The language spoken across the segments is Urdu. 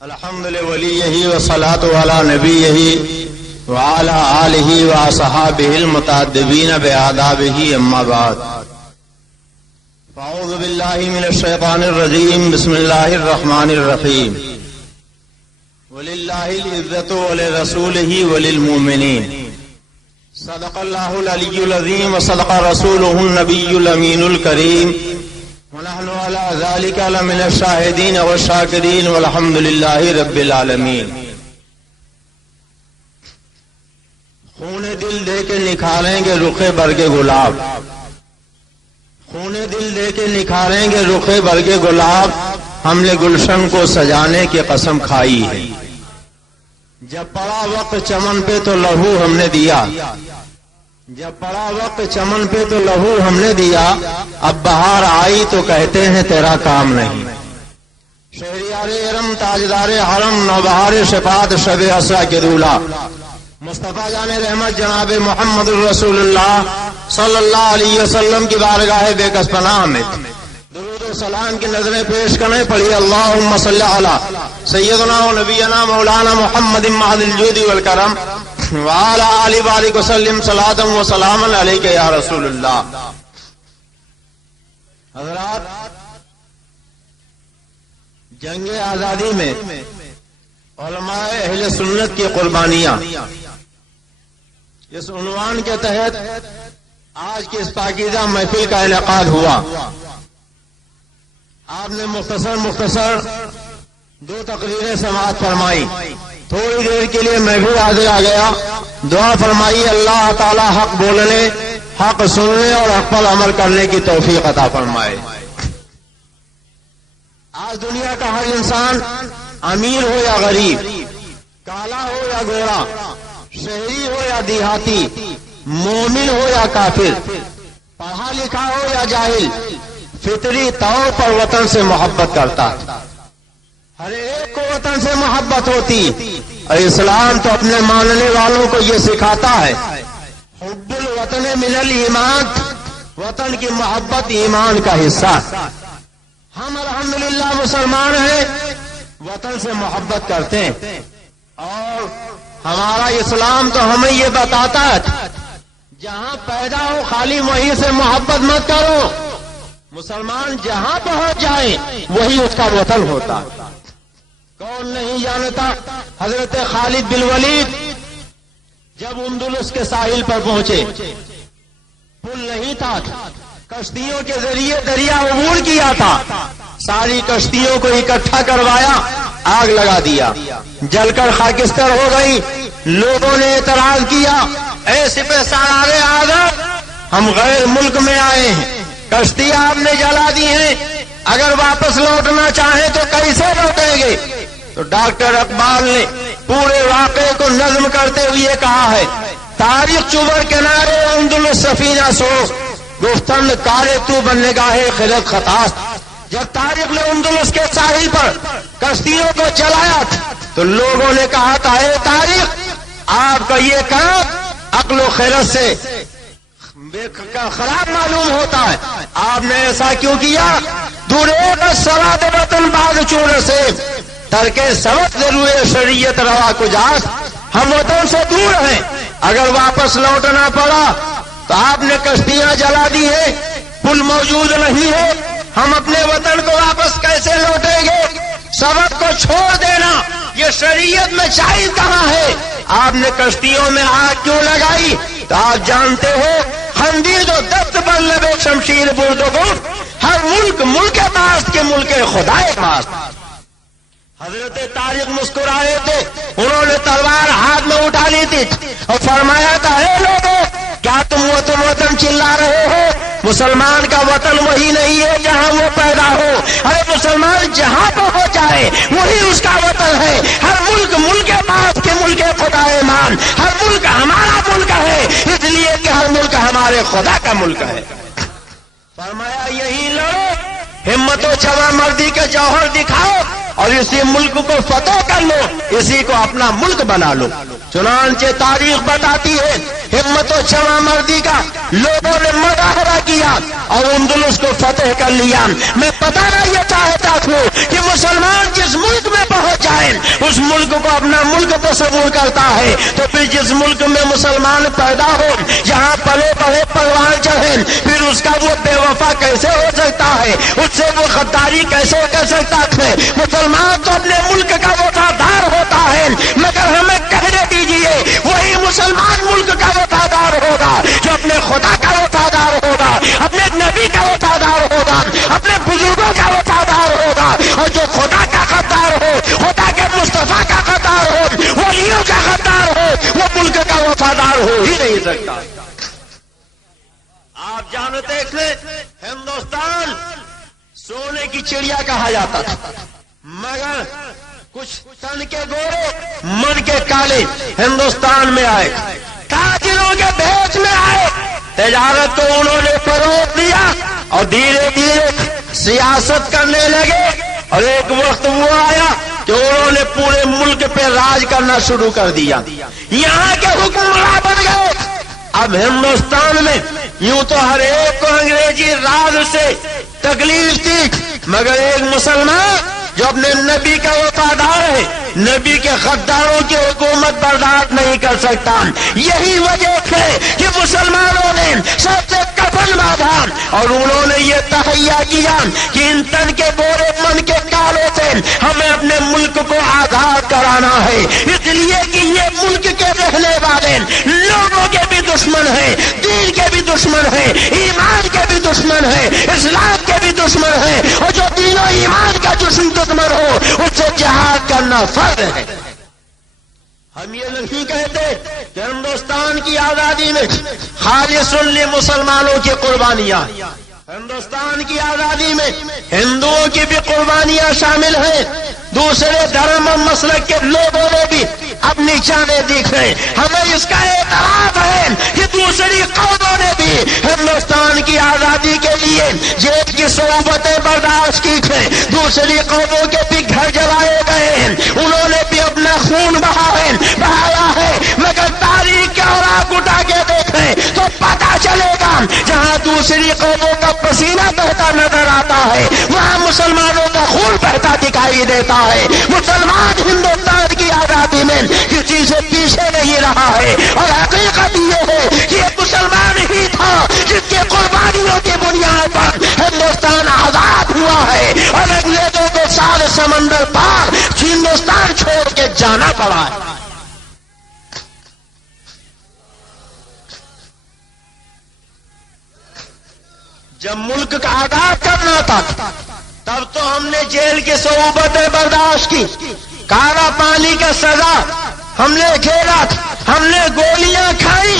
الحمد لولیہ والصلاۃ علی نبیہ وعلی آلہ واصحابہ المتأدبین بآدابہ اما بعد فاعوذ باللہ من الشیطان الرجیم بسم اللہ الرحمن الرحیم وللہ العزۃ ولرسولہ وللمؤمنین صدق اللہ العلی العظیم وصدق رسولہ النبی الامین الکریم ونحن على ذلك لمن الشاهدين والشاكرين والحمد لله رب العالمين. خون دل دے کے نکھاریں گے رخ برگ گلاب، خون دل دے کے نکھاریں گے رخ برگ گلاب، ہم نے گلشن کو سجانے کی قسم کھائی ہے. جب پڑا وقت چمن پہ تو لہو ہم نے دیا، جب پڑا وقت چمن پہ تو لہو ہم نے دیا، اب بہار آئی تو کہتے ہیں تیرا کام نہیں. شہریار ارم تاجدار حرم نوبہار شفاعت شب اسرا کے دولا مصطفیٰ جان رحمت جناب محمد الرسول اللہ صلی اللہ علیہ وسلم کی بارگاہ بے کس پناہ میں درود و سلام کی نظریں پیش کرنے پڑی. اللہم صلی علی سیدنا و نبینا مولانا محمد معد الجود والکرم وعلی آلہ بارک وسلم صلاۃ و سلام علیک یا رسول اللہ. حضرات، جنگ آزادی میں علماء اہل سنت کی قربانیاں، اس عنوان کے تحت آج کی اس پاکیزہ محفل کا انعقاد ہوا. آپ نے مختصر دو تقریریں سماعت فرمائی. تھوڑی دیر کے لیے میں بھی حاضر آ گیا. دعا فرمائی اللہ تعالی حق بولنے، حق سننے اور حق پر عمل کرنے کی توفیق عطا فرمائے. آج دنیا کا ہر انسان، امیر ہو یا غریب، کالا ہو یا گورا، شہری ہو یا دیہاتی، مومن ہو یا کافر، پڑھا لکھا ہو یا جاہل، فطری طور پر وطن سے محبت کرتا. ہر ایک کو وطن سے محبت ہوتی، اور اسلام تو اپنے ماننے والوں کو یہ سکھاتا ہے حب الوطن من الایمان، وطن کی محبت ایمان کا حصہ. ہم الحمدللہ مسلمان ہیں، وطن سے محبت کرتے ہیں، اور ہمارا اسلام تو ہمیں یہ بتاتا ہے جہاں پیدا ہو خالی وہیں سے محبت مت کرو. مسلمان جہاں پہنچ جائے وہی اس کا وطن ہوتا. کون نہیں جانتا حضرت خالد بن ولید جب اندلس کے ساحل پر پہنچے، پل نہیں تھا، کشتیوں کے ذریعے دریا عبور کیا تھا. ساری کشتیوں کو اکٹھا کروایا، آگ لگا دیا، جل کر خاکستر ہو گئی. لوگوں نے اعتراض کیا، اے سپہ سالار اعظم، ہم غیر ملک میں آئے ہیں، کشتی آپ نے جلا دی ہیں، اگر واپس لوٹنا چاہیں تو کیسے لوٹیں گے؟ تو ڈاکٹر اقبال نے پورے واقعے کو نظم کرتے ہوئے کہا ہے، تاریخ چوبر کنارے اندلس سفینہ سو، گفتن کارے تو بننے گاہے خلق خطاست. جب تاریخ نے اندلس کے ساحل پر کشتیوں کو چلایا تو لوگوں نے کہا تھا، اے تاریخ، آپ کا یہ کام عقل و خیرت سے خراب معلوم ہوتا ہے، آپ نے ایسا کیوں کیا؟ دورے سراد وطن باز چور سے ترک سبق ضرور شریعت روا کجاس. ہم وطن سے دور ہیں، اگر واپس لوٹنا پڑا تو آپ نے کشتیاں جلا دی ہیں، پل موجود نہیں ہے، ہم اپنے وطن کو واپس کیسے لوٹیں گے؟ سبق کو چھوڑ دینا یہ شریعت میں جائز کہاں ہے؟ آپ نے کشتیوں میں آگ کیوں لگائی؟ تو آپ جانتے ہو خندید و دست پر لبے شمشیر برد و گفت، ہر ملک ملک ماست کے ملک خدا ماست. حضرت طارق مسکرائے تھے، انہوں نے تلوار ہاتھ میں اٹھا لی تھی اور فرمایا تھا، اے لوگوں، کیا تم وطن وطن چلا رہے ہو؟ مسلمان کا وطن وہی نہیں ہے جہاں وہ پیدا ہو. ارے مسلمان جہاں پہنچ جائے وہی اس کا وطن ہے. ہر ملک ملک پاس کے ملک خدا ایمان، ہر ملک ہمارا ملک ہے، اس لیے کہ ہر ملک ہمارے خدا کا ملک ہے. فرمایا یہی لڑو، ہمت و جواں مردی کے جوہر دکھاؤ اور اسی ملک کو فتح کر لو، اسی کو اپنا ملک بنا لو. چنانچہ تاریخ بتاتی ہے ہمت و جواں مردی کا لوگوں نے مظاہرہ کیا اور اندلس کو فتح کر لیا. میں بتانا یہ چاہتا ہوں کہ مسلمان جس ملک میں پہنچ جائیں اس ملک کو اپنا ملک تصور کرتا ہے، تو پھر جس ملک میں مسلمان پیدا ہو، جہاں پلے بڑے پروان چڑھیں، پھر اس کا وہ بے وفا کیسے ہو سکتا ہے؟ اس سے وہ غداری کیسے کر سکتا ہے؟ مسلمان تو اپنے ملک کا وفادار ہوتا ہے، مگر ہمیں کہنے دیجیے وہی مسلمان ملک کا وفادار ہوگا جو اپنے خدا کا وفادار ہوگا، اپنے نبی کا وفادار ہوگا، اپنے بزرگوں کا وفادار ہوگا، اور جو خدا کا غدار ہو، خدا کے مصطفیٰ کا غدار ہو، ولیوں کا غدار ہو، وہ ملک کا وفادار ہو ہی نہیں سکتا۔ آپ جانتے تھے ہندوستان سونے کی چڑیا کہا جاتا تھا، مگر کچھ تن کے گورے من کے کالے ہندوستان میں آئے، تاجروں کے بھیس میں آئے، تجارت کو انہوں نے فروغ دیا اور دھیرے دھیرے سیاست کرنے لگے، اور ایک وقت وہ آیا کہ انہوں نے پورے ملک پہ راج کرنا شروع کر دیا، یہاں کے حکمراں بن گئے۔ اب ہندوستان میں یوں تو ہر ایک کو انگریزی راج سے تکلیف تھی، مگر ایک مسلمان جو اپنے نبی کا وفادار ہے، نبی کے غداروں کی حکومت برداشت نہیں کر سکتا۔ یہی وجہ ہے کہ مسلمانوں نے سب سے کفن باندھا اور انہوں نے یہ تہیا کیا کہ ان تن کے بورے من کے کالوں سے ہمیں اپنے ملک کو آزاد کرانا ہے، اس لیے کہ یہ ملک کے رہنے والے لوگوں کے بھی دشمن ہیں، دین کے بھی دشمن ہیں، ایمان کے بھی دشمن ہیں، اسلام کے بھی دشمن ہیں، اور جو دین و ایمان کا دشمن ہو اس سے جہاد کرنا فرض ہے۔ ہم یہ نہیں کہتے کہ ہندوستان کی آزادی میں خالص مسلمانوں کی قربانیاں، ہندوستان کی آزادی میں ہندوؤں کی بھی قربانیاں شامل ہیں، دوسرے دھرم اور مسلک کے لوگوں نے بھی اپنی جانیں دی ہیں۔ ہمیں اس کا اعتراف ہے کہ دوسری قوموں نے بھی ہندوستان کی آزادی کے لیے جیل کی صعوبتیں برداشت کی ہیں، دوسری قوموں کے بھی گھر جلائے گئے ہیں، انہوں نے بھی اپنا خون بہایا ہے، مگر تاریخ کے اوراق اٹھا کے دیکھیں تو پتہ چلے گا جہاں دوسری قوموں کا پسینہ بہتا نظر آتا ہے وہاں مسلمانوں کا خون بہتا دکھائی دیتا ہے۔ مسلمان ہندوستان کی آزادی میں کسی سے پیچھے نہیں رہا ہے، اور حقیقت یہ ہے کہ ایک مسلمان ہی تھا جس کے قربانیوں کی بنیاد پر ہندوستان آزاد ہوا ہے، اور انگریزوں کو سارے سمندر پار ہندوستان چھوڑ کے جانا پڑا ہے۔ جب ملک کا آزاد کرنا تھا تب تو ہم نے جیل کی صعوبتیں برداشت کی، کالا پانی کا سزا ہم نے کھیلا، ہم نے گولیاں کھائی،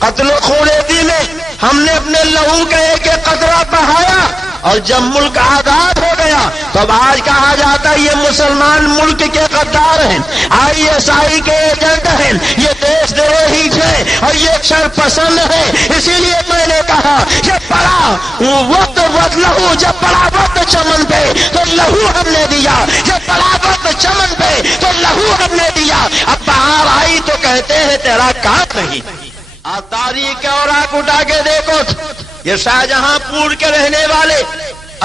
قتل و خونریزی میں ہم نے اپنے لہو کا ایک ایک قطرہ بہایا، اور جب ملک آزاد ہو گیا تب آج کہا جاتا ہے یہ مسلمان ملک کے غدار ہیں، ISI کے ایجنٹ ہیں، یہ دیش دروہی ہیں، اور یہ شرپسند ہیں۔ اسی لیے میں نے کہا جب پڑا وقت لہو، جب پڑا وقت چمن پہ تو لہو ہم نے دیا، جب پڑا وقت چمن پہ تو لہو ہم نے دیا۔ اب بہار آئی تو کہتے ہیں تیرا کام نہیں۔ آپ تاریخ کے اوراق اٹھا کے دیکھو، یہ شاہجہاں پور کے رہنے والے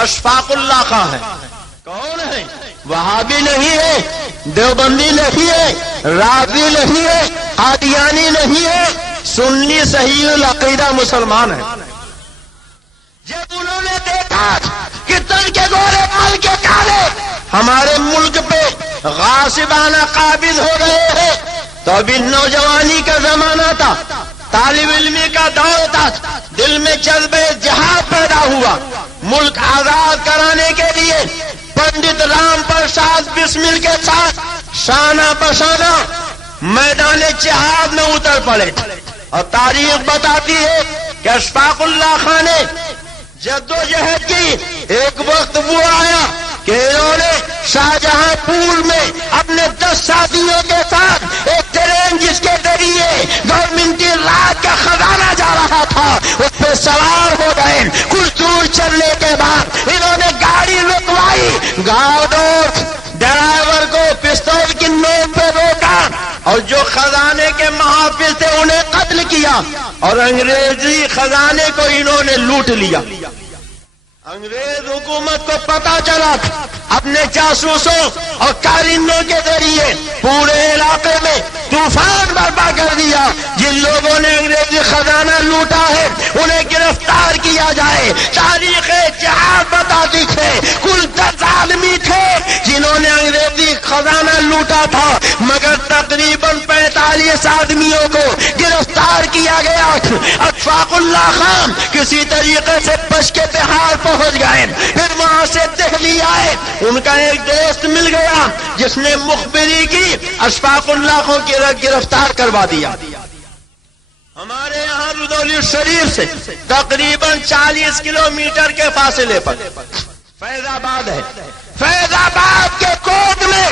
اشفاق اللہ خان ہیں۔ کون ہے؟ وہابی نہیں ہے، دیوبندی نہیں ہے، رافضی نہیں ہے، قادیانی نہیں ہے، سنی صحیح العقیدہ مسلمان ہے۔ جب انہوں نے دیکھا کہ تن کے گورے مل کے کالے ہمارے ملک پہ غاصبانہ قابض ہو رہے ہیں، تو ابھی نوجوانی کا زمانہ تھا، طالب علمی کا دور تھا، دل میں جذبہ جہاد پیدا ہوا، ملک آزاد کرانے کے لیے پنڈت رام پرساد بسمل کے ساتھ شانہ بشانہ میدان جہاد میں اتر پڑے، اور تاریخ بتاتی ہے کہ اشفاق اللہ خان نے جدوجہد کی۔ ایک وقت وہ آیا کہ انہوں نے شاہجہاں پور میں اپنے 10 ساتھیوں کے ساتھ ایک ٹرین جس کے ذریعے گورنمنٹ رات کا خزانہ جا رہا تھا اس پہ سوار ہو گئے۔ کچھ دور چلنے کے بعد انہوں نے گاڑی رکوائی، ڈرائیور کو پستول کی نوک پہ روکا، اور جو خزانے کے محافظ تھے انہیں قتل کیا، اور انگریزی خزانے کو انہوں نے لوٹ لیا۔ انگریز حکومت کو پتا چلا اپنے جاسوسوں اور کارندوں کے ذریعے پورے علاقے میں طوفان برپا کر دیا. جن لوگوں نے انگریزی خزانہ لوٹا ہے انہیں گرفتار کیا جائے. تاریخ جہاد بتاتی تھے کل 10 آدمی تھے جنہوں نے انگریزی خزانہ لوٹا تھا، مگر تقریباً 45 آدمیوں کو گرفتار کیا گیا. اشفاق اللہ خان کسی طریقے سے بچ کے بہار پہنچ گئے، پھر وہاں سے دہلی آئے. ان کا ایک دوست مل گیا جس نے مخبری کی، اشفاق اللہ کو گرفتار کروا دیا. ہمارے یہاں رودولی شریف سے تقریباً 40 کلومیٹر کے فاصلے پر فیض آباد ہے. فیض آباد کے کوٹ میں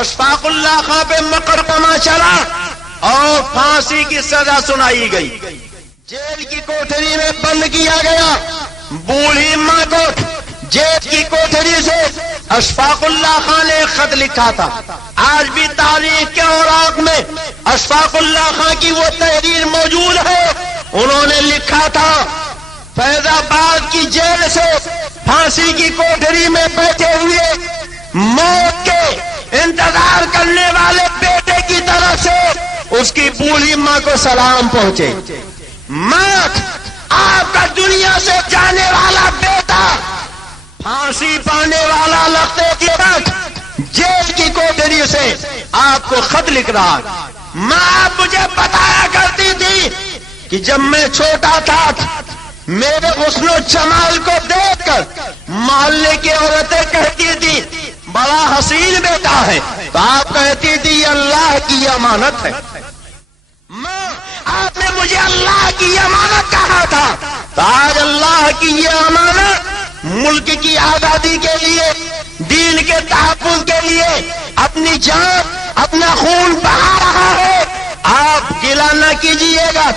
اشفاق اللہ خان پہ مقدمہ چلا اور پھانسی کی سزا سنائی گئی. جیل کی کوٹری میں بند کیا گیا. بوڑھی ماں کو جیل کی کوٹری سے اشفاق اللہ خان نے خط لکھا تھا. آج بھی تاریخ کے اوراق میں اشفاق اللہ خان کی وہ تحریر موجود ہے. انہوں نے لکھا تھا فیض آباد کی جیل سے پھانسی کی کوٹری میں بیٹھے ہوئے موت کے انتظار کرنے والے بیٹے کی طرف سے اس کی بوڑھی ماں کو سلام پہنچے. ماں، آپ کا دنیا سے جانے والا بیٹا پھانسی پانے والا لگتے کے وقت جیل کی کوٹری سے آپ کو خط لکھ رہا. ماں، آپ مجھے بتایا کرتی تھی کہ جب میں چھوٹا تھا میرے حسن و جمال کو دیکھ کر محلے کی عورتیں کہتی تھی بڑا حسین بیٹا ہے، تو آپ کہتی تھی یہ اللہ کی امانت ہے. ماں، آپ نے مجھے اللہ کی امانت کہا تھا، تو آج اللہ کی یہ امانت ملک کی آزادی کے لیے، دین کے تحفظ کے لیے اپنی جان اپنا خون بہا رہا ہے. آپ گلہ نہ کیجیے گا،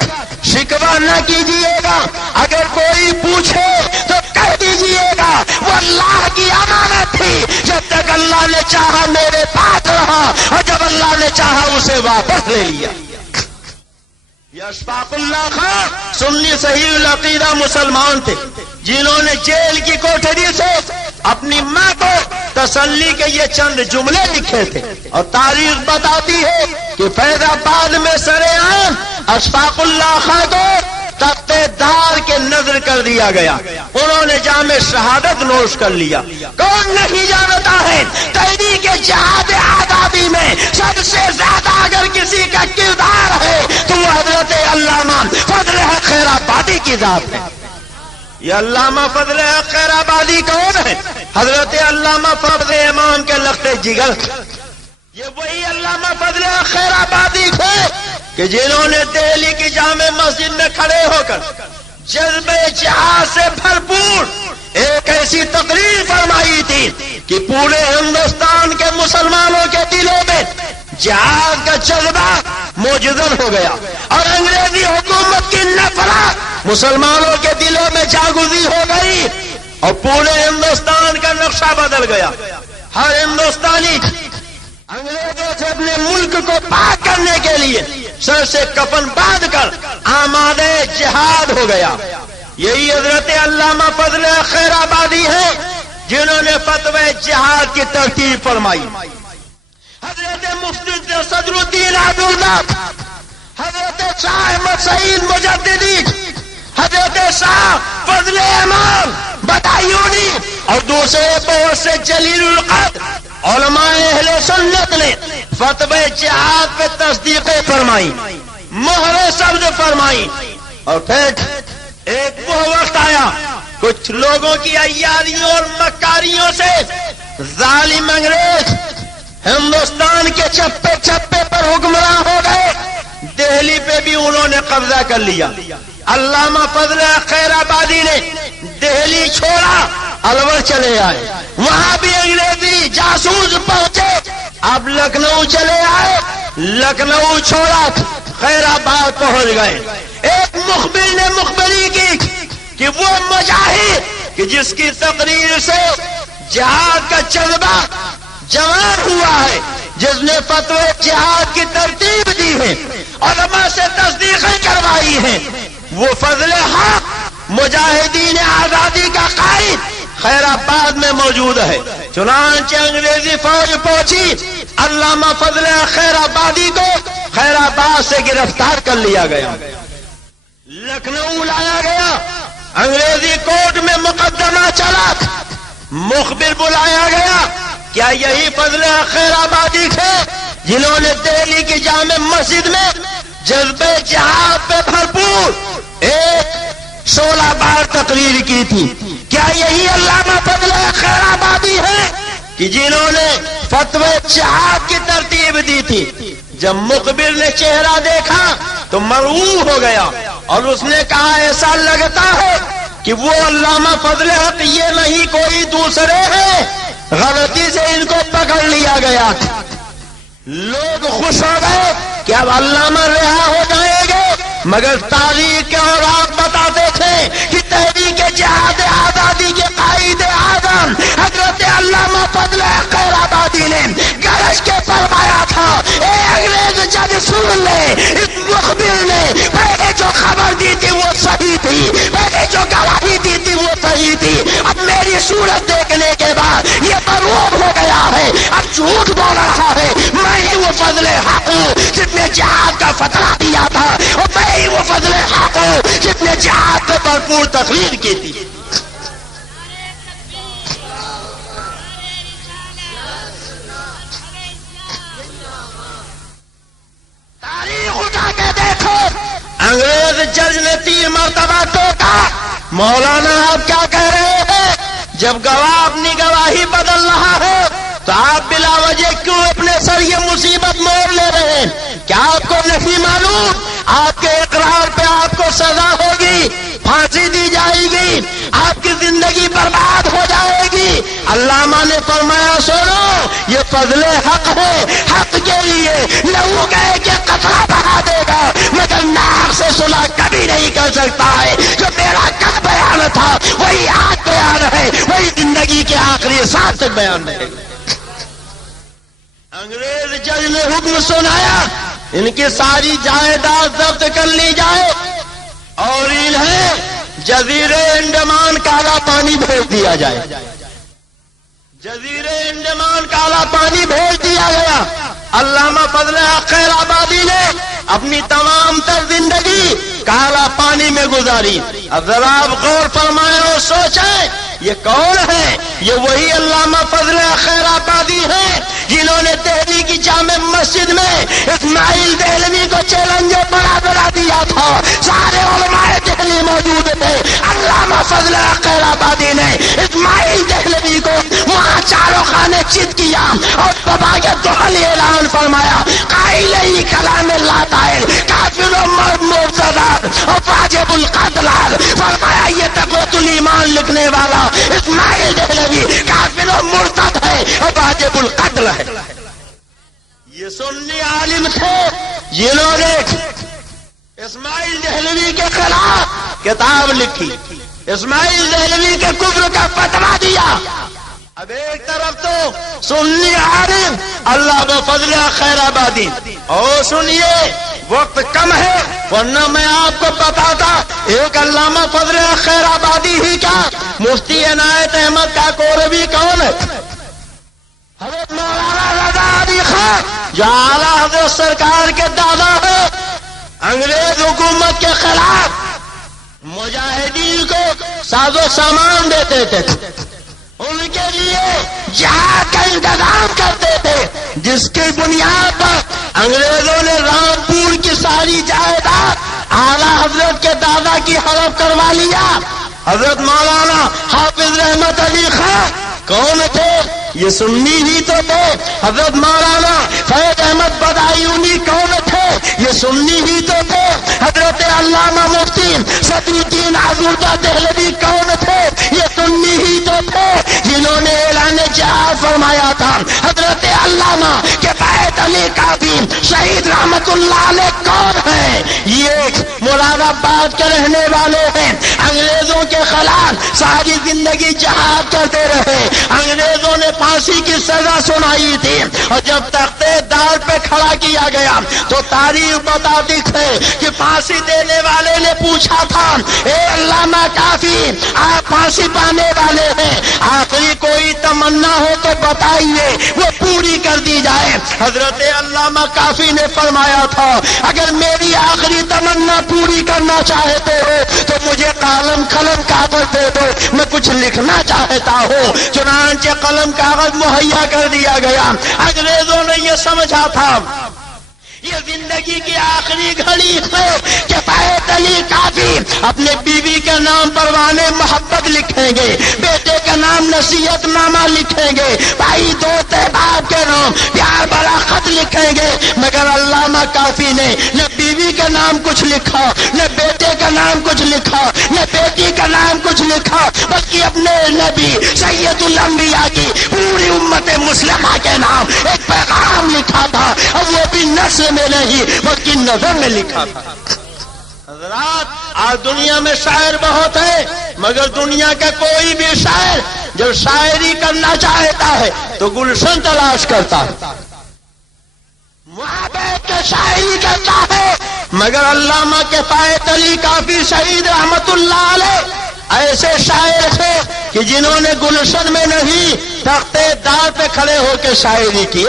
شکوہ نہ کیجیے گا. اگر کوئی پوچھے تو کہہ دیجیے گا وہ اللہ کی امانت تھی. جب تک اللہ نے چاہا میرے پاس رہا اور جب اللہ نے چاہا اسے واپس لے لیا. یہ اشفاق اللہ خان سنی صحیح العقیدہ مسلمان تھے جنہوں نے جیل کی کوٹری سے اپنی ماں کو تسلی کے یہ چند جملے لکھے تھے. اور تاریخ بتاتی ہے کہ فیض آباد میں سرعام اشفاق اللہ خان کو تخت دار کے نظر کر دیا گیا. انہوں نے جام شہادت نوش کر لیا. کون نہیں جانتا ہے تحریک جہاد آزادی میں سب سے زیادہ اگر کسی کا کردار ہے تو وہ حضرت علامہ فضل حق خیر آبادی کی ذات ہے. یہ علامہ فضل حق خیر آبادی کون ہے؟ حضرت علامہ فضل امام کے لخت جگر. یہ وہی علامہ فضل حق خیر آبادی تھے کہ جنہوں نے دہلی کی جامع مسجد میں کھڑے ہو کر جذبے جہاد سے بھرپور ایک ایسی تقریر فرمائی تھی کہ پورے ہندوستان کے مسلمانوں کے دلوں میں جہاد کا جذبہ موجود ہو گیا اور انگریزی حکومت کی نفرت مسلمانوں کے دلوں میں جاگزی ہو گئی اور پورے ہندوستان کا نقشہ بدل گیا. ہر ہندوستانی انگریزوں سے اپنے ملک کو پاک کرنے کے لیے سر سے کفن باندھ کر آمادہ جہاد ہو گیا. یہی حضرت علامہ فضل خیر آبادی ہے جنہوں نے فتوی جہاد کی ترتیب فرمائی. حضرت مفتی صدر الدین عبداللہ، حضرت شاہ احمد سعید مجددی، حضرت شاہ فضل امام بتایونی اور دوسرے بہت سے جلیل القدر علماء اہل سنت نے فتوی جہاد پہ تصدیق فرمائی، مہر سبز فرمائی. اور پھر ایک وہ وقت آیا کچھ لوگوں کی عیاریوں اور مکاریوں سے ظالم انگریز ہندوستان کے چپے چپے پر حکمراں ہو گئے. دہلی پہ بھی انہوں نے قبضہ کر لیا. علامہ فضل خیر آبادی نے دہلی چھوڑا، الور چلے آئے، وہاں بھی انگریزی جاسوس پہنچے. اب لکھنؤ چلے آئے، لکھنؤ چھوڑا، خیر آباد پہنچ گئے. ایک مخبر نے مخبری کی کہ وہ مجاہد کہ جس کی تقریر سے جہاد کا جذبہ جوان ہوا ہے، جس نے فتوی جہاد کی ترتیب دی ہے، علماء سے تصدیقیں کروائی ہیں، وہ فضل حق مجاہدین آزادی کا قائد خیر آباد میں موجود ہے. چنانچہ انگریزی فوج پہنچی، علامہ فضل خیر آبادی کو خیر آباد سے گرفتار کر لیا گیا، لکھنؤ لایا گیا، انگریزی کورٹ میں مقدمہ چلا، مخبر بلایا گیا. کیا یہی فضل خیر آبادی تھے جنہوں نے دہلی کی جامع مسجد میں جذبے جہاد پہ بھرپور ایک 16 بار تقریر کی تھی؟ کیا یہی علامہ فضل خیر آبادی ہے کہ جنہوں نے فتوی جہاد کی ترتیب دی تھی؟ جب مخبر نے چہرہ دیکھا تو مرعوب ہو گیا اور اس نے کہا ایسا لگتا ہے کہ وہ علامہ فضل حق یہ نہیں کوئی دوسرے ہیں، غلطی سے ان کو پکڑ لیا گیا. لوگ خوش ہو گئے کہ اب علامہ رہا ہو جائیں گے، مگر تاریخ کے اور آپ بتاتے تھے کہ تحریک جہاد آزادی کے قائد اعظم حضرت علامہ فضل خیر آبادی نے گرج کے فرمایا تھا، اے انگریز جج سن لے، اس مخبر نے پہلے جو خبر دی تھی وہ صحیح تھی، پہلے جو گواہی دی تھی وہ صحیح تھی، اب میری صورت دیکھنے کے بعد یہ مروب ہو گیا ہے، اب جھوٹ بول رہا ہے. میں ہی وہ فضل حق ہوں جس نے جہاد کا فتویٰ دیا تھا، اور میں ہی وہ فضل حق ہوں جس نے جہاد پہ بھرپور تقریر کی تھی. تاریخ اٹھا کے دیکھو، انگریز جج نے 3 مرتبہ ٹوکا، مولانا آپ کیا کہہ رہے ہیں؟ جب گواہ اپنی گواہی بدل رہا ہے تو آپ بلا وجہ کیوں اپنے سر یہ مصیبت مول لے رہے ہیں؟ کیا آپ کو نہیں معلوم آپ کے اقرار پہ آپ کو سزا ہوگی، پھانسی دی جائے گی، آپ کی زندگی برباد ہو جائے گی؟ علامہ نے فرمایا سنو، یہ فضل حق ہے، حق کے لیے لہو گئے کہ قطرہ بہا دے گا، مگر ناک سے صلح کبھی نہیں کر سکتا ہے. جو میرا کل بیان تھا وہی آج بیان ہے، وہی زندگی کے آخری سانس تک بیان رہے گا. انگریز جج نے حکم سنایا ان کی ساری جائیداد ضبط کر لی جائے اور انہیں جزیرے انڈمان کالا پانی بھیج دیا جائے. جزیرے انڈمان کالا پانی بھیج دیا گیا. علامہ فضل خیر آبادی نے اپنی تمام تر زندگی کالا پانی میں گزاری. اب ذرا آپ غور فرمائیں اور سوچیں یہ کون ہے؟ یہ وہی علامہ فضل خیر آبادی ہیں جنہوں نے دہلی کی جامع مسجد میں اسماعیل دہلوی کو چیلنج بڑا دیا تھا. سارے علماء دہلی موجود تھے. علامہ فضل خیر آبادی نے اسماعیل دہلوی کو وہاں چاروں خانے چت کیا اور بابا کے دوحل اعلان فرمایا، قائل ہی کلام اللہ تعالی کافر و مرتد اور واجب القتل. فرمایا یہ تقویۃ الایمان لکھنے والا اسماعیل دہلوی کافر و مرتد ہے اور واجب القتل ہے. یہ سنی عالم تھے جنہوں نے اسماعیل دہلوی کے خلاف کتاب لکھی، اسماعیل دہلوی کے کفر کا فتویٰ دیا. اب ایک طرف تو سنی عالم اللہ بفضل خیر آبادی، اور سنیے وقت کم ہے ورنہ میں آپ کو بتاتا ایک علامہ فضل خیر آبادی ہی کیا، مفتی عنایت احمد کاکوروی کون ہے؟ حضرت مولانا رضا علی خان جو اعلیٰ حضرت سرکار کے دادا ہے، انگریز حکومت کے خلاف مجاہدین کو ساز و سامان دیتے تھے، ان کے لیے جہاد کا انتظام کرتے تھے، جس کی بنیاد پر انگریزوں نے رامپور کی ساری جائیداد اعلیٰ حضرت کے دادا کی ہڑپ کروا لیا. حضرت مولانا حافظ رحمت علی خان کون تھے؟ یہ سنی ہی تو تھے. حضرت مولانا فیض احمد بدایونی کون تھے؟ یہ سنی ہی تو تھے. حضرت علامہ مفتی صدر الدین عزیزاللہ دہلوی کون تھے؟ یہ سنی ہی تو تھے جنہوں نے اعلان جہاد فرمایا تھا. حضرت علامہ کے بیت علی علی کافی شہید رحمتullah علیہ کون ہے؟ یہ مراد آباد کے رہنے والے ہیں، انگریزوں کے خلاف ساری زندگی جہاد کرتے رہے، انگریزوں نے پھانسی کی سزا سنائی تھی، اور جب تختے دار پہ کھڑا کیا گیا تو تاریخ بتاتی ہے کہ پھانسی دینے والے نے پوچھا تھا، اے علامہ کافی آپ پھانسی پانے والے ہیں، آخری کوئی تمنا ہو تو بتائیے وہ پوری کر دی جائے۔ حضرت علامہ کافی نے فرمایا تھا اگر میری آخری تمنا پوری کرنا چاہتے ہو تو مجھے قلم کاغذ دے دو، میں کچھ لکھنا چاہتا ہوں۔ چنانچہ قلم کاغذ مہیا کر دیا گیا۔ انگریزوں نے یہ سمجھا تھا یہ زندگی کی آخری گھڑی ہے کہ کفایت علی کافی اپنے بیوی کے نام پروانِ محبت لکھیں گے، بیٹے کا نام نصیحت نامہ لکھیں گے، بھائی دوست احباب کے نام پیار بھرا خط لکھیں گے، مگر علامہ کافی نے نہ بیوی کا نام کچھ لکھا، نہ بیٹے کا نام کچھ لکھا، نہ بیٹی کا نام کچھ لکھا، بلکہ اپنے نبی سید الانبیاء کی پوری امت مسلمہ کے نام ایک پیغام لکھا تھا، اور وہ بھی نثر میں نہیں بلکہ نظر میں لکھا تھا۔ حضرات آج دنیا میں شاعر بہت ہے، مگر دنیا کا کوئی بھی شاعر جب شاعری کرنا چاہتا ہے تو گلشن تلاش کرتا ہے، وہاں بیٹھ کے شاعری کرتا ہے، مگر علامہ کفایت علی کافی شہید رحمتullah علیہ ایسے شاعر تھے کہ جنہوں نے گلشن میں نہیں تختے دار پہ کھڑے ہو کے شاعری کی،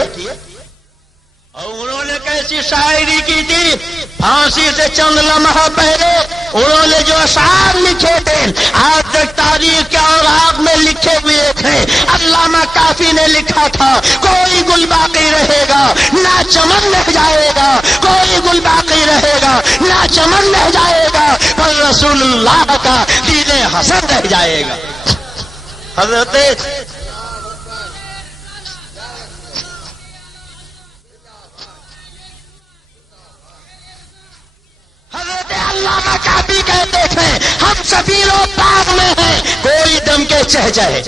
اور انہوں نے کیسی شاعری کی تھی؟ پھانسی سے چند لمحہ پہلے انہوں نے جو اشعار لکھے تھے آج تک تاریخ کے اوراق میں لکھے ہوئے تھے۔ علامہ کافی نے لکھا تھا کوئی گل باقی رہے گا نہ چمن رہ جائے گا، کوئی گل باقی رہے گا نہ چمن رہ جائے گا، پر رسول اللہ کا دین حسن رہ جائے گا۔ حضرت علامہ کافی کہتے تھے ہم سفیر و باغ میں ہیں کوئی دم کے چہچہے،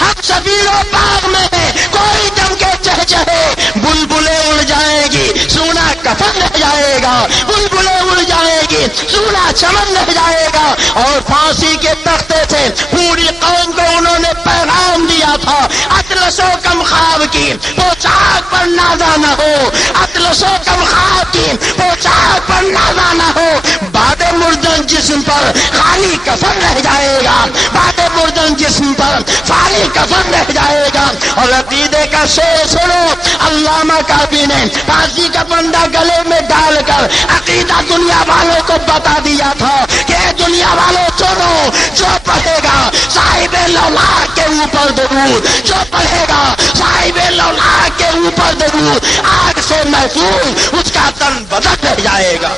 ہم سفیر و باغ میں ہیں کوئی دم کے چہچہے، بلبلیں اڑ جائیں گی سونا کفن رہ جائے گا، بلبلیں اڑ جائیں گی سونا چمن رہ جائے گا۔ اور پھانسی کے تختے سے پوری قوم کو انہوں نے پیغام دیا تھا اطلس و کم خواب کی پوشاک پر نازا نہ ہو، اطلس و کم خواب کی پوشاک پر نازا نہ ہو، باد مردن جسم پر خالی کفن رہ جائے گا، باد مردن جسم پر خالی کفن رہ جائے گا۔ اور عقیدے کا شعر سنو، علامہ کافی نے پھانسی کا پنڈا گلے میں ڈال کر عقیدہ دنیا والوں کو بتا دیا تھا کہ دنیا والوں سنو، جو پڑھے گا صاحب لولاک کے اوپر درود، جو پڑھے گا صاحب لولاک کے اوپر درود، آگ سے محفوظ اس کا تن بدن رہ جائے گا۔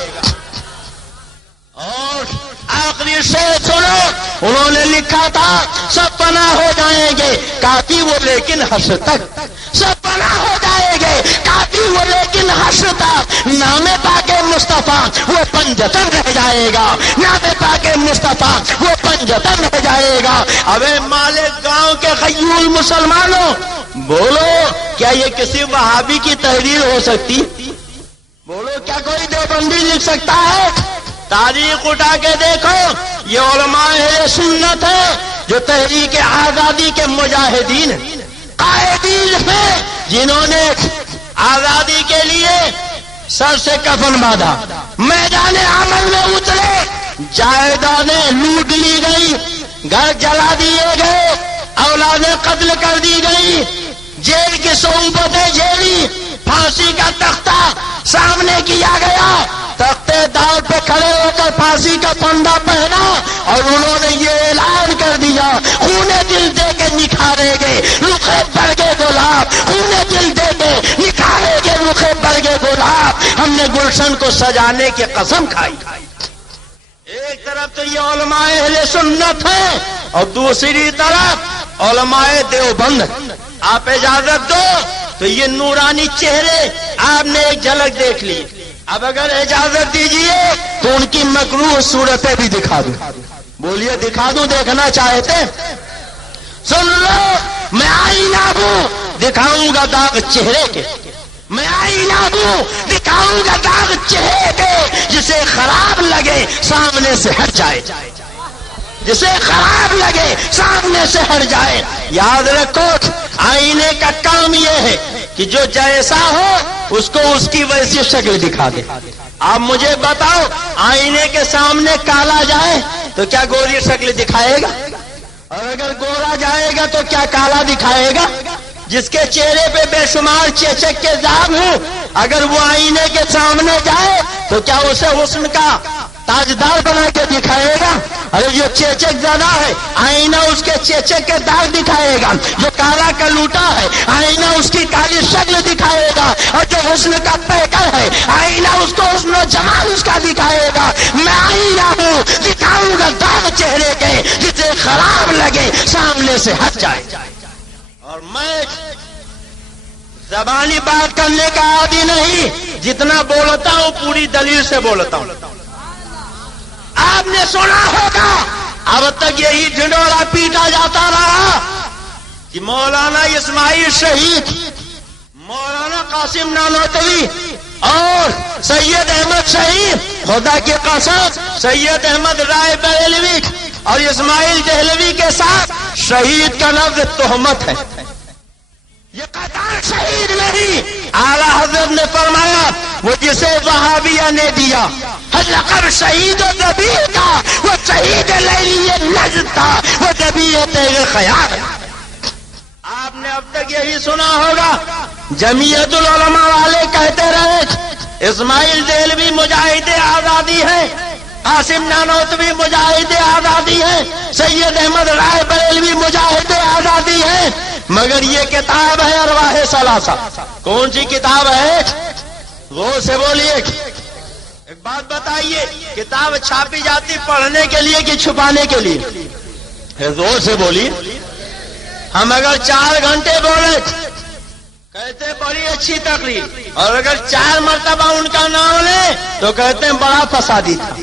اور آخری شعر سنو، انہوں نے لکھا تھا سب پناہ ہو جائیں گے کافی وہ لیکن حشر تک، سب پناہ ہو جائیں گے کافی وہ لیکن حشر تک، نام پاک مصطفیٰ وہ پنجتن رہ جائے گا، نام پاک مصطفیٰ وہ پنجتن رہ جائے گا۔ اب مالک گاؤں کے غیور مسلمانوں بولو کیا یہ کسی وہابی کی تحریر ہو سکتی؟ بولو کیا کوئی دیوبندی لکھ سکتا ہے؟ تاریخ اٹھا کے دیکھو، یہ علماء اہل سنت ہے جو تحریک آزادی کے مجاہدین قائدین ہیں، جنہوں نے آزادی کے لیے سر سے کفن باندھا، میدان عمل میں اترے، جائیدادیں لوٹ لی گئی، گھر جلا دیے گئے، اولادیں قتل کر دی گئی، جیل کی صعوبتیں جھیلی، پھانسی کا تختہ سامنے کیا گیا، تختے دار پہ کھڑے ہو کر پھانسی کا پنڈا پہنا، اور انہوں نے یہ اعلان کر دیا خونے دل دے کے نکھارے گے رخے برگے گلاب، خونے دل دے کے نکھارے گے رخے برگے گلاب، ہم نے گلشن کو سجانے کی قسم کھائی۔ ایک طرف تو یہ علماء اہل سنت ہیں اور دوسری طرف علماء دیوبند۔ آپ اجازت دو تو یہ نورانی چہرے آپ نے ایک جھلک دیکھ لی، اب اگر اجازت دیجئے تو ان کی مکروہ صورتیں بھی دکھا دوں۔ بولیے دکھا دوں، دیکھنا چاہتے؟ سن لو، میں آئینہ ہوں، دکھاؤں گا داغ چہرے کے، میں آئینہ ہوں، دکھاؤں گا داغ چہرے کے، جسے خراب لگے سامنے سے ہٹ جائے، جسے خراب لگے سامنے سے ہٹ جائے۔ یاد رکھو آئینے کا کام یہ ہے کہ جو جیسا ہو اس کو اس کی ویسی شکل دکھا دے۔ آپ مجھے بتاؤ آئینے کے سامنے کالا جائے تو کیا گوری شکل دکھائے گا؟ اور اگر گورا جائے گا تو کیا کالا دکھائے گا؟ جس کے چہرے پہ بے شمار چیچک کے داغ ہوں، اگر وہ آئینے کے سامنے جائے تو کیا اسے حسن کا تاجدار بنا کے دکھائے گا؟ ارے جو چیچک زیادہ ہے آئینہ اس کے چیچک کے داغ دکھائے گا، جو کالا کا لوٹا ہے آئینہ اس کی کالی شکل دکھائے گا، اور جو حسن کا پیکر ہے آئینہ اس کو حسن و جمال اس کا دکھائے گا۔ میں آئینہ ہوں، دکھاؤں گا داغ چہرے کے، جسے خراب لگے سامنے سے ہٹ جائے۔ اور میں زبانی بات کرنے کا عادی نہیں، جتنا بولتا ہوں پوری دلیل سے بولتا ہوں۔ آپ نے سنا ہوگا اب تک یہی ڈھنڈورا پیٹا جاتا رہا کہ مولانا اسماعیل شہید، مولانا قاسم نانوتوی اور سید احمد شہید، خدا کی قسم سید احمد رائے بریلوی اور اسماعیل دہلوی کے ساتھ شہید کا لفظ تہمت ہے، یہ قطار شہید نہیں۔ اعلی حضرت نے فرمایا وہ جسے وہابیہ نے دیا لقب شہید و نبیل کا، وہ شہید لیلی نجد تھا، وہ نبی تیرے خیال۔ آپ نے اب تک یہی سنا ہوگا جمعیت العلماء والے کہتے رہے اسماعیل دہلوی مجاہد آزادی ہے، قاسم نانوتوی مجاہد آزادی ہے، سید احمد رائے بریلوی مجاہد آزادی ہے، مگر یہ کتاب ہے ارواح ثلاثہ۔ کون سی کتاب ہے؟ غور سے بولیے۔ ایک بات بتائیے، کتاب چھاپی جاتی پڑھنے کے لیے کہ چھپانے کے لیے؟ زور سے بولیے۔ ہم اگر 4 گھنٹے بولے کہتے ہیں بڑی اچھی تقریر، اور اگر 4 مرتبہ ان کا نام لیں تو کہتے ہیں بڑا فسادی تھا۔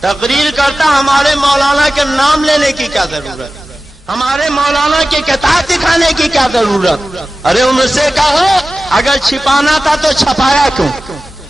تقریر کرتا ہمارے مولانا کے نام لینے کی کیا ضرورت؟ ہمارے مولانا کی کتاب دکھانے کی کیا ضرورت؟ ارے ان سے کہو اگر چھپانا تھا تو چھپایا کیوں؟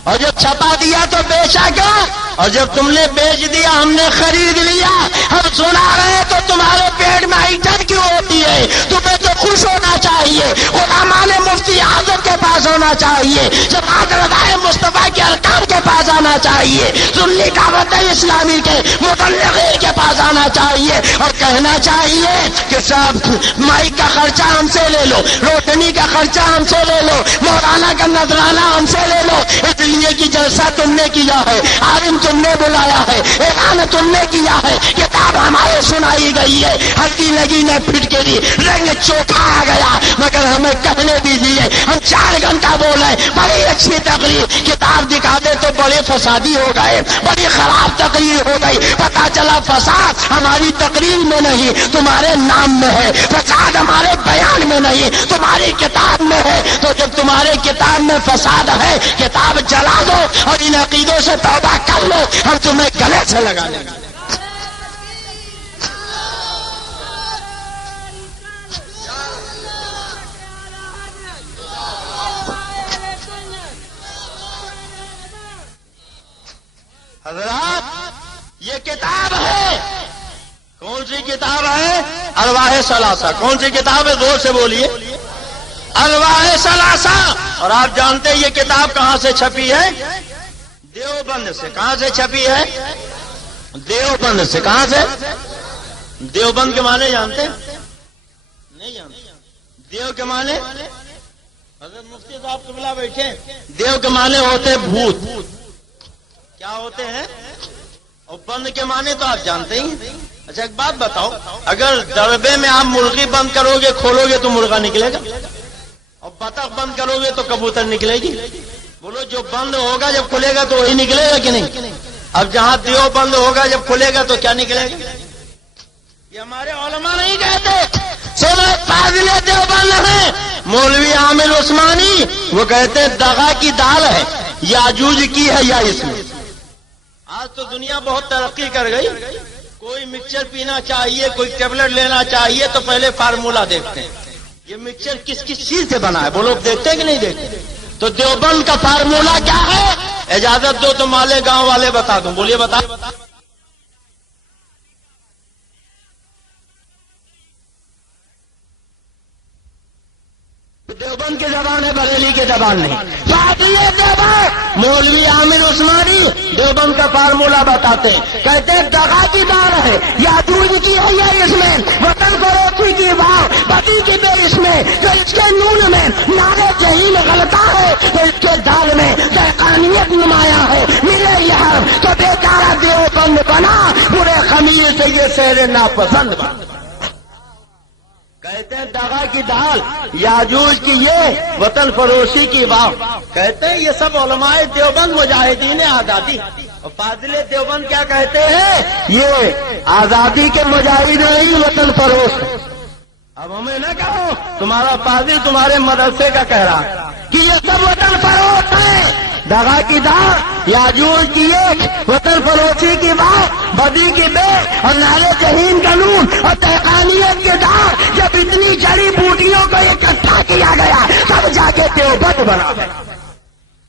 اور جب چھپا دیا تو بیچا کیوں؟ اور جب تم نے بیچ دیا ہم نے خرید لیا، ہم سنا رہے تو تمہارے پیٹ میں ایٹھن کیوں ہوتی ہے؟ تمہیں تو خوش ہونا چاہیے، علماء نے مفتی اعظم کے پاس ہونا چاہیے، جماعت رضائے مصطفیٰ کے ارکان کے پاس آنا چاہیے، سنی دعوت اسلامی کے مبلغین کے پاس آنا چاہیے، اور کہنا چاہیے کہ صاحب مائک کا خرچہ ہم سے لے لو، روشنی کا خرچہ ہم سے لے لو، مولانا کا نذرانہ ہم سے لے لو، اس لیے کہ جلسہ تم نے کیا ہے، عالم تم نے بلایا ہے، اعلان تم نے کیا ہے، کتاب ہمارے سنائی گئی ہے، ہلکی لگی نہ پھٹ کے لیے رنگ چوکھا آ گیا، مگر ہمیں کہنے بھی دیے، ہم 4 گھنٹہ بولے، بڑی اچھی تقریر، کتاب دکھا دے تو بڑے فسادی ہو گئے، بڑی خراب تقریر ہو گئی، پتا چلا فساد ہماری تقریر میں نہیں تمہارے نام میں ہے، فساد ہمارے بیان میں نہیں تمہاری کتاب میں ہے۔ تو جب تمہارے کتاب میں فساد ہے کتاب جلا دو اور ان عقیدوں سے توبہ کر لو، ہم تمہیں گلے سے لگا لیں گے۔ حضرات یہ کتاب ہے، کون سی کتاب ہے؟ ارواح ثلاثہ۔ کون سی کتاب ہے؟ زور سے بولیے۔ ارواح ثلاثہ۔ اور آپ جانتے ہیں یہ کتاب کہاں سے چھپی ہے؟ دیوبند سے۔ کہاں سے چھپی ہے؟ دیوبند سے۔ کہاں سے؟ دیوبند کے معنی جانتے ہیں؟ نہیں جانتے۔ دیو کے معنی حضرت مفتی صاحب قبلہ بیٹھے، دیو کے معنی ہوتے بھوت۔ کیا ہوتے ہیں؟ اور بند کے معنی تو آپ جانتے ہی۔ اچھا ایک بات بتاؤ، اگر دربے میں آپ مرغی بند کرو گے کھولو گے تو مرغا نکلے گا، اور بطخ بند کرو گے تو کبوتر نکلے گی؟ بولو جو بند ہوگا جب کھلے گا تو وہی نکلے گا کہ نہیں؟ اب جہاں دیو بند ہوگا جب کھلے گا تو کیا نکلے گا؟ یہ ہمارے علماء نہیں کہتے، فاضل دیوبند ہیں مولوی عامر عثمانی، وہ کہتے ہیں دغا کی دال ہے، یاجوج کی ہے یا اس میں۔ آج تو دنیا بہت ترقی کر گئی، کوئی مکسچر پینا چاہیے، کوئی ٹیبلٹ لینا چاہیے تو پہلے فارمولا دیکھتے ہیں، یہ مکسچر کس کس چیز سے بنا ہے، بولو دیکھتے کہ نہیں دیکھتے؟ تو دیوبند کا فارمولہ کیا ہے؟ اجازت دو تو مالے گاؤں والے بتا دوں. بولیے بتا. دیوبند کی زبان ہے، بریلی کی زبان نہیں. مولوی عامر عثمانی دیوبند کا فارمولہ بتاتے ہیں، کہتے ہیں دغا کی دار ہے، یاجوج کی ہے یہ اس میں، وطن فروختی کی واو بدی کی بے اس میں، جو اس کے نون میں نارے جہیم غلطہ ہے، تو اس کے دال میں دہقانیت نمایاں ہے. ملے یہاں تو بیچارہ دیوبند بنا، برے خمیر سے یہ شہر ناپسند بنا. کہتے ہیں دغا کی ڈھال، یاجوج کی یہ، وطن فروشی کی واو. کہتے ہیں یہ سب علماء دیوبند مجاہدین آزادی. اور فاضل دیوبند کیا کہتے ہیں؟ یہ آزادی کے مجاہد نہیں، وطن فروش. اب ہمیں نہ کہو تمہارا فاضل تمہارے مدرسے کا کہہ رہا کہ یہ سب وطن فروش ہیں. دغا کی دار، یاجوج کی ایک، وطن فروشی کی بات، بدی کی بے، اور نالے جہین کا نون، اور تحقانیت کی دار. جب اتنی جڑی بوٹیوں کو اکٹھا کیا گیا تب جا کے دیوبند بنا.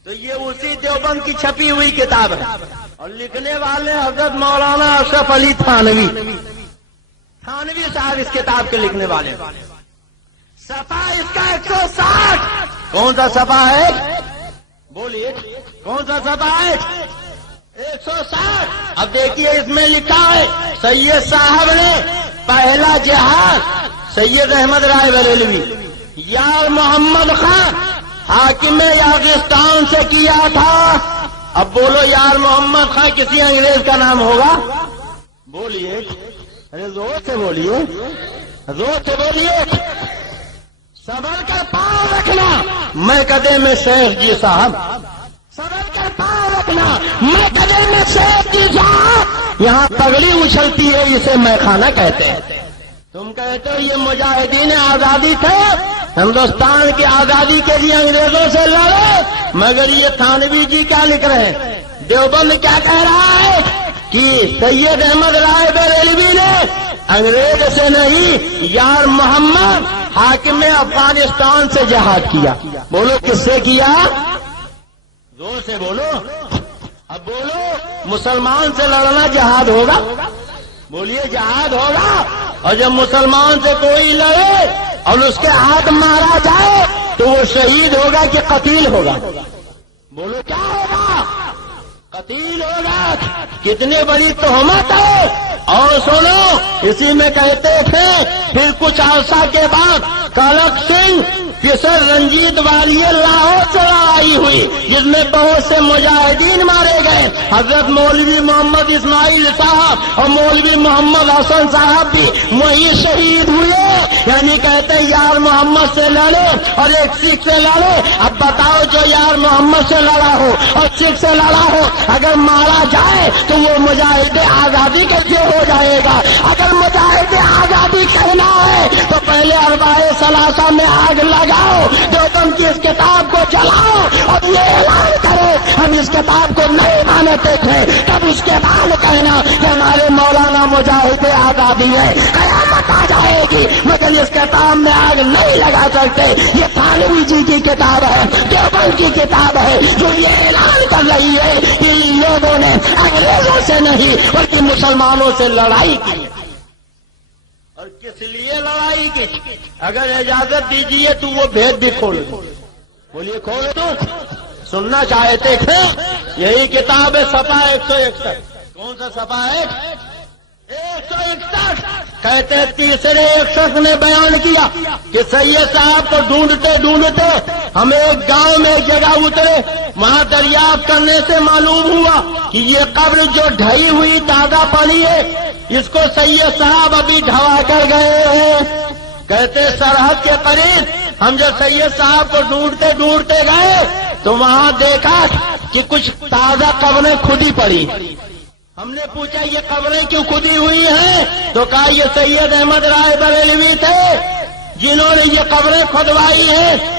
تو یہ اسی دیوبند کی چھپی ہوئی کتاب ہے، اور لکھنے والے حضرت مولانا اشرف علی تھانوی صاحب اس کتاب کے لکھنے والے. صفحہ اس کا 160. کون سا صفحہ ہے؟ بولیے کون سا صفحہ ہے؟ 160. اب دیکھیے اس میں لکھا ہے، سید صاحب نے پہلا جہاد سید احمد رائے بریلوی یار محمد خان حاکم یاغستان سے کیا تھا. اب بولو یار محمد خان کسی انگریز کا نام ہوگا؟ بولیے، ارے زور سے بولیے، زور سے بولیے. صبر کر پاؤں رکھنا، میں قدے میں شیخ جی صاحب. صبر کر پاؤں رکھنا، میں قدے میں شیخ جی صاحب. یہاں پگڑی اچھلتی ہے، اسے میں خانہ کہتے ہیں. تم کہتے ہو یہ مجاہدین آزادی تھے، ہندوستان کی آزادی کے لیے انگریزوں سے لڑے. مگر یہ تھانوی جی کیا لکھ رہے ہیں؟ دیوبند کیا کہہ رہا ہے کہ سید احمد رائے بریلوی نے انگریز سے نہیں، یار محمد حاکم افغانستان سے جہاد کیا. بولو کس سے کیا؟ زور سے بولو. اب بولو مسلمان سے لڑنا جہاد ہوگا؟ بولیے جہاد ہوگا. اور جب مسلمان سے کوئی لڑے اور اس کے ہاتھ مارا جائے تو وہ شہید ہوگا کہ قتیل ہوگا؟ بولو کیا ہوگا؟ قتیل ہوگا. کتنی بڑی تہمت ہے. اور سنو، اسی میں کہتے تھے پھر کچھ عرصہ کے بعد کالک سنگھ کسر رنجیت والی لاہور سے لڑائی ہوئی جس میں بہت سے مجاہدین مارے گئے. حضرت مولوی محمد اسماعیل صاحب اور مولوی محمد حسن صاحب بھی وہی شہید ہوئے. یعنی کہتے ہیں یار محمد سے لڑے اور ایک سکھ سے لڑے. اب بتاؤ جو یار محمد سے لڑا ہو اور سکھ سے لڑا ہو اگر مارا جائے تو وہ مجاہد آزادی کیسے ہو جائے گا؟ اگر مجاہد آزادی کہنا ہے تو پہلے اربعہ ثلاثہ میں آگ لگاؤ، دیوبند کی اس کتاب کو جلاؤ اور یہ اعلان کرو ہم اس کتاب کو نہیں مانتے تھے. تب اس کے بعد کہنا کہ ہمارے مولانا مجاہد آزادی ہے. قیامت آ جائے گی مگر اس کتاب میں آگ نہیں لگا سکتے. یہ تھانوی جی کی کتاب ہے، دیوبند کی کتاب ہے جو یہ اعلان کر رہی ہے کہ ان لوگوں نے انگریزوں سے نہیں بلکہ مسلمانوں سے لڑائی کی. اور کس لیے لڑائی کی؟ اگر اجازت دیجیے تو وہ بھید بھی کھول دو. بولیے کھول دو. سننا چاہتے تھے. یہی کتاب ہے صفحہ 161. کون سا صفحہ ہے؟ 161. کہتے ہیں تیسرے ایک شخص نے بیان کیا کہ سید صاحب کو ڈھونڈتے ڈھونڈتے ہم ایک گاؤں میں ایک جگہ اترے. وہاں دریافت کرنے سے معلوم ہوا کہ یہ قبر جو ڈھئی ہوئی تازہ پڑی ہے اس کو سید صاحب ابھی ڈھوا کر گئے ہیں. کہتے سرحد کے قریب ہم جب سید صاحب کو ڈھونڈتے ڈھونڈتے گئے تو وہاں دیکھا کہ کچھ تازہ قبریں کھدی پڑی. ہم نے پوچھا یہ قبریں کیوں کھدی ہوئی ہیں؟ تو کہا یہ سید احمد رائے بریلوی تھے جنہوں نے یہ قبریں کھدوائی ہیں.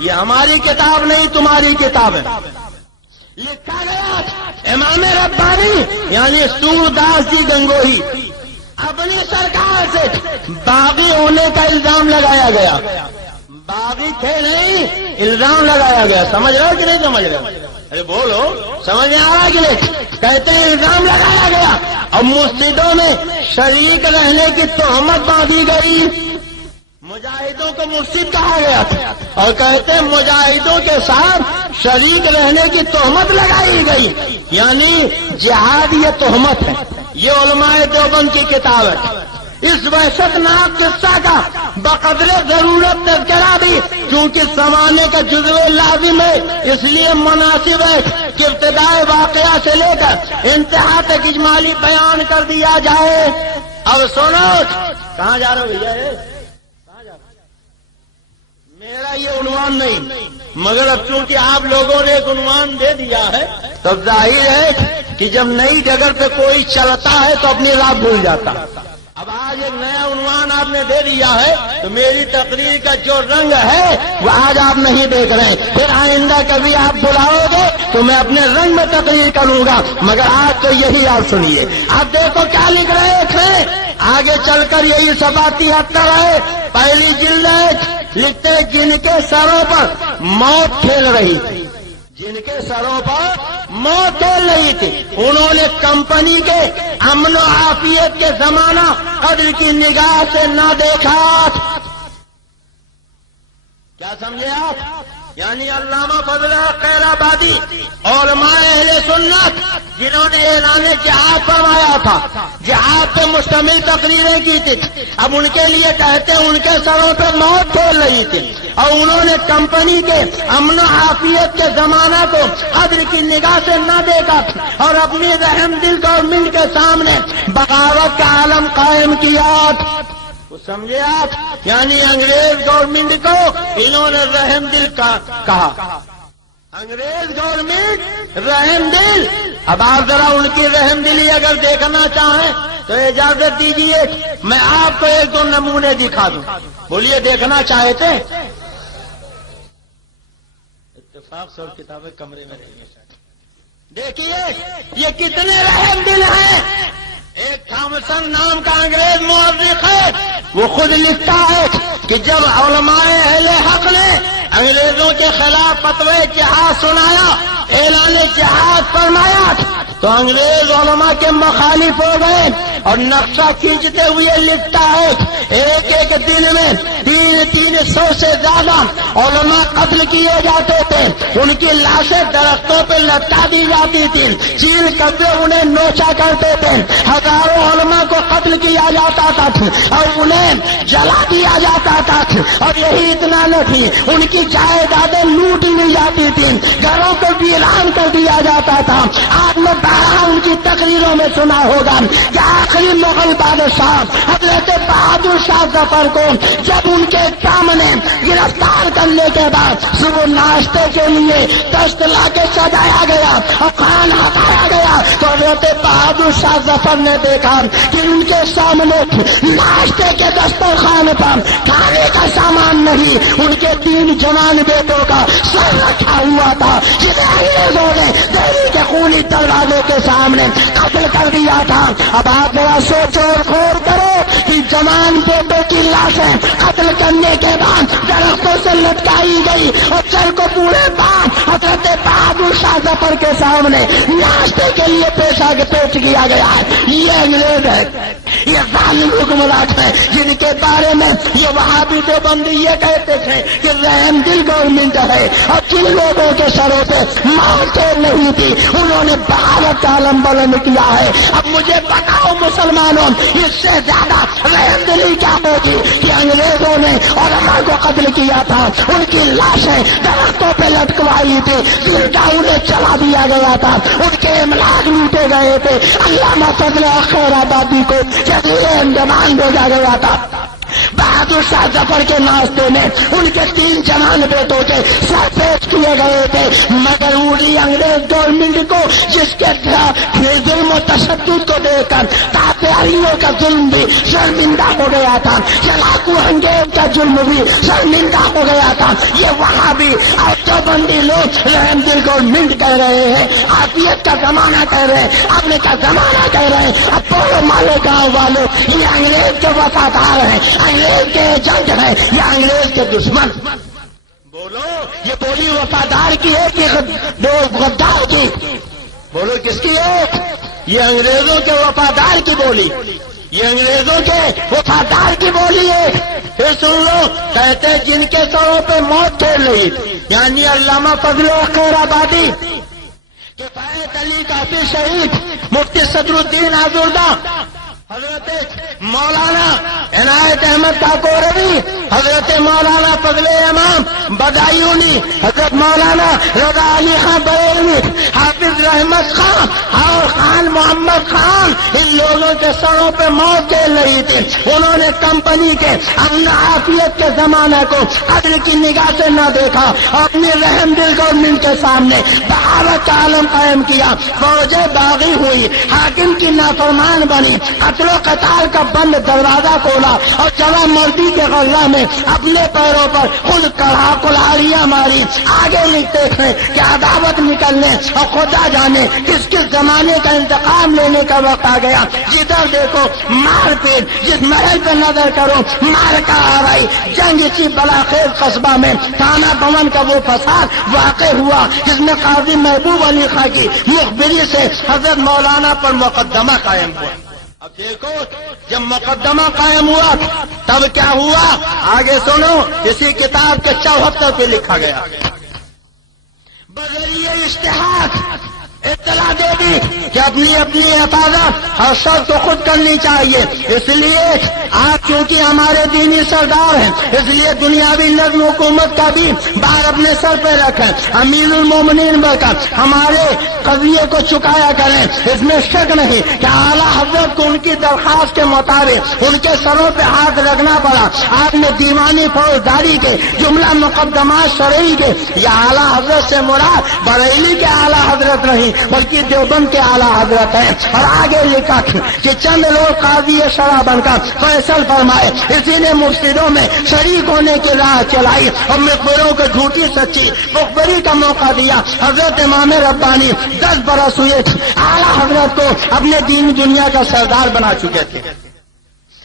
یہ ہماری کتاب نہیں تمہاری کتاب ہے. لکھا گیا امام ربانی یعنی سورداس جی گنگوہی اپنی سرکار سے باغی ہونے کا الزام لگایا گیا. باغی تھے نہیں، الزام لگایا گیا. سمجھ رہے ہو کہ نہیں سمجھ رہے ہو؟ ارے بولو، سمجھ میں آ رہا کہ نہیں؟ کہتے ہیں الزام لگایا گیا اور مسجدوں میں شریک رہنے کی تہمت باندھی گئی. مجاہدوں کو مرشد کہا گیا تھا اور کہتے ہیں مجاہدوں کے ساتھ شریک رہنے کی تہمت لگائی گئی. یعنی جہاد یہ تہمت ہے. یہ علماء دیوبند کی کتاب ہے. اس وحشت ناک قصہ کا بقدر ضرورت تذکرہ بھی چونکہ زمانے کا جزو لازم ہے، اس لیے مناسب ہے کہ ابتدائے واقعہ سے لے کر انتہا تک اجمالی بیان کر دیا جائے. اب سنو، کہاں جا رہے ہو بھیا؟ میرا یہ عنوان نہیں، مگر اب چونکہ آپ لوگوں نے ایک عنوان دے دیا ہے تو ظاہر ہے کہ جب نئی جگہ پہ کوئی چلتا ہے تو اپنی راہ بھول جاتا. اب آج ایک نیا عنوان آپ نے دے دیا ہے تو میری تقریر کا جو رنگ ہے وہ آج آپ نہیں دیکھ رہے ہیں. پھر آئندہ کبھی آپ بلاؤ گے تو میں اپنے رنگ میں تقریر کروں گا، مگر آج تو یہی آپ سنیے. آپ دیکھو کیا لکھ رہے تھے، آگے چل کر یہی سباتی ہتر ہے. پہلی جلد ہے، لکھتے جن کے سروں پر موت کھیل رہی تھی. جن کے سروں پر موت کھیل رہی تھی انہوں نے کمپنی کے امن و عافیت کے زمانہ قدر کی نگاہ سے نہ دیکھا. کیا سمجھے آپ؟ یعنی علامہ فضل خیر آبادی علماء اہل سنت جنہوں نے اعلان جہاد فرمایا تھا، جہاد پہ مشتمل تقریریں کی تھی، اب ان کے لیے کہتے ہیں ان کے سروں پہ موت کھیل رہی تھی اور انہوں نے کمپنی کے امن و عافیت کے زمانہ کو قدر کی نگاہ سے نہ دیکھا اور اپنی رحم دل گورنمنٹ کے سامنے بغاوت کا عالم قائم کیا. سمجھے آپ؟ یعنی انگریز گورنمنٹ کو انہوں نے رحم دل کہا. انگریز گورنمنٹ رحم دل. اب آپ ذرا ان کی رحم دلی اگر دیکھنا چاہیں تو اجازت دیجیے میں آپ کو ایک دو نمونے دکھا دوں. بولیے، دیکھنا چاہتے؟ اتفاق سے اور کتابیں کمرے میں رہی ہیں. دیکھیے یہ کتنے رحم دل ہیں. ایک تھامسن نام کا انگریز مورخ ہے، وہ خود لکھتا ہے کہ جب علماء اہل حق نے انگریزوں کے خلاف فتوی جہاد سنایا، اعلان جہاد فرمایا تو انگریز علماء کے مخالف ہو گئے اور نقشہ کھینچتے ہوئے لکھتا ہے ایک ایک دن میں 300 سے زیادہ علماء قتل کیے جاتے تھے. ان کی لاشیں درختوں پہ لٹکا دی جاتی تھی، چیل کبے انہیں نوچا کرتے تھے. ہزاروں علماء کو قتل کیا جاتا تھا اور انہیں جلا دیا جاتا تھا. اور یہی اتنا نہ تھی، ان کی جائیدادیں لوٹ لی جاتی تھی، گھروں کو ویران کر دیا جاتا تھا. آپ نے ان کی تقریروں میں سنا ہوگا کہ آخری مغل بادشاہ حضرت بہادر شاہ ظفر کو جب ان کے سامنے گرفتار کرنے کے بعد صبح ناشتے کے لیے دست لا کے سجایا گیا اور کھانا کھایا گیا تو حضرت بہادر شاہ ظفر نے دیکھا کہ ان کے سامنے ناشتے کے دسترخوان پر کھانے کا سامان نہیں، ان کے 3 جوان بیٹوں کا سر رکھا ہوا تھا جنہیں انگریزوں نے دہلی کے خونی دروازے کے سامنے قتل کر دیا تھا. اب آپ ذرا سوچو اور غور کرو کہ جوان بیٹوں کی لاشیں قتل کرنے کے بعد درختوں سے لٹکائی گئی اور چل کو پورے بعد حضرت بہادر شاہ ظفر کے سامنے ناشتے کے لیے پیش کیا گیا ہے. یہ انگریز ہے، یہ ظالم حکمران ہے جن کے بارے میں یہ وہابی دیوبندی یہ کہتے تھے کہ رحم دل گورنمنٹ ہے اور جن لوگوں کے سروں پہ موت نہیں تھی انہوں نے بغاوت کا علم بلند کیا ہے. اب مجھے بتاؤ مسلمانوں، اس سے زیادہ رحم دلی کیا ہوگی کہ انگریزوں نے علماء کو قتل کیا تھا، ان کی لاشیں درختوں پہ لٹکوائی تھی، زندہ انہیں چلا دیا گیا تھا، ان کے املاک لوٹے گئے تھے. علامہ فضل خیر آبادی کو جزیرے انڈمان بھیجا گیا تھا. بہادر شاہ ظفر کے ناشتے میں ان کے 3 جوان بیٹوں کے سر پیش کیے گئے تھے، مگر وہی انگریز گورنمنٹ کو جس کے ظلم و تشدد کو دیکھ کر تابعیوں کا ظلم بھی شرمندہ ہو گیا تھا، چلاکو انگریز کا ظلم بھی شرمندہ ہو گیا تھا۔ یہ وہاں بھی اور دیوبندی لوگ رحم دل گورنمنٹ کہہ رہے ہیں، عافیت کا زمانہ کہہ رہے ہیں، اپنے کا زمانہ کہہ رہے ہیں۔ اب بولو مالے گاؤں والوں، یہ انگریز کے وفادار ہیں، انگریز کے ایجنٹ ہیں یا انگریز کے دشمن؟ بولو، یہ بولی وفادار کی ہے کہ غدار کی؟ بولو کس کی ہے؟ یہ انگریزوں کے وفادار کی بولی، یہ انگریزوں کے وفادار کی بولی ہے۔ پھر سن لو، کہتے ہیں جن کے سروں پہ موت کھیل رہی، یعنی علامہ فضل خیر آبادی، کفایت علی کافی شہید، مفتی صدر الدین آزردہ، حضرت مولانا عنایت احمد کاکوروی، حضرت مولانا فضل امام بدایونی، حضرت مولانا رضا علی خان بریلوی، حافظ رحمت خان اور خان محمد خان، ان لوگوں کے سروں پہ موت کھیل رہی تھی۔ انہوں نے کمپنی کے امن عافیت کے زمانے کو قدر کی نگاہ سے نہ دیکھا، اپنی رحم دل گورنمنٹ کے سامنے بغاوت کا عالم قائم کیا، فوجیں باغی ہوئی، حاکم کی نافرمان بنی، قتل و قتال کا بند دروازہ کھولا اور جوان مردی کے غلہ میں اپنے پیروں پر خود کلاڑیاں ماری۔ آگے لکھتے ہیں کہ عداوت نکلنے اور خدا جانے کس کس زمانے کا انتقام لینے کا وقت آ گیا۔ جدھر دیکھو مار پیٹ، جس محل پہ نظر کرو مار کا آرائی، جنگ اسی بلاخیز قصبہ میں تھانہ بھون کا وہ فساد واقع ہوا جس میں قاضی محبوب علی خان کی مخبری سے حضرت مولانا پر مقدمہ قائم ہوا۔ اب دیکھو، جب مقدمہ قائم ہوا تب کیا ہوا، آگے سنو، اسی کتاب کے 74 پہ لکھا گیا، بذریعہ اشتہار اطلاع دے دی کہ اپنی حفاظت ہر شخص کو خود کرنی چاہیے۔ اس لیے آپ چونکہ ہمارے دینی سردار ہیں، اس لیے دنیاوی نظم حکومت کا بھی بار اپنے سر پہ رکھیں، امیر المومنین بن کر ہمارے قضیے کو چکایا کریں۔ اس میں شک نہیں کہ اعلیٰ حضرت کو ان کی درخواست کے مطابق ان کے سروں پہ ہاتھ رکھنا پڑا۔ آپ نے دیوانی فوجداری کے جملہ مقدمات شرعی کے یا اعلیٰ حضرت سے مراد بریلی کے اعلیٰ حضرت نہیں بلکہ دیوبند کے اعلیٰ حضرت ہیں۔ اور آگے لکھا کہ چند لوگ قاضی شرع بن کر فیصل فرمائے، اسی نے مفسدوں میں شریک ہونے کی راہ چلائی اور مخبروں کو جھوٹی سچی مخبری کا موقع دیا۔ حضرت امام ربانی 10 برس ہوئے اعلیٰ حضرت کو اپنے دین دنیا کا سردار بنا چکے تھے۔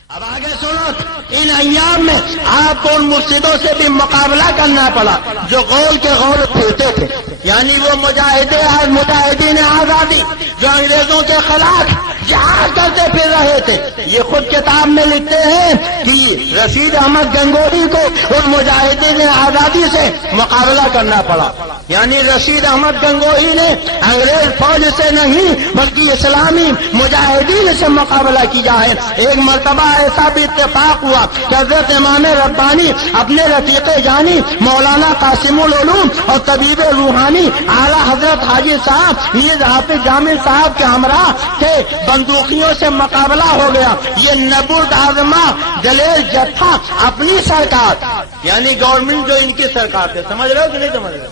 اب آگے سنو، ان ایام میں آپ کو ان مفسدوں سے بھی مقابلہ کرنا پڑا جو غول کے غول پھرتے تھے، یعنی وہ مجاہدین آزادی جو انگریزوں کے خلاف جہاد کرتے پھر رہے تھے۔ یہ خود کتاب میں لکھتے ہیں کہ رشید احمد گنگوہی کو ان مجاہدین آزادی سے مقابلہ کرنا پڑا، یعنی رشید احمد گنگوہی نے انگریز فوج سے نہیں بلکہ اسلامی مجاہدین سے مقابلہ کیا ہے۔ ایک مرتبہ ایسا بھی اتفاق ہوا کہ حضرت امام ربانی اپنے رفیق جانی مولانا قاسم العلوم اور طبیب روحانی اعلیٰ حضرت حاجی صاحب میر حافظ جامع صاحب کے ہمراہ تھے، بندوقیوں سے مقابلہ ہو گیا۔ یہ نبرد آزما دلیل جتھا اپنی سرکار، یعنی گورنمنٹ جو ان کی سرکار تھے، سمجھ رہے ہو کہ نہیں سمجھ رہے؟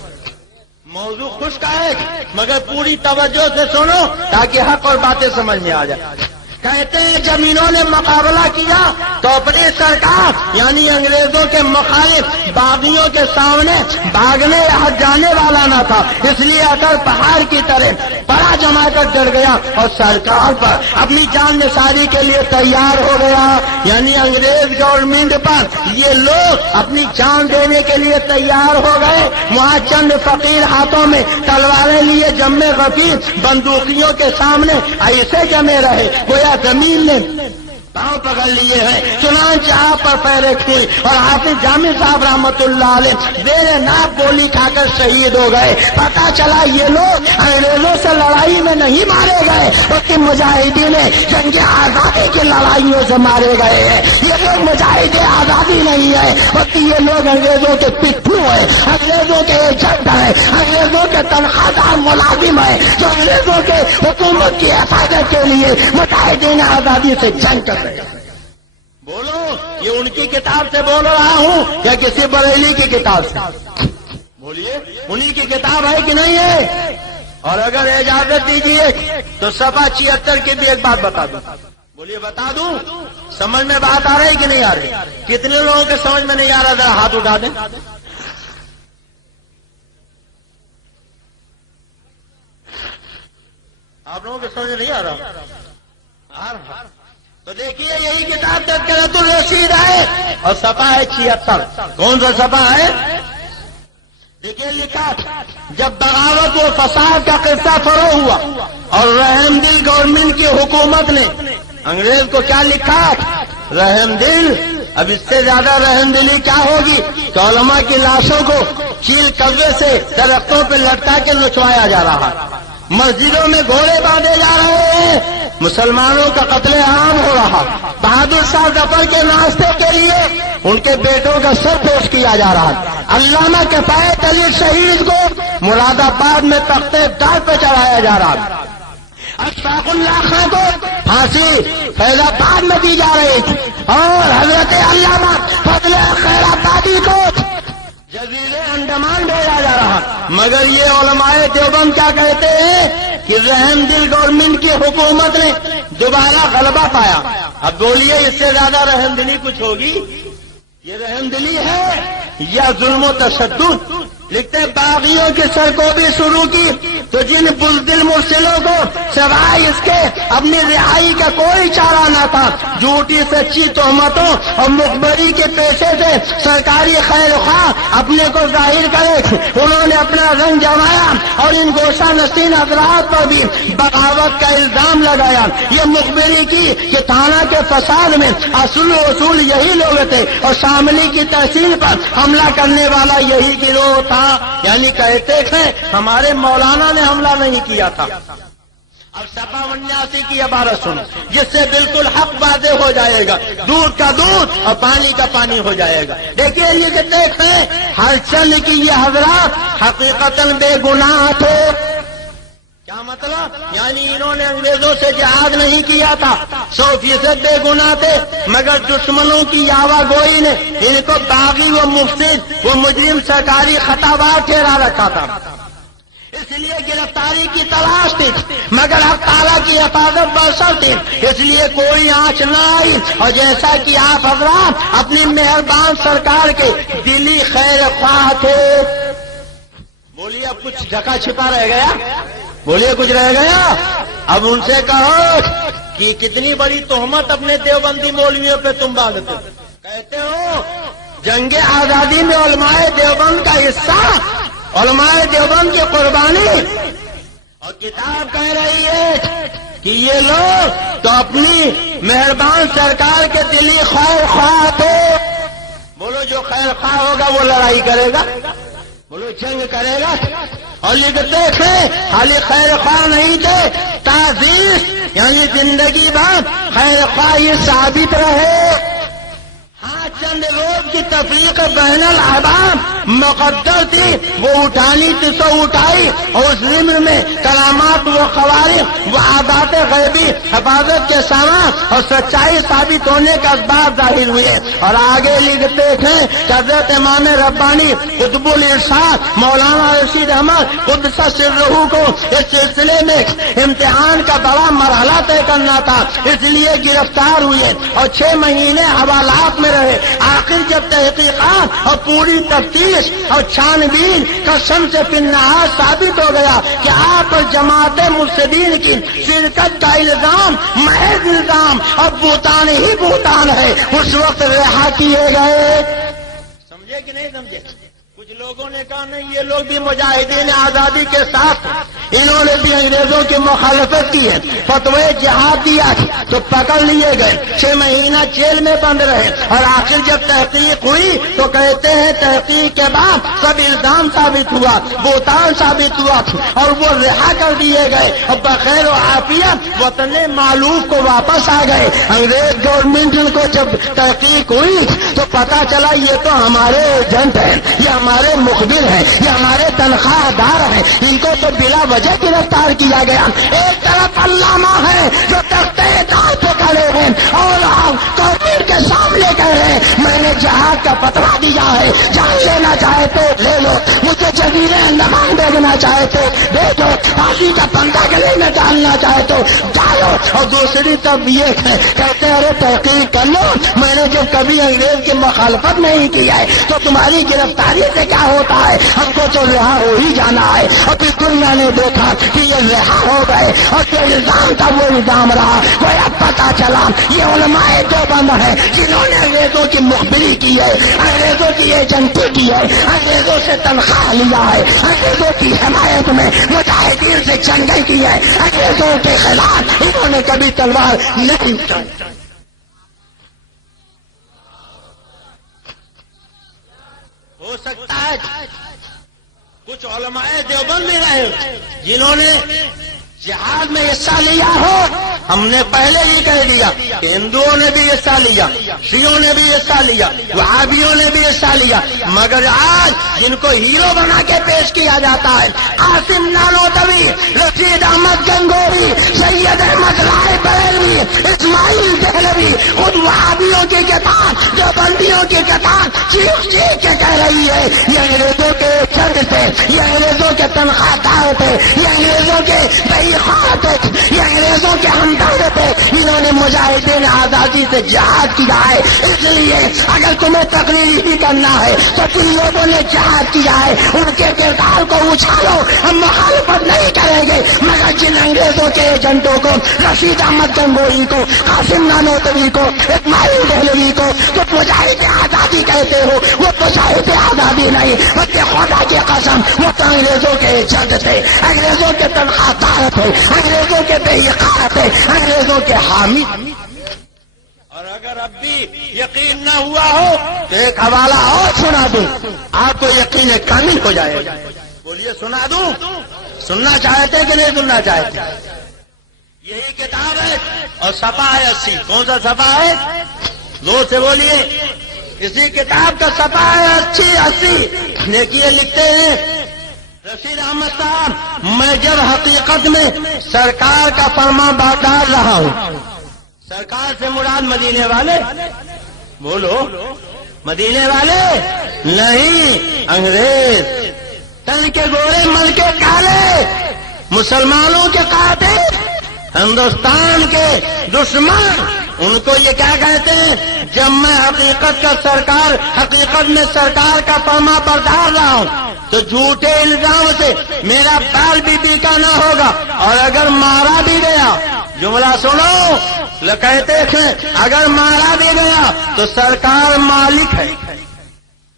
موضوع خوش کا ہے مگر پوری توجہ سے سنو تاکہ حق اور باتیں سمجھ میں آ جائے۔ کہتے ہیں جب انہوں نے مقابلہ کیا تو اپنی سرکار یعنی انگریزوں کے مخالف باغیوں کے سامنے بھاگنے یا جانے والا نہ تھا، اس لیے اگر پہاڑ کی طرح بڑا جما کر ڈر گیا اور سرکار پر اپنی جان نثاری کے لیے تیار ہو گیا، یعنی انگریز گورنمنٹ پر یہ لوگ اپنی جان دینے کے لیے تیار ہو گئے۔ وہاں چند فقیر ہاتھوں میں تلواریں لیے جمے غفیر بندوقیوں کے سامنے ایسے جمے رہے گویا زمین نے پاؤں پکڑ لیے ہیں، چنانچہ آپ پر پیر رکھے اور حافظ جامع صاحب رحمت اللہ علیہ زیر ناپ گولی کھا کر شہید ہو گئے۔ پتا چلا یہ لوگ انگریزوں سے لڑائی میں نہیں مارے گئے بلکہ مجاہدین جنگ آزادی کی لڑائیوں سے مارے گئے ہیں۔ یہ لوگ مجاہد آزادی نہیں ہے بلکہ یہ لوگ انگریزوں کے پٹھو ہیں، انگریزوں کے ایجنٹ ہیں، انگریزوں کے تنخواہ دار ملازم ہیں جو انگریزوں کے حکومت کی حفاظت کے لیے مجاہدین آزادی سے جنگ کر رہے ہیں۔ بولو، یہ ان کی کتاب سے بول رہا ہوں یا کسی بریلی کی کتاب سے؟ بولیے، انہی کی کتاب ہے کہ نہیں ہے؟ اور اگر اجازت دیجیے تو صفحہ 76 کی بھی ایک بات بتا دوں. بولیے بتا دوں؟ سمجھ میں بات آ رہی کہ نہیں آ رہی؟ کتنے لوگوں کے سمجھ میں نہیں آ رہا؟ ذرا ہاتھ اٹھا دیں. آپ لوگوں کے سمجھ میں نہیں آ رہا؟ تو دیکھیے یہی کتاب تذکرۃ الرشید ہے اور صفحہ ہے 76. کون سا صفحہ ہے؟ دیکھیے لکھا، جب بغاوت و فساد کا قصہ فروغ ہوا اور رحم دل گورنمنٹ کی حکومت نے انگریز کو کیا لکھا؟ رحم دل. اب اس سے زیادہ رحم دلی کیا ہوگی کہ علماء کی لاشوں کو چیل کوے سے درختوں پہ لٹکا کے نچوایا جا رہا، مسجدوں میں گھوڑے باندھے جا رہے ہیں، مسلمانوں کا قتل عام ہو رہا، بہادر شاہ ظفر کے ناشتے کے لیے ان کے بیٹوں کا سر پیش کیا جا رہا، علامہ کفایت علی شہید کو مراد آباد میں تختے ڈال پہ چڑھایا جا رہا، اشفاق اللہ خان کو پھانسی فیض آباد میں دی جا رہی تھی، اور حضرت علامہ فضل خیر آبادی کو جزیرے انڈمان بھیجا جا رہا. مگر یہ علماء دیوبند کیا کہتے ہیں کہ رحم دل گورنمنٹ کی حکومت نے دوبارہ غلبہ پایا. اب بولیے اس سے زیادہ رحم دلی کچھ ہوگی؟ یہ رحم دلی ہے یا ظلم و تشدد؟ لکھتے باغیوں کی سرکوبی شروع کی تو جن بزدل مرسلوں کو سوائے اس کے اپنی رہائی کا کوئی چارہ نہ تھا، جھوٹی سچی تہمتوں اور مخبری کے پیشے سے سرکاری خیر خواہ اپنے کو ظاہر کرے، انہوں نے اپنا رنگ جمایا اور ان گوشہ نشین حضرات پر بھی بغاوت کا الزام لگایا. یہ مخبری کی کہ تھانہ کے فساد میں اصول یہی لوگ تھے اور شاملی کی تحصیل پر حملہ کرنے والا یہی گروہ تھا. یعنی کہتے تھے ہمارے مولانا نے حملہ نہیں کیا تھا. اب صفحہ 79 کی عبارت سنو جس سے بالکل حق واضح ہو جائے گا، دودھ کا دودھ اور پانی کا پانی ہو جائے گا. دیکھیے یہ کہ دیکھیں ہر چند کی یہ حضرات حقیقتاً بے گناہ تھے. کیا مطلب؟ یعنی انہوں نے انگریزوں سے جہاد نہیں کیا تھا، 100% بے گناہ تھے، مگر دشمنوں کی یاوہ گوئی نے ان کو باغی و مفسد و مجرم سرکاری خطابات ٹھہرا رکھا تھا. اس لیے گرفتاری کی تلاش تھی، مگر حق تعالیٰ کی حفاظت برسر تھی، اس لیے کوئی آنچ نہ آئی. اور جیسا کہ آپ حضرات اپنی مہربان سرکار کے دلی خیر خواہ تھے. بولیے اب کچھ ڈھکا چھپا رہ گیا؟ بولیے کچھ رہ گیا؟ اب ان سے کہو کہ کتنی بڑی تہمت اپنے دیوبندی مولویوں پہ تم باندھتے ہو. کہتے ہو جنگ آزادی میں علماء دیوبند کا حصہ، علماء دیوبند کی قربانی، اور کتاب کہہ رہی ہے کہ یہ لوگ تو اپنی مہربان سرکار کے دلی خیر خواہ تھے. بولو جو خیر خواہ ہوگا وہ لڑائی کرے گا، بولو جنگ کرے گا. اور یہ دیکھے خالی خیر خواہ نہیں تھے، تعزیز یعنی زندگی بھر خیر خواہ یہ ثابت رہے. ہاں چند روز کی تفریق بین الاحباب مقدر تھی، وہ اٹھانی تھی سو اٹھائی، اور اس ضمن میں کرامات و خوارق و عادات غیبی حفاظت کے سامان اور سچائی ثابت ہونے کا اسباب ظاہر ہوئے. اور آگے لکھتے تھے کہ حضرت امام ربانی قطب الارشاد مولانا رشید احمد قدس سرہ کو اس سلسلے میں امتحان کا بڑا مرحلہ طے کرنا تھا، اس لیے گرفتار ہوئے اور 6 مہینے حوالات میں رہے. آخر جب تحقیقات اور پوری تفتیش اور چھان بین کا شمس فی النہار ثابت ہو گیا کہ آپ پر جماعت مفسدین کی شرکت کا الزام محض الزام اور بہتان ہی بہتان ہے، اس وقت رہا کیے گئے. سمجھے کہ نہیں سمجھے؟ کچھ لوگوں نے کہا نہیں یہ لوگ بھی مجاہدین آزادی کے ساتھ، انہوں نے بھی انگریزوں کی مخالفت کی ہے، فتوی جہاد دیا تو پکڑ لیے گئے، 6 مہینہ جیل میں بند رہے. اور آخر جب تحقیق ہوئی تو کہتے ہیں تحقیق کے بعد سب الزام ثابت ہوا، بہتان ثابت ہوا، اور وہ رہا کر دیے گئے اور بخیر و عافیت وطن معلوف کو واپس آ گئے. انگریز گورنمنٹ کو جب تحقیق ہوئی تو پتا چلا یہ تو ہمارے ایجنٹ ہیں، یہ ہمارے مخبر ہیں، یہ ہمارے تنخواہ دار ہیں، ان کو تو بلا وجہ گرفتار کیا گیا. ایک طرف علامہ ہے جو تختے دار پہ کھڑے ہیں اور آپ کافر کے سامنے کہہ رہے ہیں میں نے جہاد کا فتویٰ دیا ہے، جان لینا چاہے تو لے لو، مجھے جزیرے انڈمان بھیجنا چاہے تو بھیجو، پھانسی کا پنکھا گلے میں ڈالنا چاہے تو ڈالو۔ اور دوسری طرف یہ ہے کہتے ہیں ارے تحقیق کر لو، میں نے جب کبھی انگریز کی مخالفت نہیں کی ہے تو تمہاری گرفتاری سے کیا ہوتا ہے، ہم کو تو رہا ہو ہی جانا ہے۔ اور پھر دنیا نے دیکھا کہ یہ رہا ہو گئے اور جو الزام تھا وہ الزام رہا، کوئی اب پتا چلا یہ علماء دیوبند ہیں جنہوں نے انگریزوں کی مخبری کی ہے، انگریزوں کی ایجنٹی کی ہے، انگریزوں سے تنخواہ لیا ہے، انگریزوں کی حمایت میں مجاہدین سے جنگیں کی ہے، انگریزوں کے خلاف انہوں نے کبھی تلوار نہیں اٹھائی۔ ہو سکتا ہے کچھ علماء دیوبند میں رہے جنہوں نے جہاد میں حصہ لیا ہو، ہم نے پہلے ہی کہہ دیا کہ ہندوؤں نے بھی حصہ لیا، شیعوں نے بھی حصہ لیا، وہابیوں نے بھی حصہ لیا، مگر آج جن کو ہیرو بنا کے پیش کیا جاتا ہے، قاسم نانوتوی، رشید احمد گنگوہی، سید احمد رائے بریلوی، اسماعیل دہلوی، خود وہابیوں کی کتاب دیوبندیوں کی کتاب چیخ چیخ کے کہہ رہی ہے یہ انگریزوں کے چند تھے، یہ انگریزوں کے تنخواہ دار تھے، یہ انگریزوں کے یہ انگریزوں کے ہمدرد تھے، انہوں نے مجاہدین آزادی سے جہاد کیا ہے۔ اس لیے اگر تمہیں تقریر ہی کرنا ہے تو تم لوگوں نے جہاد کیا ہے، ان کے کردار کو اچھالو، ہم مخالفت نہیں کریں گے، مگر جن انگریزوں کے ایجنٹوں کو، رشید احمد گنگوہی کو، قاسم نانوتوی کو، اسماعیل دہلوی کو تو مجاہد آزادی کہتے ہو، وہ مجاہد آزادی نہیں، بلکہ خدا کی قسم وہ تو انگریزوں کے ایجنٹ تھے، انگریزوں کے تنخواہ دار تھے، انگریزوں کے بے اقرار تھے، انگریزوں کے حامی۔ اور اگر اب بھی یقین نہ ہوا ہو تو ایک حوالہ اور سنا دوں، آپ کو یقین کامل ہو جائے گا۔ بولیے سنا دوں؟ سننا چاہتے کہ نہیں سننا چاہتے؟ یہی کتاب ہے اور صفحہ ہے 80۔ کون سا صفحہ ہے؟ زور سے بولیے۔ اسی کتاب کا صفحہ ہے 80۔ دیکھیے لکھتے ہیں رشید احمد صاحب، میں جب حقیقت میں سرکار کا فرما بردار رہا ہوں، سرکار سے مراد مدینے والے، بولو مدینے والے نہیں، انگریز، تن کے گورے مل کے کالے، مسلمانوں کے قاتل، ہندوستان کے دشمن، ان کو یہ کیا کہتے ہیں؟ جب میں حقیقت میں سرکار کا فرما بردار رہا ہوں تو جھوٹے الزام سے میرا بال بھی بیکا نہ ہوگا، اور اگر مارا بھی گیا، جملہ سنو، کہتے ہیں اگر مارا بھی گیا تو سرکار مالک ہے،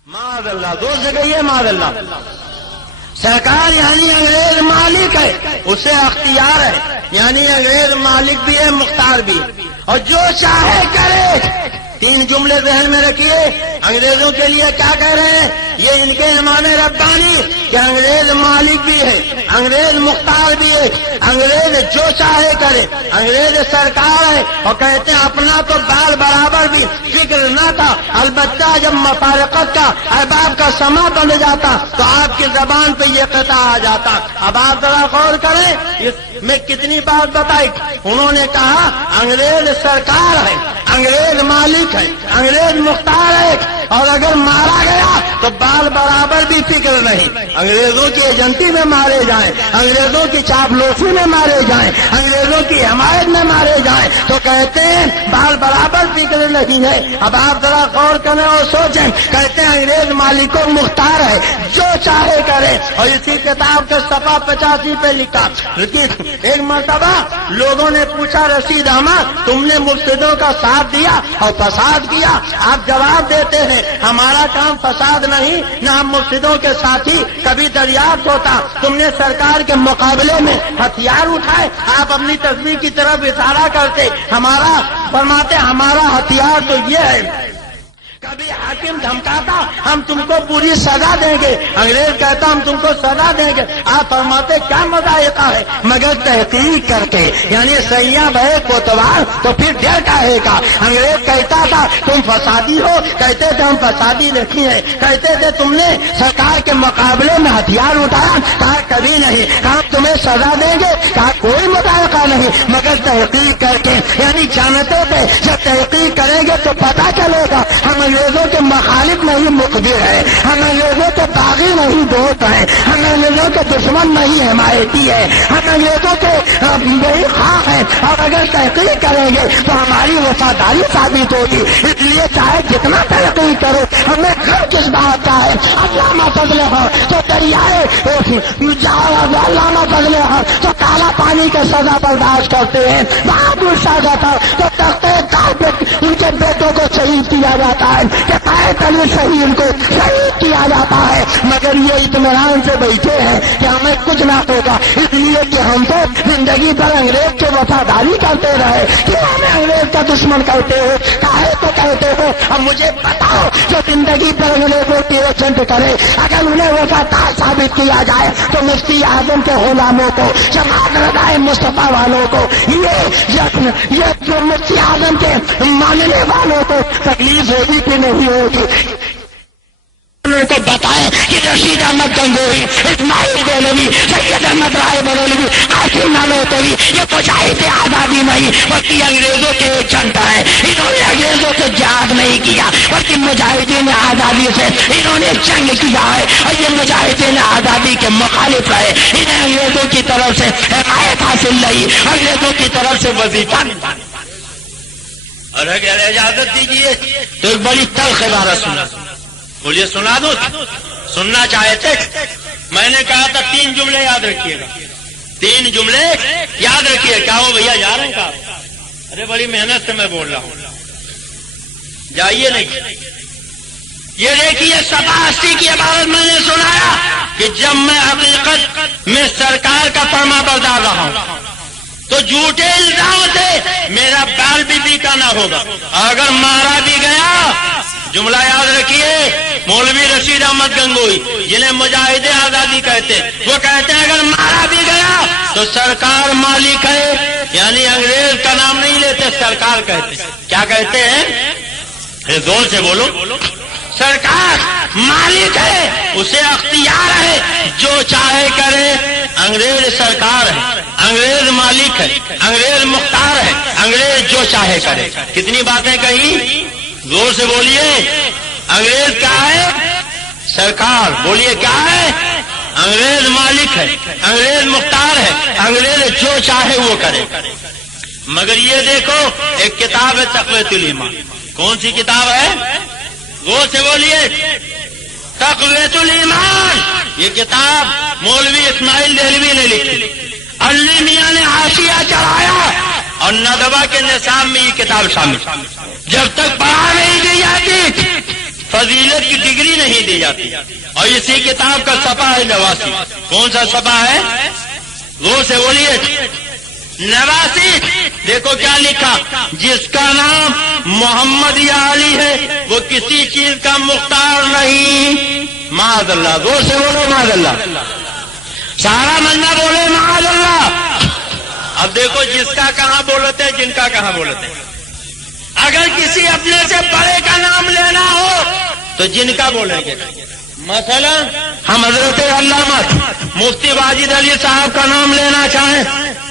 معاذ اللہ، دو جگہ یہ معاذ اللہ، سرکار یعنی انگریز مالک ہے، اسے اختیار ہے، یعنی انگریز مالک بھی ہے، مختار بھی ہے، اور جو چاہے کرے۔ تین جملے ذہن میں رکھیے، انگریزوں کے لیے کیا کہہ رہے ہیں؟ یہ ان کے امام ربانی کہ انگریز مالک بھی ہے، انگریز مختار بھی ہے، انگریز جو چاہے کرے، انگریز سرکار ہے، اور کہتے ہیں اپنا تو بال برابر بھی فکر نہ تھا، البتہ جب مفارقت کا احباب کا سما بن جاتا تو آپ کی زبان پہ یہ قطع آ جاتا۔ اب آپ ذرا غور کریں، میں کتنی بات بتائی، انہوں نے کہا انگریز سرکار ہے، انگریز مالک ہے، انگریز مختار ہے، اور اگر مارا گیا تو بال برابر بھی فکر نہیں، انگریزوں کی ایجنٹی میں مارے جائیں، انگریزوں کی چاپلوسی میں مارے جائیں، انگریزوں کی حمایت میں مارے جائیں تو کہتے ہیں بال برابر فکر نہیں ہے۔ اب آپ ذرا غور کریں اور سوچیں، کہتے ہیں انگریز مالک و مختار ہے، جو چاہے کرے، اور اسی کتاب کے صفحہ 85 پہ لکھا۔ ایک مرتبہ لوگوں نے پوچھا رشید احمد تم نے مفسدوں کا ساتھ دیا اور فساد کیا، آپ جواب دیتے ہیں ہمارا کام فساد نہیں، نہ ہم مفسدوں کے ساتھی، کبھی دریافت ہوتا تم نے سرکار کے مقابلے میں ہتھیار اٹھائے، آپ اپنی تصویر کی طرف اشارہ کرتے، ہمارا فرماتے ہمارا ہتھیار تو یہ ہے کبھی حاکم دھمکاتا ہم تم کو پوری سزا دیں گے، انگریز کہتا ہم تم کو سزا دیں گے، آپ فرماتے کیا مذائقہ ہے مگر تحقیق کر کے، یعنی سیاح بھائی کوتوال تو پھر ڈر کاہے کا۔ انگریز کہتا تھا تم فسادی ہو، کہتے تھے ہم فسادی نہیں ہیں، کہتے تھے تم نے سرکار کے مقابلے میں ہتھیار اٹھایا، کہا کبھی نہیں، کہا تمہیں سزا دیں گے، کہا کوئی مذائقہ نہیں مگر تحقیق کر کے، یعنی جانتے تھے جب تحقیق کریں گے تو پتہ چلے گا ہم انگریزوں کے مخالف نہیں مقبر ہے، ہم انگریزوں کے باغی نہیں دوست ہیں، ہم انگریزوں کے دشمن نہیں حمایتی ہے، ہم انگریزوں کے وہی خواہ ہیں، اور اگر تحقیق کریں گے تو ہماری وفاداری ثابت ہوگی، اس لیے چاہے جتنا تحقیق کرو ہمیں گھر کس بات کا ہے۔ علامہ فضل ہے تو دریائے علامہ فضل ہے تو کالا پانی کے سزا برداشت کرتے ہیں، بہادر شاہ تھا تو تختے ان کے بیٹوں کو شہید کیا جاتا ہے، کہ قائد علی شہید ان کو شہید کیا جاتا ہے، مگر یہ اطمینان سے بیٹھے ہیں کہ ہمیں کچھ نہ ہوگا، اس لیے کہ ہم تو زندگی بھر انگریز کے وفاداری کرتے رہے، کیوں ہمیں انگریز کا دشمن کرتے ہو، کاہے تو کہتے ہو۔ اب مجھے بتاؤ جو زندگی بھر انگریزوں کی ایجنٹ کرے اگر انہیں وفادار ثابت کیا جائے تو مفتی اعظم کے غلاموں کو، جماعت رضائے مصطفیٰ والوں کو، یہ جو مفتی اعظم کے ماننے والوں کو تکلیف ہوگی کہ نہیں ہوگی؟ کو بتائیں کہ رشید احمد گنگوہی، اسماعیل دہلوی، سید احمد رائے بریلوی، قاسم نانوتوی یہ مجاہد آزادی نہیں بلکہ انگریزوں کے ایجنٹ ہیں، انہوں نے انگریزوں سے جہاد نہیں کیا بلکہ مجاہدین آزادی سے انہوں نے جنگ کیا ہے، اور یہ مجاہدین آزادی کے مخالف رہے، انہیں انگریزوں کی طرف سے حمایت حاصل نہیں، انگریزوں کی طرف سے وظیفہ نہیں۔ اور اگر اجازت دیجیے تو ایک بڑی تلخ عبارت سنا، بولیے سنا دو، سننا چاہتے؟ میں نے کہا تھا 3 جملے یاد رکھیے گا، 3 جملے یاد رکھیے۔ کیا وہ بھیا جا رہے ہیں کہاں؟ ارے بڑی محنت سے میں بول رہا ہوں، جائیے نہیں۔ یہ دیکھیے صفحہ 80 کی عبارت میں نے سنایا کہ جب میں حقیقت میں سرکار کا فرما بردار رہا ہوں تو جھوٹے الزام سے میرا بال بھی بیکا نہ ہوگا، اگر مارا بھی گیا، جملہ یاد رکھیے، مولوی رشید احمد گنگوہی جنہیں مجاہد آزادی کہتے، وہ کہتے ہیں اگر مارا بھی گیا تو سرکار مالک ہے، یعنی انگریز کا نام نہیں لیتے، سرکار کہتے۔ کیا کہتے ہیں؟ زور سے بولو۔ سرکار مالک ہے، اسے اختیار ہے، جو چاہے کرے۔ انگریز سرکار ہے، انگریز مالک ہے، انگریز مختار ہے، انگریز جو چاہے کرے۔ کتنی باتیں کہی؟ زور سے بولیے۔ انگریز کیا ہے؟ سرکار۔ بولیے کیا ہے؟ انگریز مالک ہے، انگریز مختار ہے، انگریز جو چاہے وہ کرے۔ مگر یہ دیکھو ایک کتاب ہے تقویۃ الایمان، کون سی کتاب ہے؟ غور سے بولیے۔ تقویۃ الایمان، یہ کتاب مولوی اسماعیل دہلوی نے لکھی، علی میاں نے حاشیہ چڑھایا اور ندوہ کے نصاب میں یہ کتاب شامل۔ جب تک پڑھا نہیں دی جاتی فضیلت کی ڈگری نہیں دی جاتی۔ اور اسی کتاب کا صفحہ ہے 89۔ کون سا صفحہ ہے؟ غور سے بولیے۔ 89 دیکھو کیا لکھا، جس کا نام محمد یا علی ہے وہ کسی چیز کا مختار نہیں۔ معاذ اللہ، زور سے بولو معاذ اللہ، سارا ملنا بولے معاذ اللہ۔ اب دیکھو جس کا کہاں بولتے ہیں، جن کا کہاں بولتے ہیں۔ اگر کسی اپنے سے بڑے کا نام لینا ہو تو جن کا بولیں گے۔ مثلا ہم حضرت علامہ مفتی واجد علی صاحب کا نام لینا چاہیں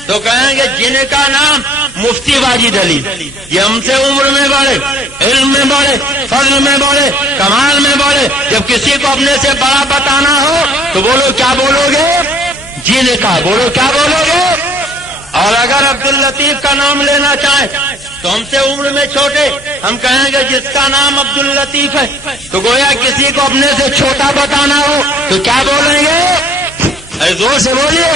تو کہیں گے جن کا نام مفتی واجد علی، یہ ہم سے عمر میں بڑے، علم میں بڑے، فضل میں بڑے، کمال میں بڑے۔ جب کسی کو اپنے سے بڑا بتانا ہو تو بولو کیا بولو گے؟ جن کا۔ بولو کیا بولو گے؟ اور اگر عبداللطیف کا نام لینا چاہیں تو ہم سے عمر میں چھوٹے، ہم کہیں گے جس کا نام عبداللطیف ہے۔ تو گویا کسی کو اپنے سے چھوٹا بتانا ہو تو کیا بولیں گے؟ زور سے بولیے۔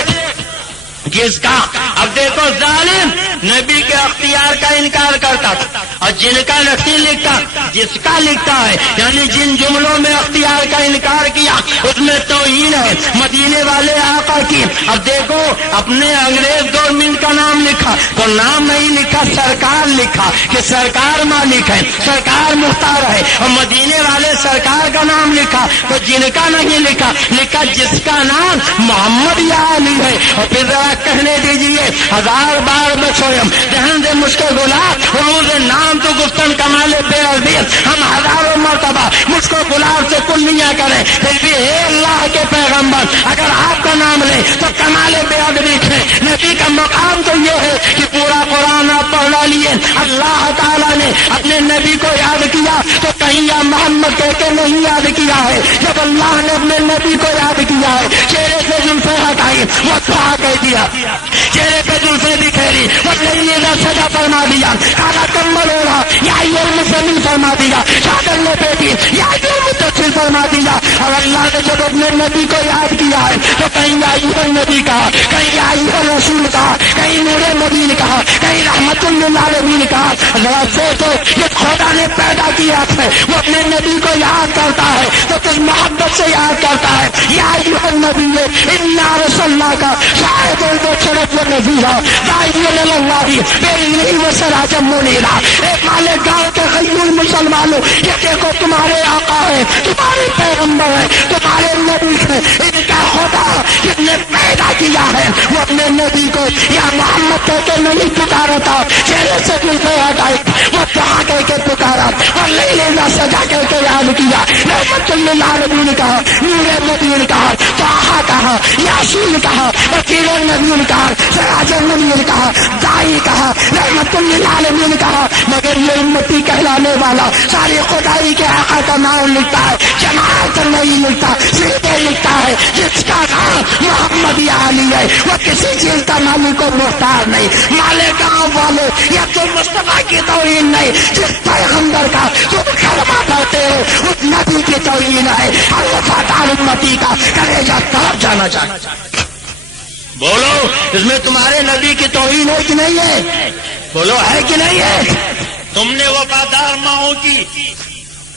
جس کا اب دیکھو ظالم نبی کے اختیار کا انکار کرتا تھا، اور جن کا نہیں لکھتا جس کا لکھتا ہے، یعنی جن جملوں میں اختیار کا انکار کیا اس میں توہین ہے مدینے والے آقا کی۔ اب دیکھو اپنے انگریز گورنمنٹ کا نام لکھا تو نام نہیں لکھا، سرکار لکھا کہ سرکار مالک ہے، سرکار مختار ہے، اور مدینے والے سرکار کا نام لکھا تو جن کا نہیں لکھا لکھا جس کا نام محمد یا علی ہے۔ اور پھر ذرا کہنے دیجئے 1000 بار بچویم جہاں سے مشکل گلاب روز نام تو گفتن کمال بے عربی، ہم ہزاروں مرتبہ مجھ کو گلاب سے کلیا کریں پھر بھی اے اللہ کے پیغمبر اگر آپ کا نام لیں تو کمال بے عربی ہے۔ نبی کا مقام تو یہ ہے کہ پورا قرآن آپ پڑھ ڈالیے، اللہ تعالیٰ نے اپنے نبی کو یاد کیا تو کہیں یا محمد کہہ کے نہیں یاد کیا ہے، جب اللہ نے اپنے نبی کو یاد کیا ہے چہرے سے زلفیں ہٹائی وہ دعا کہہ دیا، چہرے پہ زلفیں بکھیری وہ لیلا سجا فرما دیا، کالا کمبل ہو رہا یا المزمل فرما دیا، چادر نے بیٹی یا متصل فرما دیا۔ اور اللہ نے جب اپنے نبی کو یاد کیا ہے تو کہیں یا نبی کہا، کہیں یا رسول کہا، کہیں نور مبین کہا، کہیں رحمت للعالمین کہا۔ ذرا سوچو یہ خدا نے پیدا کیا ہے وہ اپنے نبی کو یاد کرتا ہے تو کس محبت سے یاد کرتا ہے، یا ایھا النبی انا رسولناک شاہد البشرۃ ونذیرا داعیا الی اللہ باذنہ وسراجا منیرا۔ ایک مالے گاؤں کے غیور مسلمانوں یہ دیکھو تمہارے آقا ہے، تمہارے پیغمبر ہے، تمہارے نبی ہے، ان کا خدا جس نے پیدا کیا ہے وہ اپنے نبی کو یا محمد کہہ کے نہیں پکارا تھا، چہرے سے زلفیں ہٹائی وہ دعا کہہ کے پکارا اور لیلا سجا کہہ کے یاد کیا، رحمت للعالمین نے کہا، نور مبین نے کہا، طٰہٰ کہا، یاسین کہا، بشیر النذیر نے کہا، سراج المنیر نے کہا، داعی کہا، رحمت للعالمین نے کہا۔ مگر یہ امتی کہلانے والا ساری خدائی کے آقا کا نام لکھتا ہے، جماعت نہیں لکھتا، سیدھے لکھتا ہے جس کا نام محمد یا علی ہے وہ کسی چیز کا مالک و مختار نہیں، مالک گاؤں والے یا تم مصطفیٰ کی توہین نہیں، جس پیغمبر کا تم کلمہ پڑھتے ہو اس نبی کی توہین ہے، اور وفادار امتی کا کلیجہ تڑپ جانا چاہتا۔ بولو اس میں تمہارے نبی کی توہین ہے کہ نہیں ہے؟ بولو ہے کہ نہیں ہے؟ تم نے وفادار ماؤں کی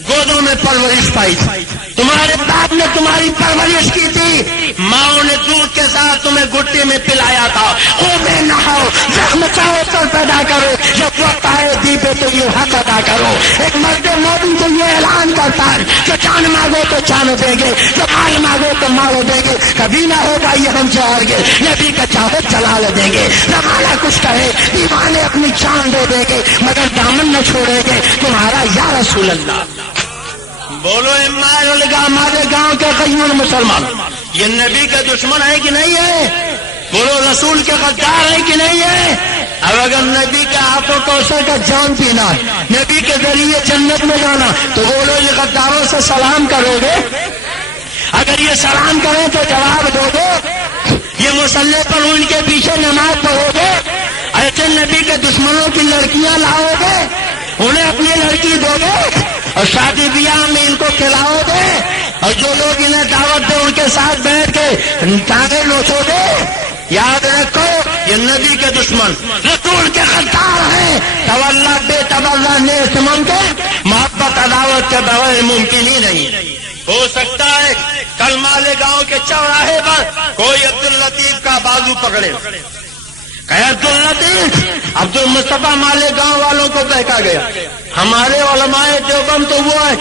گودوں میں پرورش پائی تھی، تمہارے باپ نے تمہاری پرورش کی تھی، ماؤں نے دودھ کے ساتھ تمہیں گٹی میں پلایا تھا، خوب میں نہاؤ، زخم چاہو سر پیدا کرو، جب وقت آئے دی پہ تو یہ حق ادا کرو۔ ایک مرد مومن تو یہ اعلان کرتا ہے کہ جان مانگو تو جان دیں گے، جو مال مانگو تو مال دیں گے، کبھی نہ ہوگا یہ ہم سے ہار گئے، نبی کا چاہو جلال دیں گے، زمانہ کچھ کہے دیوانے اپنی جان دے دیں گے مگر دامن نہ چھوڑیں گے تمہارا یا رسول اللہ۔ بولو ہمارے گاؤں کے غیور مسلمان یہ نبی کا دشمن ہے کہ نہیں ہے؟ بولو رسول کے غدار ہے کہ نہیں ہے؟ اب اگر نبی کے ہاتھوں کوثر کا جام پینا، نبی کے ذریعے جنت میں جانا تو بولو یہ غداروں سے سلام کرو گے؟ اگر یہ سلام کریں تو جواب دو گے؟ یہ مسلح پر ان کے پیچھے نماز پڑھو گے؟ ایسے نبی کے دشمنوں کی لڑکیاں لاؤ گے؟ انہیں اپنی لڑکی دو گے اور شادی بیاہ میں ان کو کھلاؤ گے اور جو لوگ انہیں دعوت دے ان کے ساتھ بیٹھ کے ٹانگیں نوچو گے؟ یاد رکھو یہ نبی کے دشمن رسول کے غدار ہیں۔ تولا بے تولا نیست ممکن، محبت عداوت کے بغیر ممکن ہی نہیں۔ ہو سکتا ہے کل مالے گاؤں کے چوراہے پر کوئی عبداللطیف کا بازو پکڑے کہ عبداللطیف عبد المصطفیٰ مالے گاؤں والوں کو بہکا گیا۔ ہمارے علماء دیوبند تو وہ ہے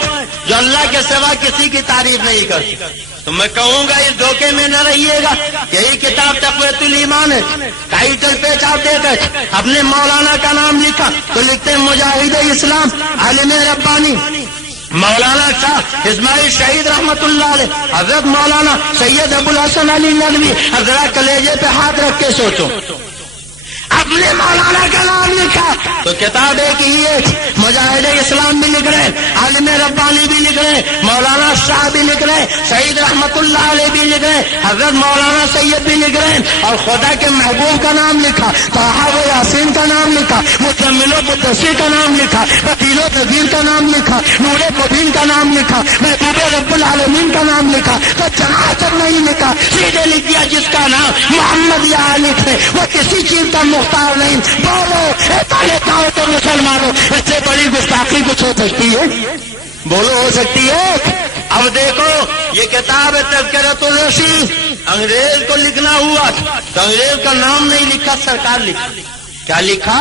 جو اللہ کے سوا کسی کی تعریف نہیں کرتے، تو میں کہوں گا اس دھوکے میں نہ رہیے گا۔ یہی کتاب تقویۃ الایمان ہے، ٹائٹل پیج آپ دیکھیں اپنے مولانا کا نام لکھا تو لکھتے ہیں مجاہد اسلام عالم ربانی مولانا شاہ اسماعیل شہید رحمت اللہ علیہ، حضرت مولانا سید ابو الحسن علی ندوی۔ حضرات کلیجے پہ ہاتھ رکھ کے سوچو، اب اپنے مولانا کا نام لکھا تو کتاب ایک ہی ہے، مجاہد اسلام بھی لکھ رہے، عالم ربانی بھی لکھ رہے، مولانا شاہ بھی لکھ رہے، سعید رحمت اللہ علیہ بھی لکھ رہے، حضرت مولانا سید بھی لکھ رہے، اور خدا کے محبوب کا نام لکھا، طٰہٰ و یاسین کا نام لکھا، مزمل و مدثر کا نام لکھا، وکیل و نذیر کا نام لکھا، نور مبین کا نام لکھا، محبوب رب العالمین کا نام لکھا، تو چنانچہ نہیں لکھا، سیدھے لکھ دیا جس کا نام محمد یا علی ہے وہ کسی چیز کا مختار نہیں۔ بولو اے طالبان تو مسلمانوں، اس سے بڑی گستاخی کچھ ہو سکتی ہے؟ بولو ہو سکتی ہے؟ اب دیکھو یہ کتاب ہے تذکرۃ الرشید، انگریز کو لکھنا ہوا تو انگریز کا نام نہیں لکھا، سرکار لکھا۔ کیا لکھا؟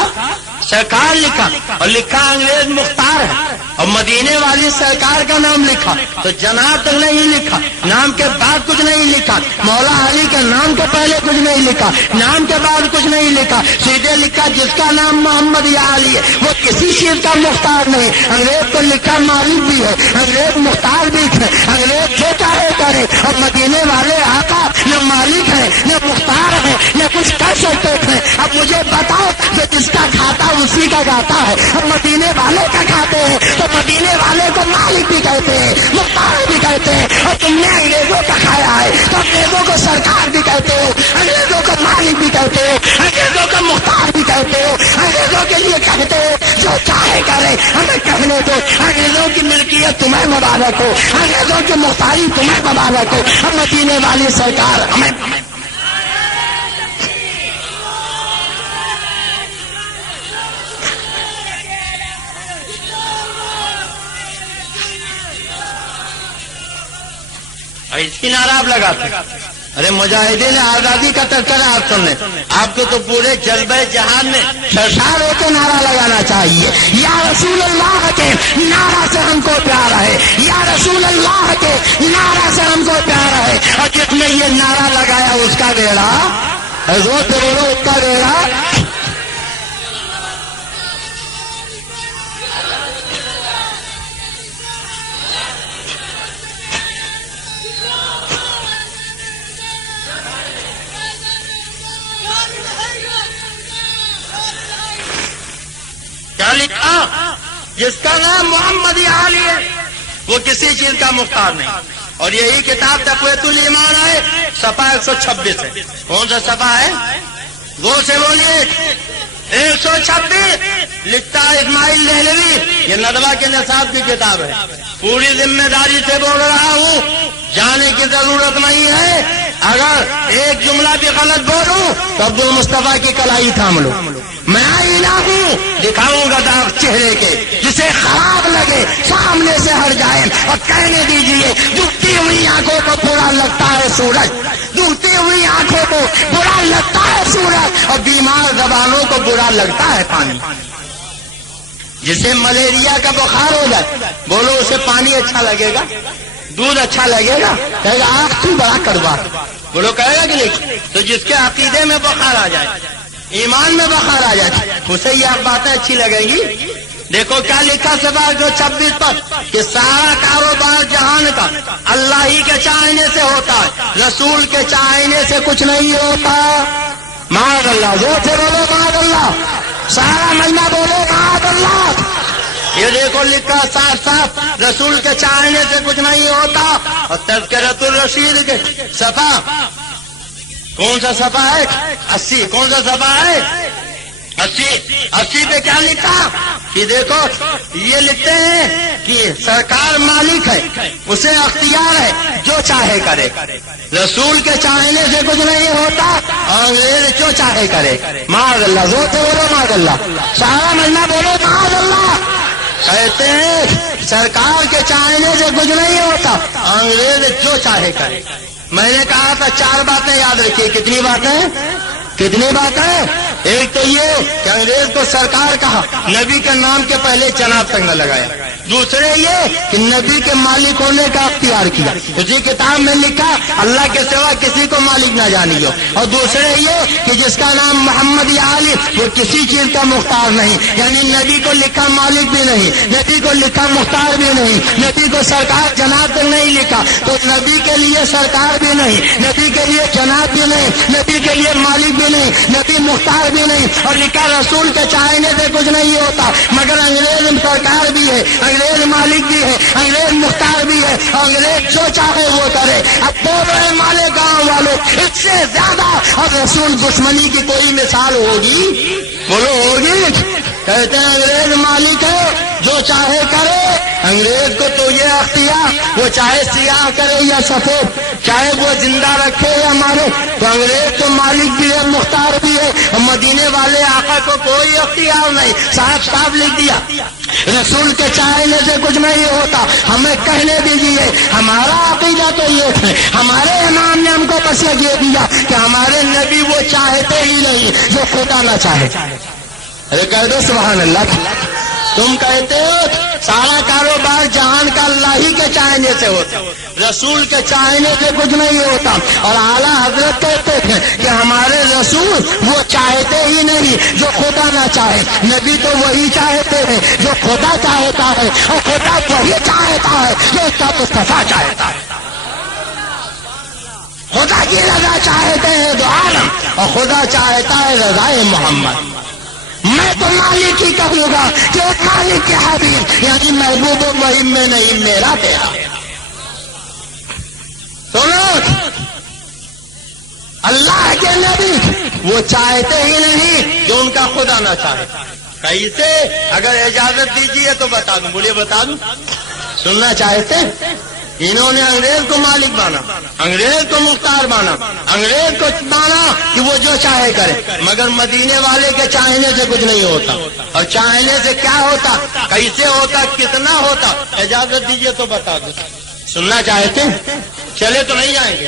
سرکار لکھا، اور لکھا انگریز مختار ہے، اور مدینے والی سرکار کا نام لکھا تو جناب تک نہیں لکھا، نام کے بعد کچھ نہیں لکھا، مولا علی کے نام کے پہلے کچھ نہیں لکھا، نام کے بعد کچھ نہیں لکھا، سیدھے لکھا جس کا نام محمد یا علی ہے وہ کسی چیز کا مختار نہیں۔ انگریز کو لکھا مالک بھی ہے، انگریز مختار بھی ہے، انگریز جو چاہے کرے، اور مدینے والے آقا نہ مالک ہے نہ مختار ہے نہ کچھ کر سکتے تھے۔ اب مجھے بتاؤ کہ جس کا کھاتا اسی کا گاتا ہے، ہم مدینے والے کا کھاتے ہیں تو مدینے والے کو مالک بھی کہتے ہیں، مختار بھی کہتے ہیں، اور تم نے انگریزوں کا کھایا ہے تو انگریزوں کو سرکار بھی کہتے ہو، انگریزوں کو مالک بھی کہتے ہو، انگریزوں کو مختار بھی کہتے ہو، انگریزوں کے لیے کہتے ہو جو چاہے کرے ہمیں کہنے دو، انگریزوں کی ملکیت تمہیں مبارک ہو، انگریزوں کی مختاری تمہیں مبارک ہو، ہم مدینے والی سرکار ہمیں۔ اس کی نعرہ آپ لگاتے، ارے مجاہدین آزادی کا تذکرہ آپ سن لیں، آپ کو تو پورے جلبہ جہان میں سرشار ہو کے نعرہ لگانا چاہیے، یا رسول اللہ کے نعرہ سے ہم کو پیار ہے، یا رسول اللہ کے نعرہ سے ہم کو پیار ہے، اور جس نے یہ نعرہ لگایا اس کا بیڑا، زور سے بولو اس کا بیڑا۔ کیا لکھا؟ جس کا نام محمد علی ہے وہ کسی چیز کا مختار نہیں، اور یہی کتاب تقویۃ الایمان ہے، صفحہ 126 ہے۔ کون سا صفحہ ہے؟ غور سے بولیے، 126 لکھتا ہے اسماعیل دہلوی، یہ ندوہ کے نصاب کی کتاب ہے، پوری ذمہ داری سے بول رہا ہوں، جانے کی ضرورت نہیں ہے، اگر ایک جملہ بھی غلط بولوں تو عبد المصطفیٰ کی کلائی تھام لو، میں آئینہ ہوں، دکھاؤں گا داغ چہرے کے، جسے خراب لگے سامنے سے ہٹ جائے، اور کہنے دیجئے ڈوبتی ہوئی آنکھوں کو برا لگتا ہے سورج، ڈوبتی ہوئی آنکھوں کو برا لگتا ہے سورج، اور بیمار زبانوں کو برا لگتا ہے پانی۔ جسے ملیریا کا بخار ہو جائے بولو اسے پانی اچھا لگے گا، دودھ اچھا لگے گا، کہے گا آنکھ تو بڑا کڑوا، بولو کہے گا کہ نہیں؟ تو جس کے عقیدے میں بخار آ جائے، ایمان میں بخار آ جائے، اسے یہ باتیں اچھی لگیں گی۔ دیکھو کیا لکھا صفحہ 126 پر کہ سارا کاروبار جہان کا اللہ ہی کے چاہنے سے ہوتا ہے، رسول کے چاہنے سے کچھ نہیں ہوتا۔ معاذ اللہ، زور سے بولو معاذ اللہ، سارا ملہ بولو معاذ اللہ۔ یہ دیکھو لکھا صاف صاف، رسول کے چاہنے سے کچھ نہیں ہوتا، اور تذکرۃ الرشید کے صفحہ کون سا صفحہ ہے؟ 80۔ کون سا صفحہ ہے؟ 80 پہ کیا لکھا کہ دیکھو یہ لکھتے ہیں کہ سرکار مالک ہے، اسے اختیار ہے جو چاہے کرے، رسول کے چاہنے سے کچھ نہیں ہوتا، اور انگریز جو چاہے کرے۔ معاذ اللہ، زور سے بولو معاذ اللہ، سارا ملنا بولو معاذ اللہ۔ کہتے ہیں سرکار کے چاہنے سے کچھ نہیں ہوتا، انگریز جو چاہے کرے۔ میں نے کہا تھا 4 باتیں یاد رکھیے، کتنی باتیں؟ ایک تو یہ کہ انگریز کو سرکار کہا، نبی کے نام کے پہلے جناب تک نہ لگایا۔ دوسرے یہ کہ نبی کے مالک ہونے کا اختیار کیا، اسی کتاب میں لکھا اللہ کے سوا کسی کو مالک نہ جانیو۔ اور دوسرے یہ کہ جس کا نام محمد یا علی وہ کسی چیز کا مختار نہیں، یعنی نبی کو لکھا مالک بھی نہیں، نبی کو لکھا مختار بھی نہیں، نبی کو سرکار جناب تک نہیں لکھا، تو نبی کے لیے سرکار بھی نہیں، نبی کے لیے جناب بھی نہیں، نبی کے لیے مالک بھی نہیں، نبی مختار بھی نہیں، اور لکھا رسول کے چاہنے سے کچھ نہیں ہوتا، مگر انگریز سرکار بھی ہے، انگریز مالک بھی ہے، انگریز مختار بھی ہے، انگریز جو چاہے وہ کرے۔ اب بولو ہمارے گاؤں والوں، اس سے زیادہ اور رسول دشمنی کی کوئی مثال ہوگی؟ بولو ہوگی؟ کہتے ہیں انگریز مالک ہے، جو چاہے کرے۔ انگریز کو تو یہ اختیار، وہ چاہے سیاہ کرے یا سفید، چاہے وہ زندہ رکھے یا مارے، تو انگریز تو مالک بھی ہے، مختار بھی ہے، اور مدینے والے آقا کو کوئی اختیار نہیں۔ صاف صاف لکھ دیا، رسول کے چاہنے سے کچھ نہیں ہوتا۔ ہمیں کہنے دیجیے، ہمارا عقیدہ تو یہ ہے، ہمارے امام نے ہم کو بس یہ دیا کہ ہمارے نبی وہ چاہتے ہی نہیں جو خدا نہ چاہے۔ ارے کہہ دو سبحان اللہ۔ تم کہتے ہو سارا کاروبار جہان کا اللہ ہی کے چاہنے سے ہوتا، رسول کے چاہنے سے کچھ نہیں ہوتا۔ اور اعلیٰ حضرت کہتے ہیں کہ ہمارے رسول وہ چاہتے ہی نہیں جو خدا نہ چاہے، نبی تو وہی چاہتے ہیں جو خدا چاہتا ہے، اور خدا وہی چاہتا ہے جو اس کا مصطفیٰ چاہتا ہے۔ خدا کی رضا چاہتے ہیں دو عالم، اور خدا چاہتا ہے رضائے محمد۔ میں تو مالک ہی کہوں گا کہ ایک مالک کے حبیب یعنی محبوب و مہم میں نہیں، میرا تیرا۔ سنو، اللہ کے نبی وہ چاہتے ہی نہیں جو ان کا خدا نہ چاہے۔ کیسے؟ اگر اجازت دیجیے تو بتا دوں۔ بولیے بتا دوں۔ سننا چاہتے؟ انہوں نے انگریز کو مالک مانا، انگریز کو مختار مانا، انگریز کو مانا کہ وہ جو چاہے کرے، مگر مدینے والے کے چاہنے سے کچھ نہیں ہوتا۔ اور چاہنے سے کیا ہوتا، کیسے ہوتا، کتنا ہوتا، اجازت دیجیے تو بتا دوں۔ سننا چاہتے ہیں؟ چلے تو نہیں جائیں گے؟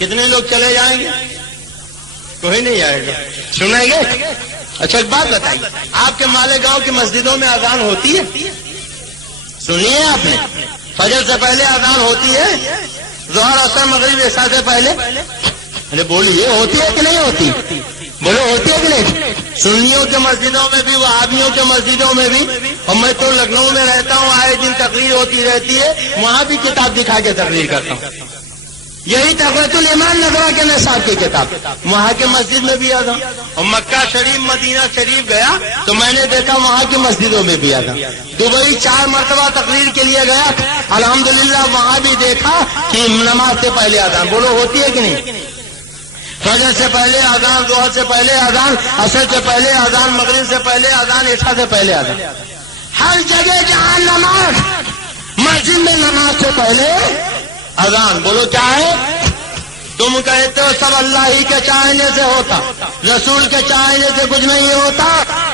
کتنے لوگ چلے جائیں گے؟ کوئی نہیں جائے گا۔ سنیں گے؟ اچھا ایک بات بتائیے، آپ کے مالیگاؤں کی مسجدوں میں اذان ہوتی ہے؟ سنیے آپ نے، فجر سے پہلے اذان ہوتی ہے، ظہر عصر مغرب عشاء سے پہلے؟ ارے بولیے، ہوتی ہے کہ نہیں ہوتی؟ بولو ہوتی ہے کہ نہیں؟ سنیوں کے مسجدوں میں بھی، وہابیوں کے مسجدوں میں بھی، اور میں تو لکھنؤ میں رہتا ہوں، آئے دن تقریر ہوتی رہتی ہے، وہاں بھی کتاب دکھا کے تقریر کرتا ہوں۔ یہی تقویت الایمان نظرہ کے نصاب کی کتاب، وہاں کے مسجد میں بھی آتا، اور مکہ شریف مدینہ شریف گیا تو میں نے دیکھا وہاں کی مسجدوں میں بھی آتا۔ دبئی 4 مرتبہ تقریر کے لیے گیا، الحمدللہ وہاں بھی دیکھا کہ نماز سے پہلے اذان۔ بولو ہوتی ہے کہ نہیں؟ فجر سے پہلے اذان، ظہر سے پہلے اذان، عصر سے پہلے اذان، مغرب سے پہلے اذان، عشاء سے پہلے اذان۔ ہر جگہ جہاں نماز، مسجد میں نماز سے پہلے اذان۔ بولو کیا ہے؟ تم کہتے ہو سب اللہ ہی کے چاہنے سے ہوتا، رسول کے چاہنے سے کچھ نہیں ہوتا،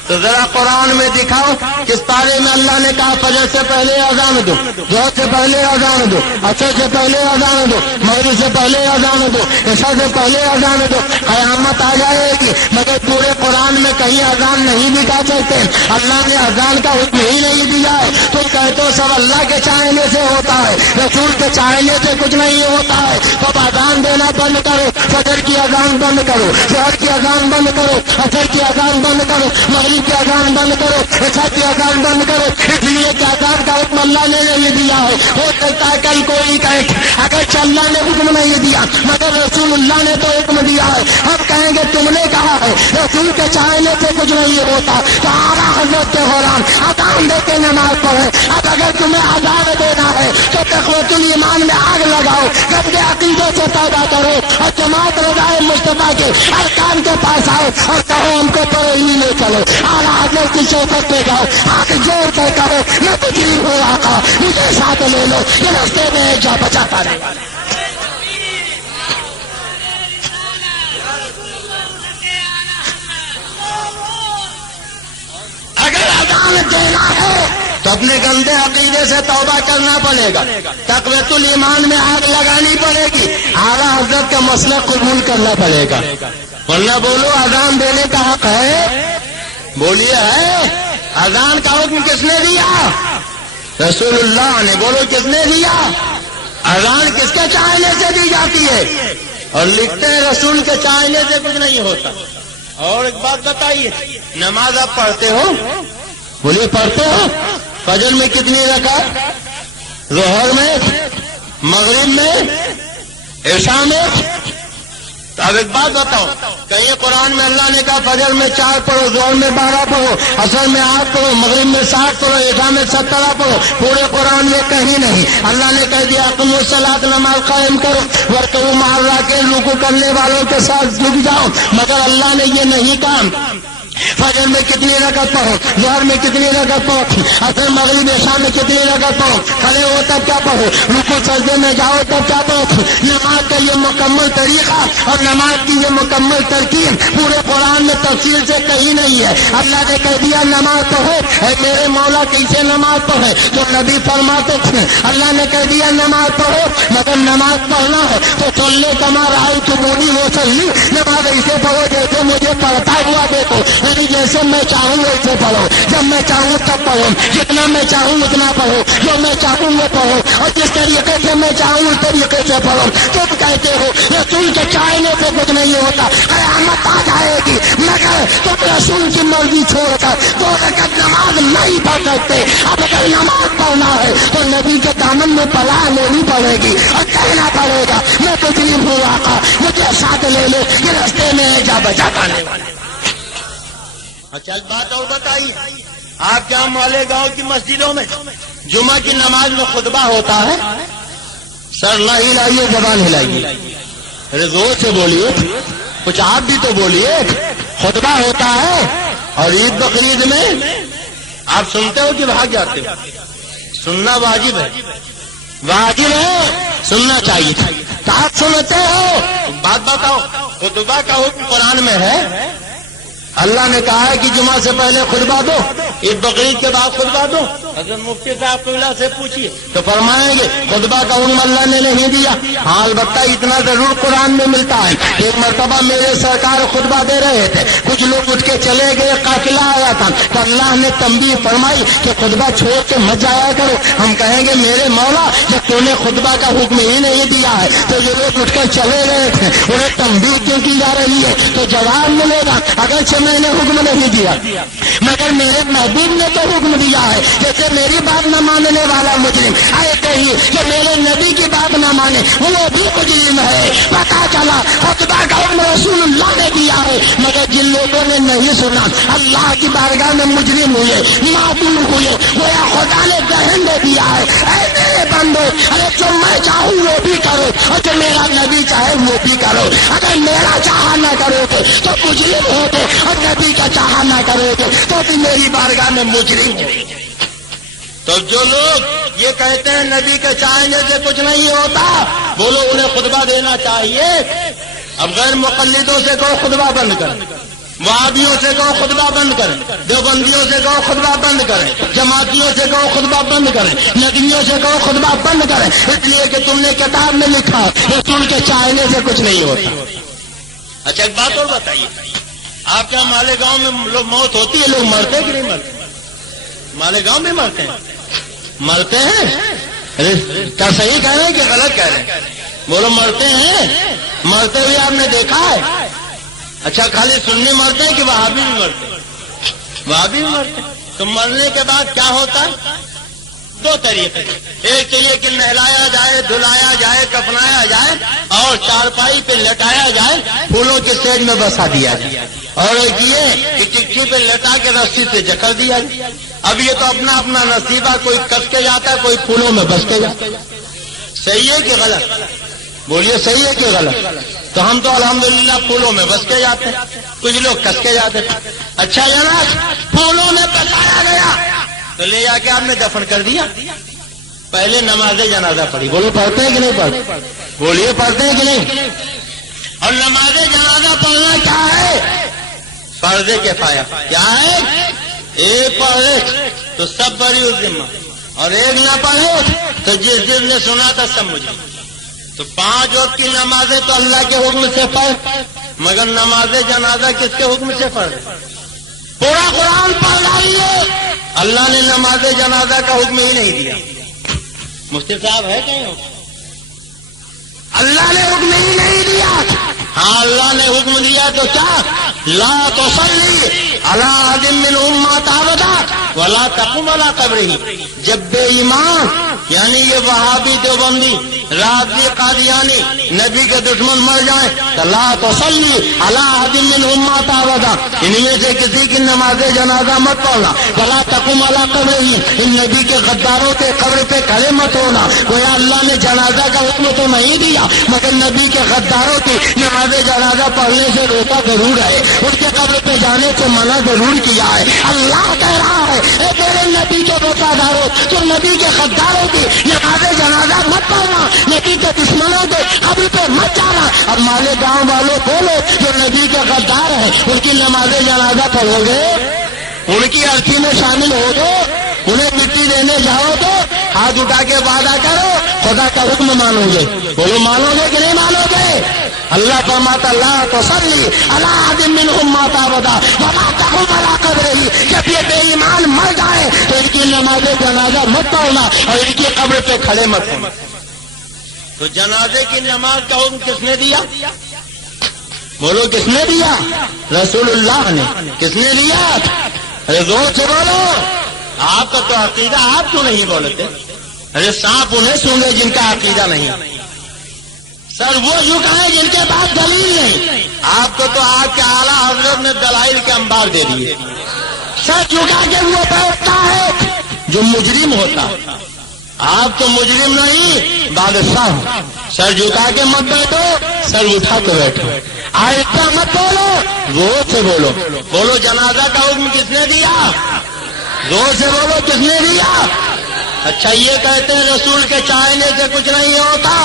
تو ذرا قرآن میں دکھاؤ کس پارے میں اللہ نے کہا فجر سے پہلے اذان دو، ظہر سے پہلے اذان دو، عصر سے پہلے اذان دو، مغرب سے پہلے اذان دو، عشاء سے پہلے اذان دو۔ قیامت آ جائے گی مگر پورے قرآن میں کہیں اذان نہیں دکھا سکتے، اللہ نے اذان کا حکم ہی نہیں دیا ہے۔ تو کہتے ہو سب اللہ کے چاہنے سے ہوتا ہے، رسول کے چاہنے سے کچھ نہیں ہوتا ہے، تو اذان دینا بند کرو، فجر کی اذان بند کرو، ظہر کی اذان بند کرو، عصر کی اذان بند کرو، مغرب کی اذان بند کرو، عشاء کی اذان بند کرو۔ اس لیے کہ اذان کا حکم اللہ نے نہیں دیا ہے۔ ہو سکتا ہے کل کوئی کہے اگر اللہ نے حکم نہیں دیا مگر رسول اللہ نے تو حکم دیا ہے، ہم کہیں گے تم نے کہا ہے رسول کے چاہنے سے کچھ نہیں ہوتا، تو اعلیٰ حضرت کے حرام اذان دے کے نماز پڑھے۔ اب اگر تمہیں اذان دینا ہے تو تقویت الایمان میں آگ لگاؤ، گندے عقیدے سے پیدا کرو، اور جماعت رضائے مصطفیٰ کے ارکان کے پاس آؤ اور کہو ہم کو پڑھے ہی لے چلو، اعلیٰ حضرت کی شوکت پہ جاؤ، آگ جوڑ کر کہو میں تکلیف ہو آقا مجھے ساتھ لے لو، یہ راستے میں ایک جا بچاتا رہے گا۔ اگر اذان دینا ہے تو اپنے گندے عقیدے سے توبہ کرنا پڑے گا، تقویت الایمان میں آگ لگانی پڑے گی، اعلیٰ حضرت کا مسئلہ قبول کرنا پڑے گا، ورنہ بولو اذان دینے کا حق ہے؟ بولیے ہے؟ اذان کا حکم کس نے دیا؟ رسول اللہ نے۔ بولو کس نے دیا؟ اذان کس کے چاہنے سے دی جاتی ہے؟ اور لکھتے ہیں رسول کے چاہنے سے کچھ نہیں ہوتا۔ اور ایک بات بتائیے، نماز آپ پڑھتے ہو؟ بولیے پڑھتے ہو؟ فجر میں کتنی رکعت، ظہر میں، مغرب میں، عشاء میں؟ اب ایک بات بتاؤ، کہیں قرآن میں اللہ نے کہا فجر میں 4 پڑھو، ظہر میں 12 پڑھو، عصر میں 8 پڑھو، مغرب میں 60 پڑھو، عشاء میں 17 پڑھو؟ پورے قرآن میں کہیں نہیں۔ اللہ نے کہہ دیا اقیموا الصلاۃ، نماز قائم کرو، وارکعوا مع الراکعین، رکوع کرنے والوں کے ساتھ جھک جاؤ۔ مگر اللہ نے یہ نہیں کہا فجر میں کتنی رکعت پڑھو، ظہر میں کتنی رکعت پڑھو، عصر مغرب عشاء میں کتنی رکعت پڑھو، کھڑے ہو تب کیا پڑھو، رکوع سجدے میں جاؤ تب کیا پڑھو۔ نماز کا یہ مکمل طریقہ اور نماز کی یہ مکمل ترکیب پورے قرآن میں تفصیل سے کہیں نہیں ہے۔ اللہ نے کہہ دیا نماز پڑھو، اے میرے مولا کیسے نماز پڑھے؟ تو نبی فرماتے تھے اللہ نے کہہ دیا نماز پڑھو، مگر نماز پڑھنا ہے تو صلی کما رأیتمونی وصلی، نماز ایسے پڑھو جیسے مجھے پڑھتا ہوا دیکھو، یعنی جیسے میں چاہوں ویسے پڑھو، جب میں چاہوں تب پڑھو، جتنا میں چاہوں اتنا پڑھو، جو میں چاہوں وہ پڑھو، اور جس طریقے سے میں چاہوں اس طریقے سے پڑھو۔ تم کہتے ہو رسول کے چاہنے سے کچھ نہیں ہوتا، قیامت آ جائے گی مگر تم رسول کی مرضی چھوڑ کر 2 رکعت نماز نہیں پڑھ سکتے۔ اب اگر نماز پڑھنا ہے تو نبی کے دامن میں پناہ لینی پڑے گی اور کہنا پڑے گا میں تکلیف ہوں آقا، مجھے ساتھ لے لو، کہ رستے میں جا بجا پانے والے۔ اچھا بات اور بتائیے، آپ کیا مالیگاؤں کی مسجدوں میں جمعہ کی نماز میں خطبہ ہوتا ہے؟ سر نہ ہلائیے، زبان ہلائیے، ارے زور سے بولیے، کچھ آپ بھی تو بولیے۔ خطبہ ہوتا ہے اور عید بقرعید میں آپ سنتے ہو کہ بھاگ جاتے ہو؟ سننا واجب ہے، واجب ہے، سننا چاہیے۔ تو آپ سنتے ہو، بات بتاؤ، خطبہ کا حکم قرآن میں ہے؟ اللہ نے کہا ہے کہ جمعہ سے پہلے خطبہ دو، عید بقرعید کے بعد خطبہ دو۔ حضرت مفتی صاحب قبلہ سے پوچھیے تو فرمائیں گے خطبہ کا حکم اللہ نے نہیں دیا، ہاں البتہ اتنا ضرور قرآن میں ملتا ہے۔ ایک مرتبہ میرے سرکار خطبہ دے رہے تھے، کچھ لوگ اٹھ کے چلے گئے، قافلہ آیا تھا، تو اللہ نے تنبیہ فرمائی کہ خطبہ چھوڑ کے مت جایا کرو۔ ہم کہیں گے میرے مولا جب تو نے خطبہ کا حکم ہی نہیں دیا ہے تو جو لوگ اٹھ کر چلے گئے تھے انہیں تنبیہ کیوں کی جا رہی ہے؟ تو جواب ملے گا اگرچہ میں نے حکم نہیں دیا مگر میرے محبوب نے تو حکم دیا ہے۔ جیسے میری بات نہ ماننے والا مجرم آئے کہیے کہ میرے نبی کی بات نہ مانے وہ بھی مجرم ہے۔ پتا چلا خطبہ کا حکم رسول اللہ نے دیا ہے، مگر جن لوگوں نے نہیں سنا اللہ کی بارگاہ میں مجرم ہوئے، معصوم ہوئے، گویا خدا نے ذہن دے دیا ہے اے میرے بندو، ارے جو میں چاہوں وہ بھی کرو اور جو میرا نبی چاہے وہ بھی کرو۔ اگر میرا چاہا نہ کرو گے تو مجرم ہوگے اور نبی کا چاہا نہ کرو گے تو بھی میری بارگاہ میں مجرم ہو۔ تو جو لوگ یہ کہتے ہیں نبی کے چاہنے سے کچھ نہیں ہوتا، بولو انہیں خطبہ دینا چاہیے۔ اب غیر مقلدوں سے کہو خطبہ بند کریں، وہابیوں سے کہو خطبہ بند کریں، دیوبندیوں سے کہو خطبہ بند کریں، جماعتیوں سے کہو خطبہ بند کریں، ندویوں سے کہو خطبہ بند کریں، اس لیے کہ تم نے کتاب میں لکھا رسول کے چاہنے سے کچھ نہیں ہوتا۔ اچھا ایک بات اور بتائیے، آپ کیا مالیگاؤں میں لوگ موت ہوتی ہے، لوگ مرتے ہیں کہ نہیں مرتے؟ مالیگاؤں میں مرتے ہیں، مرتے ہیں؟ کیا صحیح کہہ رہے ہیں کہ غلط کہہ رہے ہیں؟ بولو مرتے ہیں، مرتے ہوئے آپ نے دیکھا ہے؟ اچھا خالی سنی مرتے ہیں کہ وہابی بھی مرتے ہیں؟ وہابی بھی مرتے ہیں۔ تو مرنے کے بعد کیا ہوتا ہے؟ 2 طریقے، ایک تو یہ کہ نہلایا جائے، دھلایا جائے، کفنایا جائے اور چارپائی پہ لٹایا جائے، پھولوں کے سیج میں بسا دیا جائے، اور ایک یہ کہ چٹھی پہ لٹا کے رسی سے جکڑ دیا جائے۔ اب یہ تو اپنا اپنا نصیبہ، کوئی کس کے جاتا ہے، کوئی پھولوں میں بس کے جاتا ہے۔ صحیح ہے کہ غلط؟ بولیے صحیح ہے کہ غلط؟ تو ہم تو الحمدللہ پھولوں میں بس کے جاتے ہیں، کچھ لوگ کس کے جاتے ہیں۔ اچھا جناب پھولوں میں بسایا گیا تو لے جا کے آپ نے دفن کر دیا، پہلے نماز جنازہ پڑھی، بولو پڑھتے ہیں کہ نہیں پڑھتے؟ بولیے پڑھتے ہیں کہ نہیں؟ اور نماز جنازہ پڑھنا کیا ہے؟ فرض کفایہ۔ کیا ہے؟ ایک پڑھے تو سب بری اس ذمہ، اور ایک نہ پڑھے تو جس جس نے سنا تھا سب مجھے۔ تو 5 وقت کی نمازیں تو اللہ کے حکم سے پڑھ، مگر نماز جنازہ کس کے حکم سے پڑھ؟ پورا قرآن پڑھ ڈالیے، اللہ نے نماز جنازہ کا حکم ہی نہیں دیا۔ مفتی صاحب ہے کہیں؟ اللہ نے حکم ہی نہیں دیا۔ ہاں اللہ نے حکم دیا تو کیا؟ لا تصلی علی احد منهم مات ابدا ولا تقم علی قبرہ۔ جب بے ایمان یعنی یہ وہابی دیوبندی رافضی قادیانی نبی کے دشمن مر جائیں تو لا تصلی علی احد منہم مات ابدا، ان میں سے کسی کی نماز جنازہ مت پڑھنا، ولا تقم علی قبرہ، ان نبی کے غداروں کے قبر پہ کھڑے مت ہونا۔ گویا اللہ نے جنازہ کا حکم تو نہیں دیا مگر نبی کے غداروں کی نماز جنازہ پڑھنے سے روکا ضرور ہے، ان کے قبر پہ جانے سے منع ضرور کیا ہے۔ اللہ کہہ رہا ہے اے میرے نبی کے وفاداروں، تم نبی کے غداروں کی نماز جنازہ مت پڑھنا، نبی کے دشمنوں کے قبر پہ مت جانا۔ اب مالے گاؤں والوں بولو جو نبی کے غدار ہیں ان کی نماز جنازہ پڑھو گے، ان کی ارتھی میں شامل ہو گے، انہیں مٹی دینے جاؤ تو ہاتھ اٹھا کے وعدہ کرو خدا کا حکم مانو گے، بولو مانو گے کہ نہیں مانو گے؟ اللہ فرماتا لا تصلی علی احد منہم مات ابدا ولا تقم علی قبرہ، جب یہ بے ایمان مر جائے تو ان کی نماز جنازہ مت پڑھنا اور ان کی قبر پہ کھڑے مت ہونا۔ تو جنازے کی نماز کا حکم کس نے دیا؟ بولو کس نے دیا؟ رسول اللہ نے۔ کس نے دیا؟ ارے زور سے بولو، آپ کا تو عقیدہ آپ کیوں نہیں بولتے؟ ارے سانپ انہیں سونگے جن کا عقیدہ نہیں، سر وہ جھکائیں جن کے پاس دلیل نہیں۔ آپ کو تو آپ کے اعلیٰ حضرت نے دلائل کے انبار دے دیے۔ سر جھکا کے وہ بیٹھتا ہے جو مجرم ہوتا، آپ تو مجرم نہیں بادشاہ ہو۔ سر جھکا کے مت بیٹھو، سر اٹھا کے بیٹھو، آہستہ مت بولو، زور سے بولو۔ بولو جنازہ کا حکم کس نے دیا؟ زور سے بولو کس نے دیا؟ اچھا یہ کہتے ہیں رسول کے چاہنے سے کچھ نہیں ہوتا،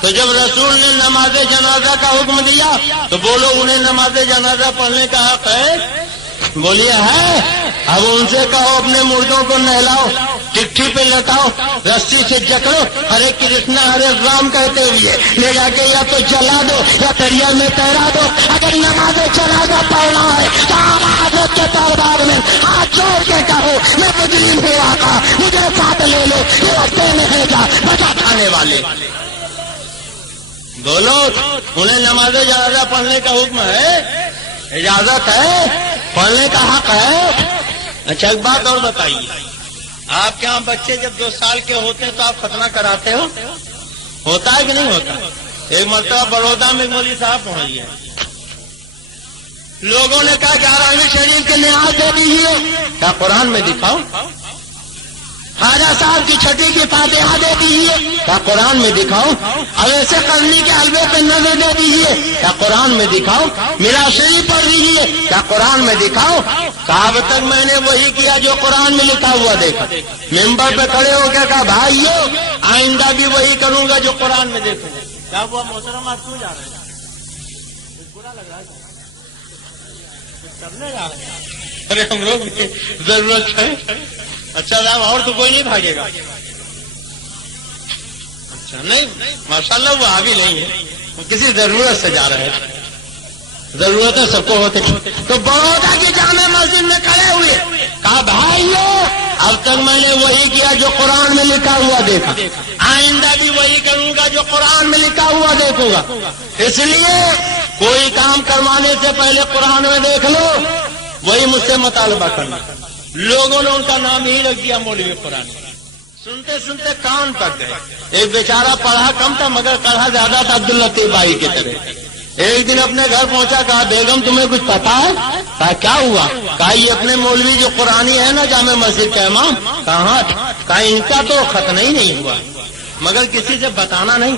تو جب رسول نے نماز جنازہ کا حکم دیا تو بولو انہیں نماز جنازہ پڑھنے کا حق ہے؟ بولیے ہے۔ اب ان سے کہو اپنے مردوں کو نہلاؤ، چٹھی پہ لٹاؤ، رسی سے جکڑو، ہرے کرشنا ہرے رام کہتے ہوئے لے جا کے یا تو جلا دو یا دریا میں تیرا دو۔ اگر نماز جنازہ پڑھنا ہے تو حضرت کے دربار میں ہاتھ جوڑ کے کہو میں مجرم ہوں آقا، مجھے ساتھ لے لو، یہ رستے میں ہے گا بچا کھانے والے۔ بولو انہیں نماز جنازہ پڑھنے کا حکم ہے، اجازت ہے، پڑھنے کا حق ہے۔ اچھا ایک بات اور بتائیے، آپ کے یہاں بچے جب 2 سال کے ہوتے ہیں تو آپ ختنہ کراتے ہو؟ ہوتا ہے کہ نہیں ہوتا؟ ایک مرتبہ بڑودہ میں مولوی صاحب پہنچ گیا، لوگوں نے کہا کہ 11ویں شریف کے نماز دے دیجیے، کیا قرآن میں دکھاؤ؟ خواجہ صاحب کی چھٹی کی فاتحہ دے دیجیے، کیا قرآن میں دکھاؤ؟ اب ایسے قرنی کے حلوے پہ نظر دے دیجیے، کیا قرآن میں دکھاؤ؟ میرا شریف پڑھ دیجیے، کیا قرآن میں دکھاؤ؟ کہا اب تک میں نے وہی کیا جو قرآن میں لکھا ہوا دیکھا۔ ممبر پہ کھڑے ہو کے کہا بھائیو آئندہ بھی وہی کروں گا جو قرآن میں دیکھوں گا۔ کیا ہوا محترم آپ کیوں جا رہے ہیں؟ برا لگ رہا ہے کرنے جا رہے ہیں؟ ارے ہم لوگ ضرورت ہے۔ اچھا صاحب اور تو کوئی نہیں بھاگے گا؟ اچھا نہیں ماشاءاللہ وہ حاوی نہیں ہے، وہ کسی ضرورت سے جا رہے ہیں، ضرورتیں سب کو ہوتے۔ تو بڑودہ کی جامع مسجد میں کھڑے ہوئے، کہا بھائیو اب تک میں نے وہی کیا جو قرآن میں لکھا ہوا دیکھا، آئندہ بھی وہی کروں گا جو قرآن میں لکھا ہوا دیکھوں گا، اس لیے کوئی کام کروانے سے پہلے قرآن میں دیکھ لو، وہی مجھ سے مطالبہ کرنا۔ لوگوں نے ان کا نام ہی رکھ دیا مولوی قرآن۔ سنتے سنتے کان پک گئے۔ ایک بیچارہ پڑھا کم تھا مگر پڑھا زیادہ تھا، عبداللطیف بھائی کی طرح۔ ایک دن اپنے گھر پہنچا، کہا بیگم تمہیں کچھ پتا ہے؟ کہا کیا ہوا؟ کہا یہ اپنے مولوی جو قرآنی ہے نا جامع مسجد کا امام، کہاں؟ کہا ان کا تو ختنہ ہی نہیں ہوا مگر کسی سے بتانا نہیں۔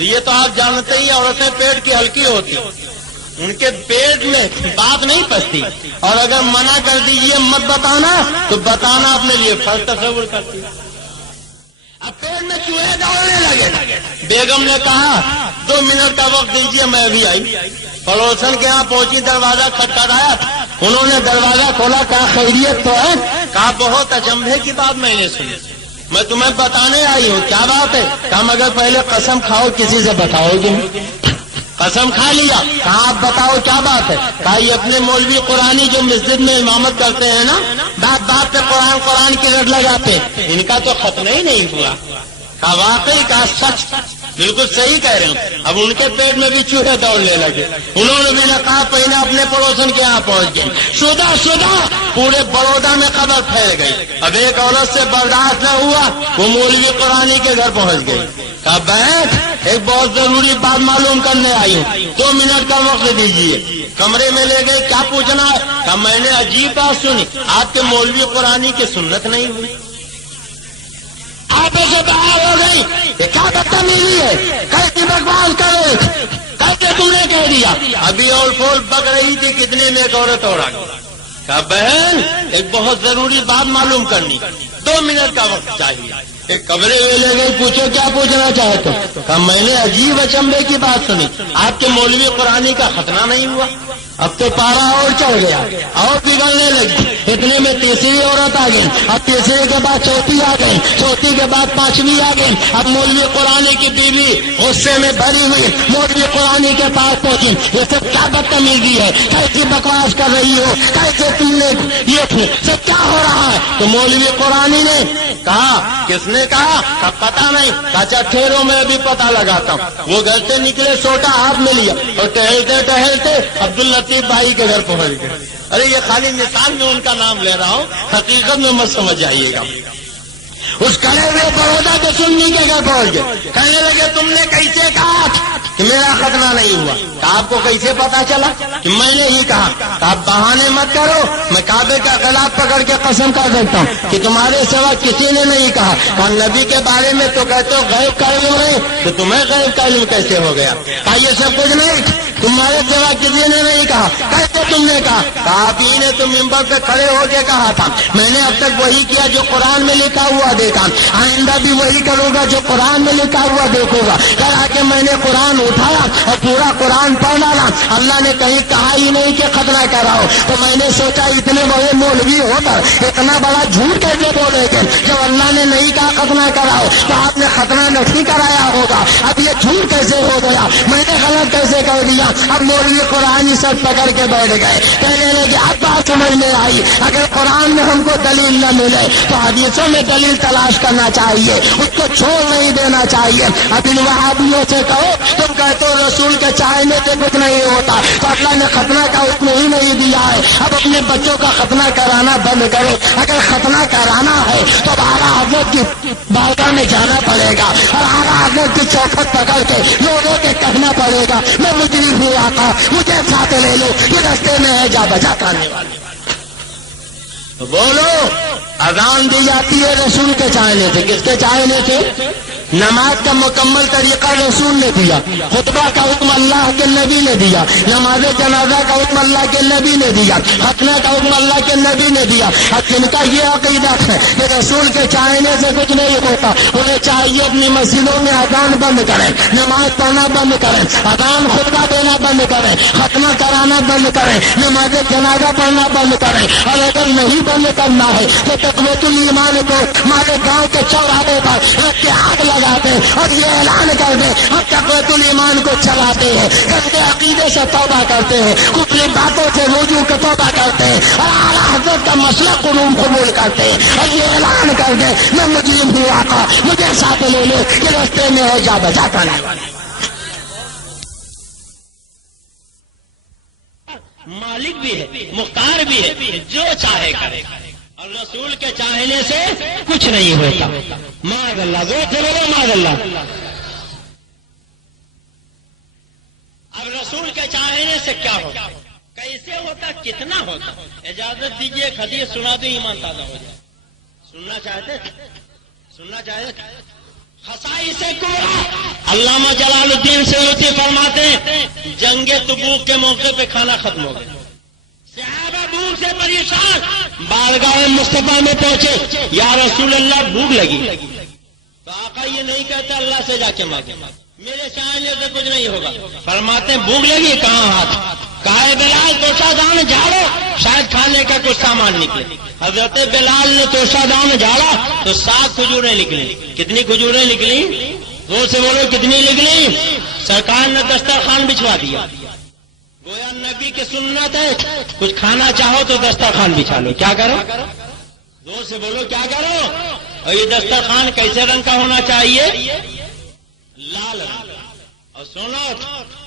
یہ تو آپ جانتے ہی عورتیں پیٹ کی ہلکی ہوتی، ان کے پیٹ میں بات نہیں پستی، اور اگر منع کر دیجیے مت بتانا تو بتانا اپنے لیے فرض تصور کرتی۔ اب پیٹ میں چوہے دوڑنے لگے۔ بیگم نے کہا 2 منٹ کا وقت دیجیے میں ابھی آئی۔ پڑوسن کے یہاں پہنچی، دروازہ کھٹکھٹایا، انہوں نے دروازہ کھولا، کہا خیریت تو ہے؟ کہا بہت اچنبھے کی بات میں نے سنی، میں تمہیں بتانے آئی ہوں۔ کیا بات ہے؟ کہا مگر پہلے قسم کھاؤ کسی سے بتاؤ گے؟ قسم کھا لیا۔ کہا آپ بتاؤ کیا بات ہے؟ کہا یہ اپنے مولوی قرآنی جو مسجد میں امامت کرتے ہیں نا، بات بات پہ قرآن کی رٹ لگاتے، ان کا تو ختنہ ہی نہیں ہوا۔ کہا واقعی؟ کہا سچ، بالکل صحیح کہہ رہے ہوں۔ اب ان کے پیٹ میں بھی چوہے دوڑنے لگے، انہوں نے بھی نقاب پہنا، اپنے پڑوسن کے یہاں پہنچ گئے۔ شدہ پورے بڑودا میں خبر پھیل گئی. اب ایک عورت سے برداشت نہ ہوا, وہ مولوی قرآنی کے گھر پہنچ گئی. کہا بیٹھ, ایک بہت ضروری بات معلوم کرنے آئی ہوں, 2 منٹ کا وقت دیجیے. کمرے میں لے گئے, کیا پوچھنا ہے؟ کہا میں نے عجیب بات سنی, آپ کے مولوی قرآنی کی سنت نہیں ہوئی. آپ سے باہر ہو گئی, یہ کیا بدتمیزی ہے, کیسی بکواس کرے, کیسے تم نے کہہ دیا؟ ابھی اور پھول بک رہی تھی, کتنے میں ایک عورت اور آ گئی. کہا بہن ایک بہت ضروری بات معلوم کرنی, 2 منٹ کا وقت چاہیے. ایک کمرے میں لے گئی, پوچھو کیا پوچھنا چاہتے ہو؟ کہا میں نے عجیب اچنبے کی بات سنی, آپ کے مولوی قرآنی کا ختنہ نہیں ہوا. اب تو پارا اور چڑھ گیا, اور بگڑنے لگی. اتنے میں تیسری عورت آ گئی, اب تیسرے کے بعد چوتھی آ گئی, چوتھی کے بعد 5ویں آ گئی. اب مولوی قرآنی کی بیوی غصے میں بھری ہوئی مولوی قرآنی کے پاس پہنچی. یہ سب کیا بدتمیزی ہے, کیسی بکواس کر رہی ہو, کیسے تم نے یہ سب کیا ہو رہا ہے؟ تو مولوی قرآنی نے کہا, کس نے کہا؟ پتا نہیں. اچھا ٹھہرو میں ابھی پتا لگاتا ہوں. وہ گھر سے نکلے, سوٹا ہاتھ میں لیا اور ٹہلتے ٹہلتے عبداللطیف بھائی کے گھر پہنچ گئے. ارے یہ خالی مثال میں ان کا نام لے رہا ہوں, حقیقت میں مت سمجھ جائیے گا. اس کڑے ہوئے بڑودا کے سننی کے گھر پہنچ گئے. کہنے لگے تم نے کیسے کہا کہ میرا ختنہ نہیں ہوا؟ آپ کو کیسے پتا چلا کہ میں نے ہی کہا؟ آپ بہانے مت کرو, میں کعبے کا غلاف پکڑ کے قسم کر دیتا ہوں کہ تمہارے سوا کسی نے نہیں کہا. اور نبی کے بارے میں تو کہتے ہو غیب کا علم ہے, تو تمہیں غیب کا علم کیسے ہو گیا؟ یہ سب کچھ نہیں, تمہارے سوا کسی نے نہیں کہا. کیسے تم نے کہا؟ آپ ہی نے تو ممبر پہ کھڑے ہو کے کہا تھا. میں نے اب تک وہی کیا جو قرآن میں لکھا ہوا دیکھا, آئندہ بھی وہی کروں گا جو قرآن میں لکھا ہوا دیکھوں گا. کرا کے میں نے قرآن اٹھایا اور پورا قرآن پڑھ ڈالا. اللہ نے کہیں کہا ہی نہیں کہ ختنہ کراؤ. تو میں نے سوچا اتنے بڑے مولوی ہو کر اتنا بڑا جھوٹ کیسے بولے گے؟ جب اللہ نے نہیں کہا ختنہ کراؤ تو آپ نے ختنہ نہیں کرایا ہوگا. اب یہ جھوٹ کیسے ہو گیا, میں نے غلط کیسے کر دیا؟ اب مولوی قرآن سب پکڑ کے بیٹھ گئے. کہنے لگے اب بات سمجھ میں آئی, اگر قرآن میں ہم کو دلیل نہ ملے تو حدیثوں میں دلیل تلاش کرنا چاہیے, اس کو چھوڑ نہیں دینا چاہیے. اب ان وہابیوں سے کہو, تم کہتے ہو رسول کے چاہنے سے کچھ نہیں ہوتا, تو اللہ نے ختنہ کا حکم ہی نہیں دیا ہے. اب اپنے بچوں کا ختنہ کرانا بند کرو. اگر ختنہ کرانا ہے تو اعلیٰ حضرت کی بارگاہ میں جانا پڑے گا اور اعلیٰ حضرت کی چوکھٹ پکڑ کے لوگوں کے کہنا پڑے گا میں مجرم ہوں آقا, مجھے ساتھ لے لو, یہ رستے میں ہے جا بچا کرنے والے. بولو, اذان دی جاتی ہے رسول کے چاہنے سے. کس کے چاہنے سے؟ نماز کا مکمل طریقہ رسول نے دیا, خطبہ کا حکم اللہ کے نبی نے دیا, نماز جنازہ کا حکم اللہ کے نبی نے دیا, ختنہ کا حکم اللہ کے نبی نے دیا. اب جن کا یہ عقیدہ ہے کہ رسول کے چاہنے سے کچھ نہیں ہوتا, انہیں چاہیے اپنی مسجدوں میں اذان بند کریں, نماز پڑھنا بند کریں, اذان خطبہ دینا بند کریں, ختنہ کرانا بند کریں, نماز جنازہ پڑھنا بند کریں. اور اگر نہیں بند کرنا ہے تو تقویت الایمان کو ہمارے گاؤں کے چوراہے پر رکھ کے آگ لگاتے اور یہ اعلان کر دیں ہم تقویت الایمان کو چلاتے ہیں, گندے عقیدے سے توبہ کرتے ہیں, کفری باتوں سے رجوع کا توبہ کرتے ہیں اور اعلیٰ حضرت کا مسئلہ قبول کرتے ہیں, اور یہ اعلان کر دیں میں مجرم ہوں آقا, مجھے ساتھ لے لو, کہ راستے میں ہے جا بچا کرنے والے. مالک بھی ہے, مختار بھی ہے, جو چاہے کرے, اور رسول کے چاہنے سے کچھ نہیں ہوتا. معاذ اللہ, وہ بولو معاذ اللہ. اب رسول کے چاہنے سے کیا ہوتا, کیسے ہوتا, کتنا ہوتا؟ اجازت دیجیے ایک حدیث سنا دوں, ایمان تازہ ہو جائے. سننا چاہتے خصائص کبریٰ علامہ جلال الدین سیوطی فرماتے ہیں جنگ تبوک کے موقع پہ کھانا ختم ہو گیا, صحابہ بھوک سے پریشان, بارگاہ مصطفیٰ میں پہنچے, یا رسول اللہ بھوک لگی. تو آقا یہ نہیں کہتا اللہ سے جا کے مانگے, میرے چاہنے سے کچھ نہیں ہوگا. فرماتے ہیں بھوک لگی, کہاں ہاتھ, کہا بلال توشہ دان جھاڑو, شاید کھانے کا کچھ سامان نکلے. حضرت بلال نے توشہ دان جھاڑا تو 7 کھجوریں نکلی. کتنی کھجوریں نکلی؟ زور سے بولو کتنی نکلی؟ سرکار نے دسترخوان بچھوا دیا. گویا نبی کی سنت ہے, کچھ کھانا چاہو تو دسترخوان بچھا لو. کیا کرو؟ زور سے بولو کیا کرو؟ اور یہ دسترخوان کیسے رنگ کا ہونا چاہیے؟ لال رنگ. اور سنو,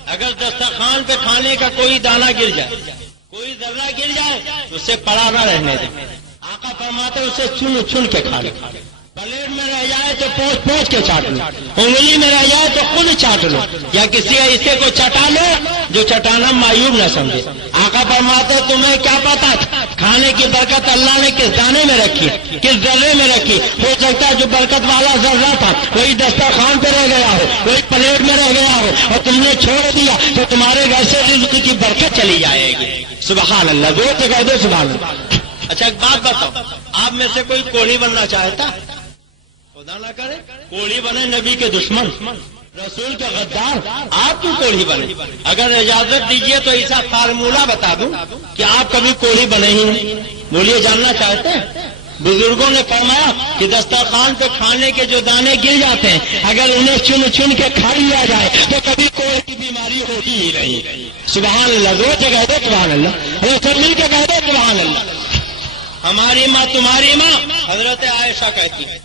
اگر دسترخوان پہ کھانے کا کوئی دانہ گر جائے کوئی ذرہ گر جائے اسے پڑا نہ رہنے دیں. آقا فرماتے اسے چن چن کے کھا لے. پلیٹ میں رہ جائے تو پوچھ پوچھ کے چاٹ لو, انگلی میں رہ جائے تو خود چاٹ لو, یا کسی حصے کو چٹا لو جو چٹانا معیوب نہ سمجھے. آقا فرماتے تمہیں کیا پتا کھانے کی برکت اللہ نے کس دانے میں رکھی, کس ذرے میں رکھی. ہو سکتا ہے جو برکت والا ذرہ تھا وہی دسترخوان پہ رہ گیا ہو, وہی پلیٹ میں رہ گیا ہو, اور تم نے چھوڑ دیا تو تمہارے گھر سے رزق کی برکت چلی جائے گی. سبحان اللہ, زور سے کہہ دو سبحان اللہ. اچھا ایک بات بتاؤ, آپ میں سے کوئی کوڑی بننا چاہتا؟ خدا نہ کرے کوڑی بنے نبی کے دشمن, رسول کے غدار, آپ کیوں کوڑی بنے؟ اگر اجازت دیجئے تو ایسا فارمولہ بتا دوں کہ آپ کبھی کوڑی بنے ہی نہیں. بولیے جاننا چاہتے ہیں؟ بزرگوں نے فرمایا کہ دسترخوان پہ کھانے کے جو دانے گر جاتے ہیں اگر انہیں چن چن کے کھا لیا جائے تو کبھی کوڑی کی بیماری ہوتی ہی نہیں. سبحان اللہ, زور سے کہہ دو سبحان اللہ, سب مل کے کہہ دو سبحان اللہ. ہماری ماں تمہاری ماں حضرت عائشہ کہتی ہے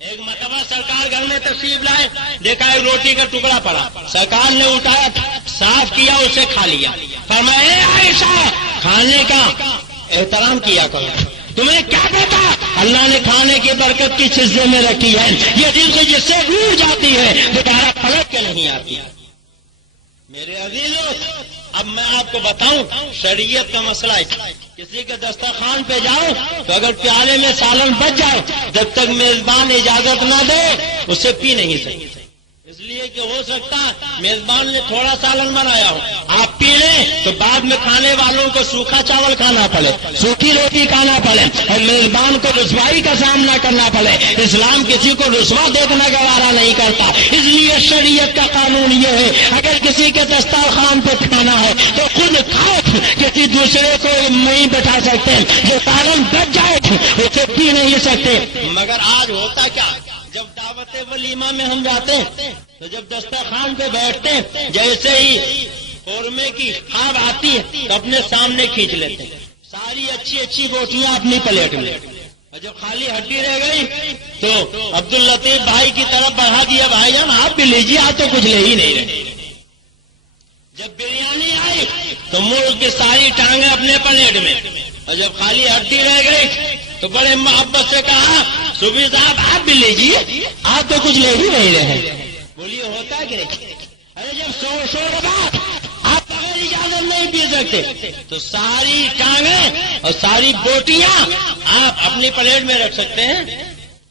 ایک مرتبہ سرکار گھر میں تشریف لائے, دیکھا ایک روٹی کا ٹکڑا پڑا, سرکار نے اٹھایا صاف کیا اسے کھا لیا. فرمایا اے عائشہ کھانے کا احترام کیا کرو, تمہیں کیا پتا اللہ نے کھانے کی برکت کس حصے میں رکھی ہے. یہ دل سے جس سے ڈوب جاتی ہے دوبارہ پلٹ کے نہیں آتی. میرے عزیزوں اب میں آپ کو بتاؤں شریعت کا مسئلہ ہے. کسی کے دسترخوان پہ جاؤ تو اگر پیالے میں سالن بچ جائے جب تک میزبان اجازت نہ دے اسے پی نہیں سکتے, اس لیے کہ ہو سکتا میزبان نے تھوڑا سالن بنایا ہو, آپ پی لیں تو بعد میں کھانے والوں کو سوکھا چاول کھانا پڑے, سوکھی روٹی کھانا پڑے, اور میزبان کو رسوائی کا سامنا کرنا پڑے. اسلام کسی کو رسوا دیکھنا گوارا نہیں کرتا. اس لیے شریعت کا قانون یہ ہے اگر کسی کے دسترخوان پہ کھانا ہے تو خود کھاؤ, کسی دوسرے کو نہیں بٹھا سکتے. جو سالن بچ جائے اسے پی نہیں سکتے. مگر آج ہوتا کیا, جب دعوت ولیمہ میں ہم جاتے ہیں تو جب دسترخوان پہ بیٹھتے ہیں جیسے ہی قورمے کی خواب آتی ہے تو اپنے سامنے کھینچ لیتے ہیں ساری اچھی اچھی بوٹیاں اپنی پلیٹ میں, اور جب خالی ہڈی رہ گئی تو عبداللطیف بھائی کی طرف بڑھا دیا, بھائی جان آپ بھی لیجیے, آپ تو کچھ لے ہی نہیں رہے. جب بریانی آئی تو مرغ کی ساری ٹانگیں اپنے پلیٹ میں, اور جب خالی ہڈی رہ گئی تو بڑے محبت سے کہا صوفی صاحب آپ بھی لیجیے, آپ تو کچھ لے ہی نہیں رہے. بولیے ہوتا ہے کہ نہیں؟ ارے جب شور بات آپ بغیر اجازت نہیں پی سکتے تو ساری ٹانگیں اور ساری بوٹیاں آپ اپنی پلیٹ میں رکھ سکتے ہیں.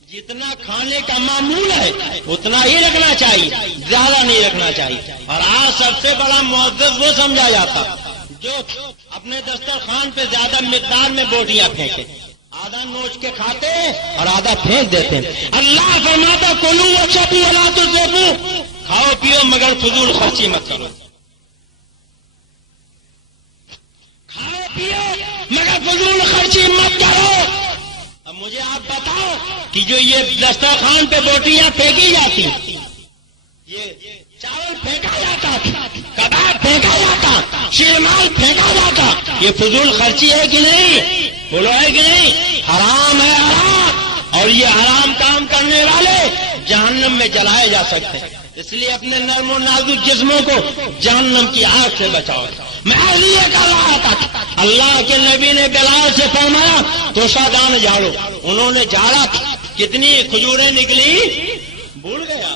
جتنا کھانے کا معمول ہے اتنا ہی رکھنا چاہیے, زیادہ نہیں رکھنا چاہیے. اور آج سب سے بڑا معزز وہ سمجھا جاتا جو اپنے دسترخوان پہ زیادہ مقدار میں بوٹیاں پھینکے, آدھا نوچ کے کھاتے اور آدھا پھینک دیتے. اللہ فرماتا کلو واشربوا ولا تسرفوا, کھاؤ پیو مگر فضول خرچی مت کرو. کھاؤ پیو مگر فضول خرچی مت کرو. اب مجھے آپ بتاؤ کہ جو یہ دسترخوان پہ بوٹیاں پھینکی جاتی, یہ چاول پھینکا جاتا, کباب پھینکا جاتا, شیرمال پھینکا جاتا, یہ فضول خرچی ہے کہ نہیں؟ بولو ہے کہ نہیں؟ حرام ہے حرام, اور یہ حرام کام کرنے والے جہنم میں جلائے جا سکتے ہیں. اس لیے اپنے نرم و نازک جسموں کو جہنم کی آگ سے بچاؤ. میں یہ کہہ رہا تھا اللہ کے نبی نے بلال سے فرمایا توشہ دان جھاڑو, انہوں نے جھاڑا, کتنی کھجوریں نکلی بھول گیا,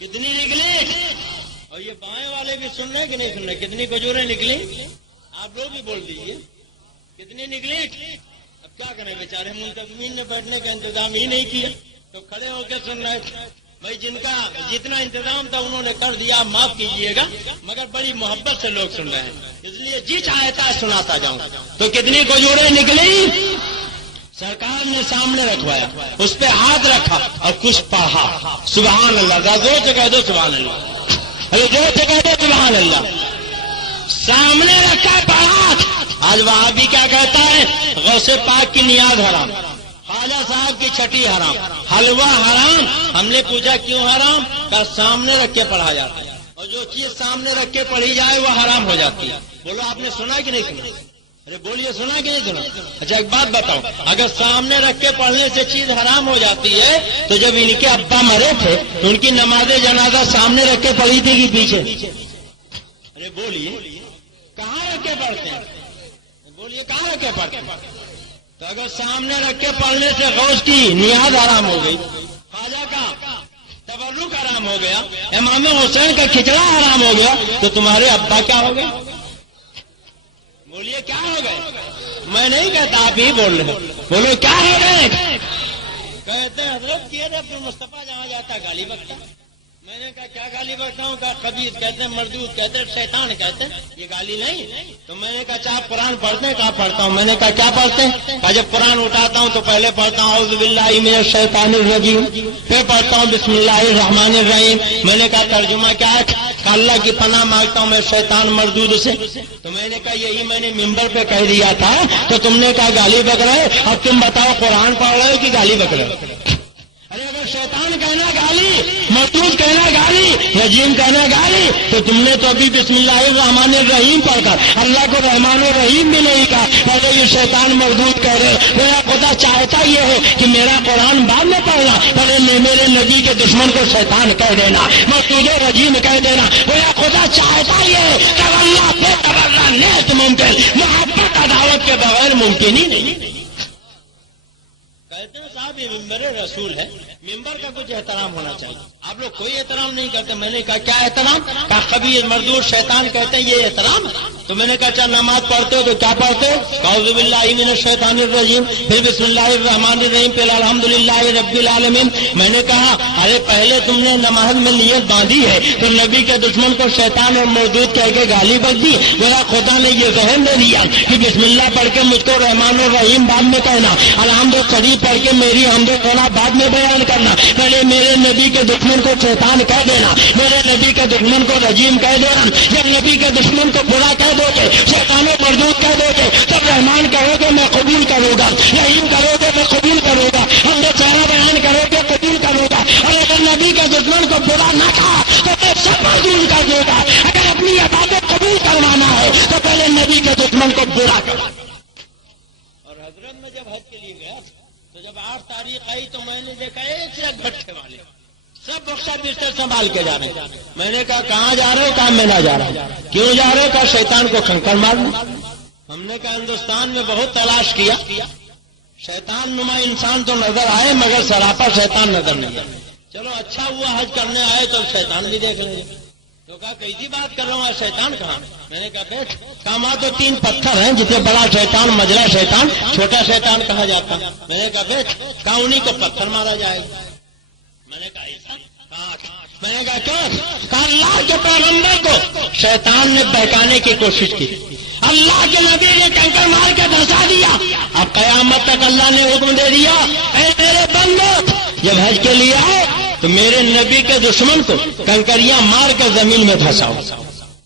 کتنی نکلی. اور یہ بائیں والے بھی سن رہے کہ نہیں سن رہے, کتنی کھجوریں نکلی آپ لوگ بھی بول دیجیے کتنی نکلی. اب کیا کریں بیچارے منتظمین نے بیٹھنے کا انتظام ہی نہیں کیا تو کھڑے ہو کے سن رہے تھے. بھائی جن کا جتنا انتظام تھا انہوں نے کر دیا, معاف کیجیے گا, مگر بڑی محبت سے لوگ سن رہے ہیں اس لیے جی چاہتا ہے سناتا جاؤں. تو کتنی کھجوریں نکلی سرکار نے سامنے رکھوایا, اس پہ ہاتھ رکھا اور کچھ پڑھا. سبحان اللہ, زور سے کہہ دو سبحان اللہ, ارے زور سے کہہ دو سبحان اللہ. سامنے رکھا پڑھا. آج وہاں بھی کیا کہتا ہے غوث پاک کی نیاز حرام, خواجہ صاحب کی چھٹی حرام, حلوہ حرام. ہم نے پوچھا کیوں حرام؟ کا سامنے رکھ کے پڑھا جاتا ہے, اور جو چیز سامنے رکھ کے پڑھی جائے وہ حرام ہو جاتی ہے. بولو آپ نے سنا کہ نہیں سنا؟ ارے بولیے سنا کہ نہیں سنا؟ اچھا ایک بات بتاؤ, اگر سامنے رکھ کے پڑھنے سے چیز حرام ہو جاتی ہے تو جب ان کے ابا مرے تھے تو ان کی نماز جنازہ سامنے رکھ کے پڑھی تھی کہ پیچھے؟ ارے بولیے کہاں رکھ کے پڑھتے ہیں؟ بولیے کہاں رکھ کے پڑھتے ہیں؟ تو اگر سامنے رکھ کے پڑھنے سے غوث کی نیاز آرام ہو گئی، خواجہ کا تبرک آرام ہو گیا، امام حسین کا کھچڑا آرام ہو گیا، تو تمہارے ابا کیا ہو گئے؟ بولیے کیا ہو گئے؟ میں نہیں کہتا، آپ ہی بول رہے، بولو کیا ہو گئے؟ کہتے ہیں حضرت کیے عبد المصطفیٰ جہاں جاتا گالی بکتا۔ میں نے کہا کیا گالی بکتا ہوں؟ کہا خبیث کہتے ہیں، مردود کہتے ہیں، شیطان کہتے ہیں، یہ گالی نہیں؟ تو میں نے کہا اچھا آپ قرآن پڑھتے ہیں؟ کہا پڑھتا ہوں۔ میں نے کہا کیا پڑھتے ہیں؟ کہا جب قرآن اٹھاتا ہوں تو پہلے پڑھتا ہوں اعوذ باللہ من الشیطان الرجیم، پھر پڑھتا ہوں بسم اللہ الرحمن الرحیم۔ میں نے کہا ترجمہ کیا ہے؟ کہا اللہ کی پناہ مانگتا ہوں میں شیطان مردود سے۔ تو میں نے کہا یہی میں نے ممبر پہ کہہ دیا تھا، تو تم نے کہا گالی بک رہے، اب تم بتاؤ قرآن پڑھ رہے ہو کہ گالی بک رہے ہو؟ ارے اگر شیطان کہنا گالی، مردود کہنا گالی، رجیم کہنا گالی، تو تم نے تو ابھی بسم اللہ الرحمن الرحیم پڑھ کر اللہ کو رحمان الرحیم بھی نہیں کہا، پہلے یہ شیطان مردود کہہ رہے۔ میرا خدا چاہتا یہ ہے کہ میرا قرآن بعد میں پڑھنا، پہلے میرے نبی کے دشمن کو شیطان کہہ دینا، مردود رجیم کہہ دینا۔ میرا خدا چاہتا یہ ہے کہ اللہ پہ تبرہ نیت ممکن، محبت عداوت کے بغیر ممکن ہی نہیں۔ کہتے ہیں صاحب یہ ممبر رسول ہے، ممبر کا کچھ احترام ہونا چاہیے، آپ لوگ کوئی احترام نہیں کرتے۔ میں نے کہا کیا احترام؟ کہا کبھی مردود شیطان کہتے ہیں یہ احترام ہے؟ تو میں نے کہا اچھا نماز پڑھتے ہو تو کیا پڑھتے ہو؟ اعوذ باللہ من الشیطان الرجیم، پھر بسم اللہ الرحمن الرحیم، پھر الحمدللہ رب العالمین۔ میں نے کہا ارے پہلے تم نے نماز میں نیت باندھی ہے تو نبی کے دشمن کو شیطان اور مردود کہہ کے گالی بک دی، میرا خدا نے یہ ذہن دے دیا کہ بسم اللہ پڑھ کے مجھ کو رحمان الرحیم بعد میں کہنا، الحمد شریف پڑھ کے میری حمد و ثنا بعد میں بیان کرنا، پہلے میرے نبی کے دشمن کو شیطان کہہ دینا، میرے نبی کے دشمن کو رجیم کہہ دینا۔ جب نبی کے دشمن کو برا کہہ دو گے، شیطان و مردود کہہ دو گے، تب رحمان کہو گے میں قبول کروں گا، رحیم کرو گے میں قبول کروں گا، حمد و ثنا بیان کرو گے قبول کروں گا۔ اور اگر نبی کے دشمن کو برا نہ کہا تو میں سب قبول کر دوں گا۔ اگر اپنی عبادت قبول کروانا ہے تو پہلے نبی کے دشمن کو برا کرو۔ اور حضرت میں جب حج کے لیے گیا تو جب 8 تاریخ آئی تو میں نے دیکھا ایک سے ایک بچے والے سب بخشا بستر سنبھال کے جا رہے ہیں۔ میں نے کہا کہاں جا رہے ہو؟ کہاں میں نہ جا رہا ہوں۔ کیوں جا رہے ہو؟ کہا شیطان کو کنکر مارنا۔ ہم نے کہا ہندوستان میں بہت تلاش کیا، شیطان نما انسان تو نظر آئے مگر سراپا شیطان نظر نہیں آئے۔ چلو اچھا ہوا حج کرنے آئے تو شیطان بھی دیکھ لیں گے۔ تو کہا کیسی بات کر رہا ہوں شیطان کہاں؟ میں نے کہا بیٹھ، کہاں تو 3 پتھر ہیں، جتنے بڑا شیطان مجرا شیطان چھوٹا شیطان کہا جاتا۔ میں نے کہا بیٹھ، کہاں انہیں کو پتھر مارا جائے گا۔ میں نے کہا ایسا؟ میں نے کہا کیوں؟ کہا اللہ کے پیغمبر کو شیطان نے بہکانے کی کوشش کی، اللہ کے نبی نے کنکر مار کے دھسا دیا، اب قیامت تک اللہ نے حکم دے دیا اے میرے بندو جب حج کے لیے آؤ تو میرے نبی کے دشمن کو کنکریاں مار کر زمین میں دھساؤ۔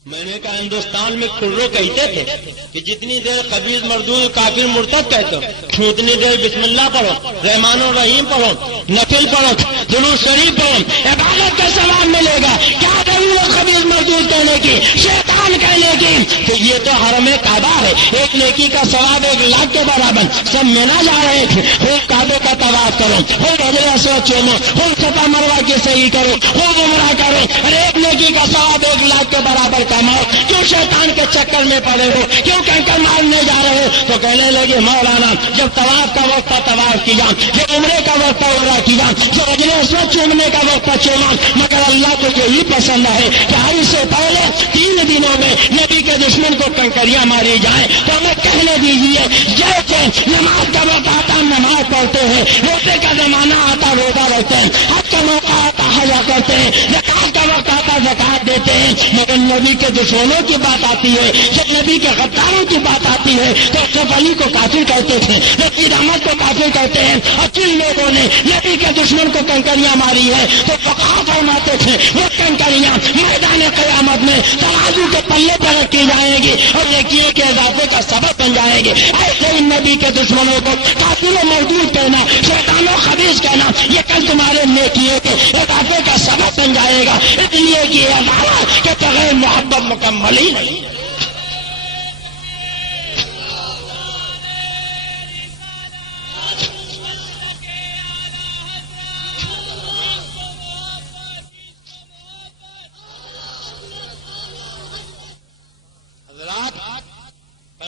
میں نے کہا ہندوستان میں کھرو کہتے تھے کہ جتنی دیر خبیث مردود کافر مرتد کہتے ہو اتنی دیر بسم اللہ پڑھو، رحمان الرحیم پڑھو، نفل پڑھو، درود شریف پڑھو، عبادت کا ثواب ملے گا۔ کیا ضرورت خبیث مردود کہنے کی، شیطان کہنے کی؟ تو یہ تو حرم کعبہ ہے، ایک نیکی کا ثواب 1 لاکھ کے برابر۔ سب مینا جا رہے تھے، خوب کعبے کا طواف کرو، خوب حجر اسود چومو، خوب صفا مروہ کی صحیح کرو، خوب عمرہ کرو، اور ایک نیکی کا ثواب 1 لاکھ کے برابر کماؤ۔ کیوں شیطان کے چکر میں پڑے ہو؟ کیوں کنکر مارنے جا رہے ہو؟ تو کہنے لگے مولانا جب طواف کا وقت تھا طواف کیا، جب عمرے کا وقت تھا عمرہ کیا، جب حجر اسود چومنے کا وقت تھا چوما، مگر اللہ کو یہی پسند ہے کہ حج سے پہلے 3 دنوں میں نبی کے دشمن کو کنکریاں ماری جائیں۔ تو ہمیں کہنے دیجیے جیسے نماز کا وقت آتا نماز پڑھتے ہیں، روزے کا زمانہ آتا روزہ رکھتے ہیں، حج کا موقع آتا حج کرتے ہیں، زکات کا وقت آتا زکات دیتے ہیں، مگر نبی کے دشمنوں کی بات آتی ہے، جب نبی کے غداروں کی بات آتی ہے تو اشرف علی کو کافر کہتے تھے، رشید احمد کو کافر کہتے ہیں، اور جن لوگوں نے نبی کے دشمن کو کنکریاں ماری ہے تو فقہا فرماتے تھے وہ کنکریاں میدان قیامت میں ترازو کے پلے پر رکھی جائیں گی اور نیکیوں کے اضافے کا سبب بن جائیں گے۔ ایسے ان نبی کے دشمنوں کو کافر و مردود کہنا، شیطان و خبیث کہنا، یہ کل تمہارے نیکیوں کے اضافے کا سبب بن جائے گا، اس لیے کہ عبادت کے بغیر محبت مکمل ہی نہیں۔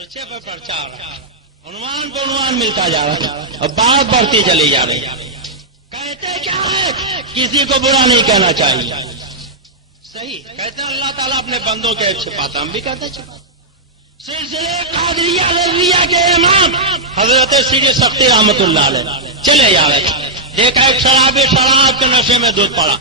پرچے پر پرچہ آ رہا ہے، عنوان کو عنوان ملتا جا رہا ہے اور بات بڑھتی چلی جا رہی ہے. کہتے کیا ہے؟ کسی کو برا نہیں کہنا چاہیے. صحیح کہتے ہیں اللہ تعالیٰ اپنے بندوں کے چھپاتا، ہم بھی کہتے ہیں چھپاتا. سلسلے قادریہ رضویہ کے امام حضرت سیدھی سختی رحمت اللہ علیہ چلے جا رہے تھے. دیکھا ایک شرابی شراب کے نشے میں دودھ پڑا.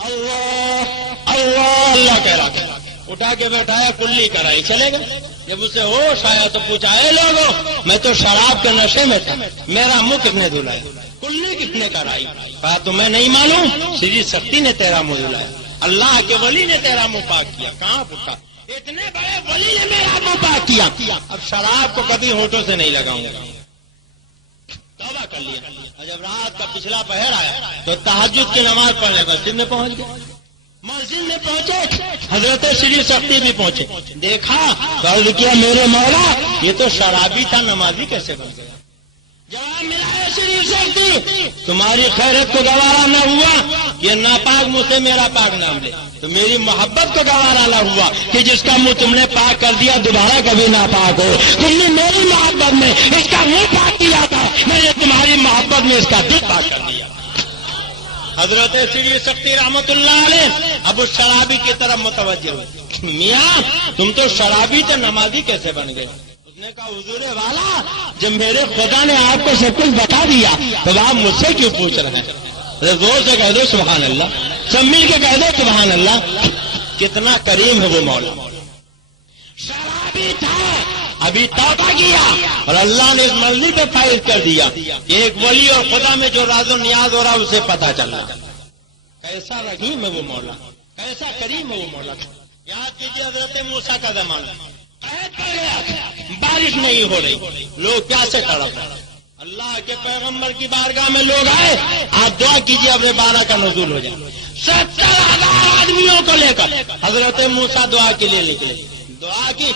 اللہ اللہ اللہ کہہ رہا تھا. اٹھا کے بیٹھایا، کلی کرائی، چلے گئے. جب اسے ہوش آیا تو پوچھا، اے لوگوں، میں تو شراب کے نشے میں تھا، میرا منہ کتنے دھلایا، کلی کتنے کرائی؟ کہا تمہیں نہیں معلوم، سیدھی سختی نے تیرا منہ دھلایا، اللہ کے ولی نے تیرا منہ پاک کیا. کہاں پوچھا؟ اتنے بڑے ولی نے میرا منہ پاک کیا. اب شراب کو کبھی ہونٹوں سے نہیں لگاؤں گا. توبہ کر لیا. اور جب رات کا پچھلا پہر آیا تو تہجد کی نماز پڑھنے مسجد میں پہنچ گیا. مسجد میں پہنچے، حضرت سیدھی سختی بھی پہنچے. دیکھا، عرض کیا میرے مولا یہ تو شرابی تھا، نمازی کیسے بن گیا؟ جواب ملا ہے سیدھی سختی، تمہاری خیرت کو گوارا نہ ہوا یہ ناپاک منہ سے میرا پاک نام لے، تو میری محبت کو گوارا نہ ہوا کہ جس کا منہ تم نے پاک کر دیا دوبارہ کبھی ناپاک ہو. تم نے میری محبت میں اس کا منہ پاک کیا تھا، میں نے تمہاری محبت میں اس کا دل پاک کر دیا. حضرت سیدھی سختی رحمت اللہ علیہ اب اس شرابی کی طرف متوجہ ہوئے. میاں تم تو شرابی تھے، نمازی کیسے بن گئے؟ اس نے کہا حضور والا، جب میرے خدا نے آپ کو سب کچھ بتا دیا تو آپ مجھ سے کیوں پوچھ رہے ہیں؟ زور سے کہہ دو سبحان اللہ، سب مل کے کہہ دو سبحان اللہ. کتنا کریم ہے وہ مولا. شرابی تھا، ابھی توبہ کیا اور اللہ نے اس مرضی پہ فائز کر دیا کہ ایک ولی اور خدا میں جو راز و نیاز ہو رہا اسے پتا چلا. کیسا رحیم ہے وہ مولا، کیسا کریم ہے وہ مولا. یاد کیجیے حضرت موسیٰ کا زمانہ، قحط پڑ گیا، بارش نہیں ہو رہی، لوگ پیاسے تڑپ رہے. اللہ کے پیغمبر کی بارگاہ میں لوگ آئے، آپ دعا کیجیے اپنے بارہ کا نزول ہو جائے. 70,000 آدمیوں کو لے کر حضرت موسیٰ دعا کے لیے نکلے. دعا کی،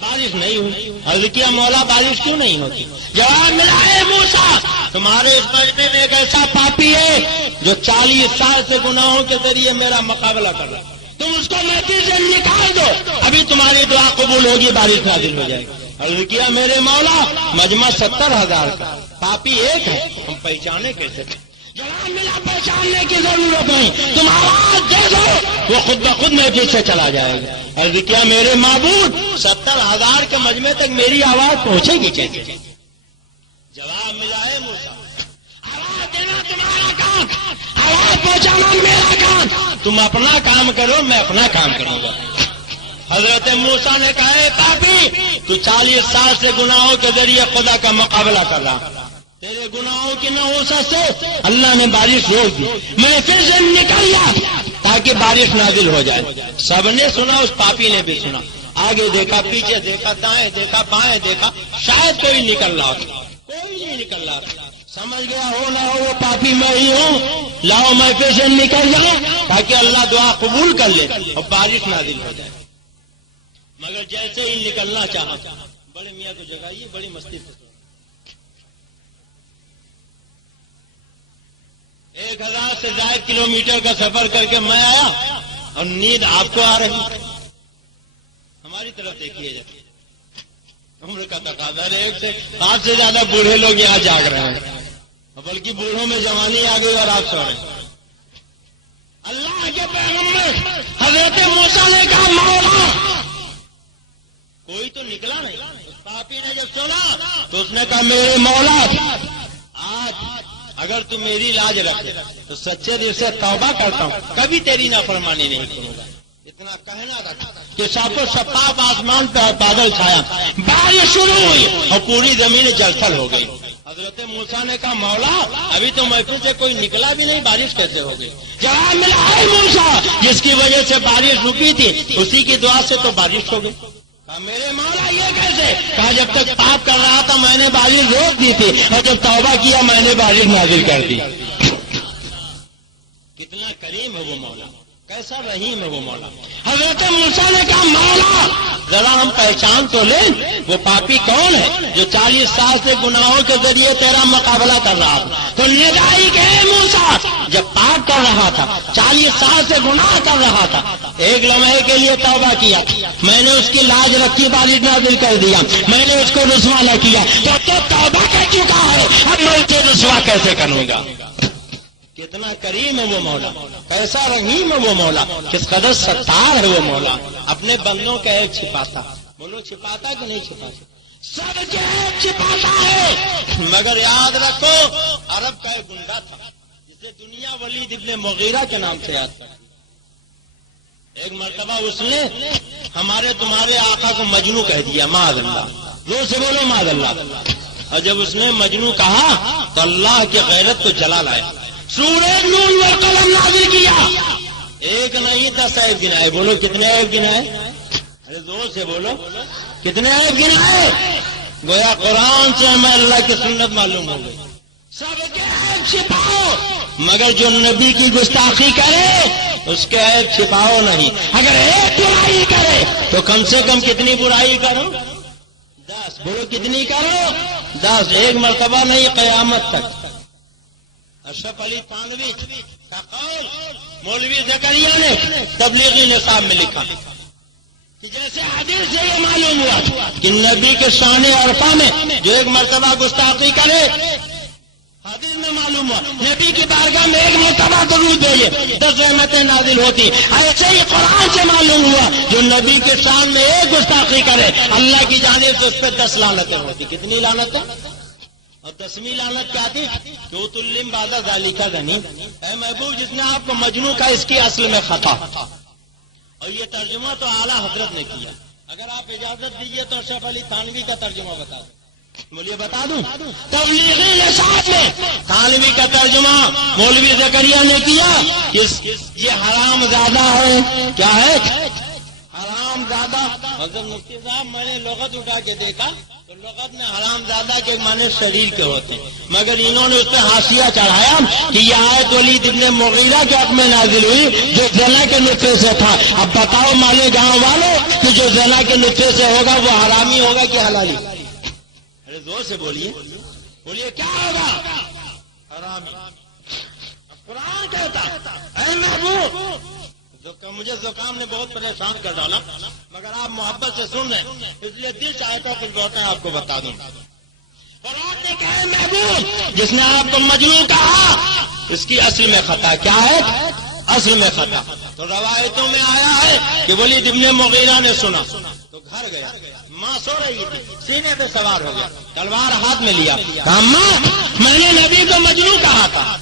بارش نہیں ہوئی. عرض کیا مولا بارش کیوں نہیں ہوتی؟ جواب ملا ہے موسیٰ تمہارے اس مجمع میں ایک ایسا پاپی ہے جو 40 سال سے گناہوں کے ذریعے میرا مقابلہ کر رہا ہے، تم اس کو مٹی سے نکال دو، ابھی تمہاری دعا قبول ہوگی، بارش نازل ہو جائے گی. عرض کیا میرے مولا مجمع 70,000 کا، پاپی ایک ہے، ہم پہچانے کیسے؟ جواب ملا پہچاننے کی ضرورت نہیں، تم آواز دے دو وہ خود بخود محفل سے چلا جائے گا. عرض کیا میرے معبود 70,000 کے مجمع تک میری آواز پہنچے گی کیسے؟ جواب ملا ہے موسیٰ آواز دینا تمہارا کام، آواز پہنچانا میرا کام، تم اپنا کام کرو میں اپنا کام کروں گا. حضرت موسیٰ نے کہا اے پاپی تو 40 سال سے گناہوں کے ذریعے خدا کا مقابلہ کر رہا، تیرے گناہوں کی نحوست سے اللہ نے بارش روک دی، میں پھر سے نکل گیا تاکہ بارش نازل ہو جائے. سب نے سنا، اس پاپی نے بھی سنا. آگے دیکھا، پیچھے دیکھا، دائیں دیکھا، بائیں دیکھا، شاید کوئی نکل رہا تھا، کوئی نہیں نکل رہا تھا. سمجھ گیا ہو نہ ہو وہ پاپی میں ہی ہوں، لاؤ میں پھر سے نکل جاؤں تاکہ اللہ دعا قبول کر لے اور بارش نازل ہو جائے. مگر جیسے ہی نکلنا چاہا، بڑے میاں کو جگائیے، بڑی مستی سے 1000 سے زائد کلومیٹر کا سفر کر کے میں آیا اور نیند آپ کو آ رہی. ہماری طرف دیکھیے جاتی عمر کا تقاضا ہے، 1 سے 5 سے زیادہ بوڑھے لوگ یہاں جاگ رہے ہیں، بلکہ بوڑھوں میں جوانی آ گئی اور آپ سو رہے ہیں. اللہ کے پیغمبر حضرت موسیٰ نے کہا مولا کوئی تو نکلا نہیں. پاپی نے جب سنا تو اس نے کہا میرے مولا آج اگر تم میری لاج رکھے تو سچے دل سے توبہ کرتا ہوں، کبھی تیری نافرمانی نہیں کروں گا. اتنا کہنا رکھا کہ صاف شفاف آسمان پہ بادل چھایا، بارش شروع ہوئی اور پوری زمین جل تھل ہو گئی. حضرت موسیٰ نے کہا مولا ابھی تو محفل سے کوئی نکلا بھی نہیں، بارش کیسے ہو گئی؟ جواب ملا ہے موسیٰ جس کی وجہ سے بارش رکی تھی اسی کی دعا سے تو بارش ہو گئی. کہا میرے مولا یہ کیسے؟ کہا جب تک پاپ کر رہا تھا میں نے بارش روک دی تھی اور جب توبہ کیا میں نے بارش نازل کر دی. کتنا کریم ہے وہ مولا، کیسا رحیم ہے وہ مولا. حضرت موسیٰ نے کہا مولا ذرا ہم پہچان تو لیں وہ پاپی کون ہے جو 40 سال سے گناہوں کے ذریعے تیرا مقابلہ کر رہا تھا. تو ندائی کہ موسیٰ جب پاک کر رہا تھا، 40 سال سے گناہ کر رہا تھا، ایک لمحے کے لیے توبہ کیا، میں نے اس کی لاج رکھی، بارش نازل کر دیا، میں نے اس کو رسوا نہ کیا، تو توبہ کر چکا ہے، اب میں اسے رسوا کیسے کروں گا؟ کتنا کریم ہے وہ مولا، کیسا رحیم ہے وہ مولا، کس قدر ستار ہے وہ مولا، اپنے بندوں کا عیب چھپاتا، بولو چھپاتا کہ نہیں چھپاتا؟ سب کے عیب چھپاتا ہے، مگر یاد رکھو عرب کا ایک گنڈا تھا جسے دنیا ولید ابن مغیرہ کے نام سے یاد کرتی۔ ایک مرتبہ اس نے ہمارے تمہارے آقا کو مجنو کہہ دیا، معاذ اللہ، زور سے بولو معاذ اللہ، اور جب اس نے مجنو کہا تو اللہ کی غیرت کو جلا لایا، سورہ نون والقلم نازل کیا، ایک نہیں 10 عیب گنائے، بولو کتنے عیب گنائے؟ ارے زور سے بولو کتنے عیب گنائے؟ گویا قرآن سے ہمیں اللہ کی سنت معلوم ہو گئی، سب کے عیب چھپاؤ، مگر جو نبی کی گستاخی کرے اس کے عیب چھپاؤ نہیں، اگر ایک برائی کرے تو کم سے کم کتنی برائی کرو؟ 10، بولو کتنی کرو؟ 10، ایک مرتبہ نہیں قیامت تک۔ اشرف علی تھانوی کا قول مولوی زکریا نے تبلیغی نصاب میں لکھا کہ جیسے حدیث سے یہ معلوم ہوا کہ نبی کے شان عرفہ میں جو ایک مرتبہ گستاخی کرے، حدیث میں معلوم ہوا نبی کی بارگاہ میں ایک مرتبہ درود بھیجے 10 رحمتیں نازل ہوتی، ایسے ہی قرآن سے معلوم ہوا جو نبی کے شان میں ایک گستاخی کرے اللہ کی جانب سے اس پہ 10 لعنتیں ہوتی۔ کتنی لعنتیں؟ اور 10ویں لعنت کیا تھی کہ وہ تلم بازا ذالکا غنی، اے محبوب جس نے آپ کو مجنو کا اس کی اصل میں خطا، اور یہ ترجمہ تو اعلیٰ حضرت نے کیا، اگر آپ اجازت دیجیے تو اشرف علی تھانوی کا ترجمہ بتا دوں، بولیے بتا دوں؟ تبلیغی نصاب میں تھانوی کا ترجمہ مولوی زکریا نے کیا کہ یہ حرام زادہ ہے، کیا ہے؟ حرام زادہ۔ حضرت مفتی صاحب میں نے لغت اٹھا کے دیکھا تو لغت میں حرام زادہ کے معنی شریر کے ہوتے ہیں، مگر انہوں نے اس پہ حاشیہ چڑھایا کہ یہ آیت ولید ابن مغیرہ کے حق میں نازل ہوئی جو زنا کے نطفے سے تھا۔ اب بتاؤ مالے گاؤں والوں کہ جو زنا کے نطفے سے ہوگا وہ حرامی ہوگا کہ حلالی؟ ارے زور سے بولیے، بولیے کیا ہوگا؟ حرامی۔ قرآن کہتا اے محبوب، مجھے زکام نے بہت پریشان کر ڈالا، مگر آپ محبت سے سن رہے ہیں اس لیے دل چاہتا کچھ بہت ہے آپ کو بتا دوں۔ قرآن نے کہا محبوب جس نے آپ کو مجنون کہا اس کی اصل میں خطا کیا ہے؟ اصل میں خطا۔ تو روایتوں میں آیا ہے کہ ولید ابن مغیرہ نے سنا تو گھر گیا، ماں سو رہی تھی، سینے پہ سوار ہو گیا، تلوار ہاتھ میں لیا، ماں میں نے نبی کو مجنون کہا تھا،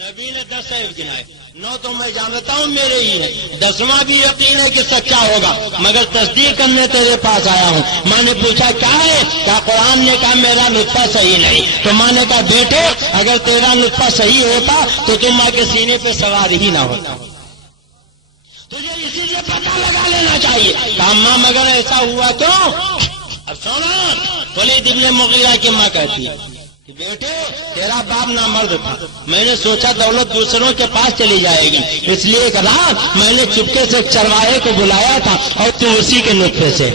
نبی نے 10 عیب گنائے، 9 تو میں جانتا ہوں میرے ہی ہے، 10واں بھی یقین ہے کہ سچا ہوگا، مگر تصدیق کرنے تیرے پاس آیا ہوں۔ ماں نے پوچھا کیا ہے؟ کیا قرآن نے کہا میرا نطفہ صحیح نہیں؟ تو ماں نے کہا بیٹے اگر تیرا نطفہ صحیح ہوتا تو تم ماں کے سینے پہ سوار ہی نہ ہوتا، تجھے اسی سے پتہ لگا لینا چاہیے۔ کہا ماں مگر ایسا ہوا کیوں؟ اب سونا ولید ابن مغیرہ کی ماں کہتی ہے بیٹے تیرا باپ نامرد تھا، میں نے سوچا دولت دوسروں کے پاس چلی جائے گی، اس لیے ایک رات میں نے چپکے سے چرواہے کو بلایا تھا اور تو اسی کے نطفے سے۔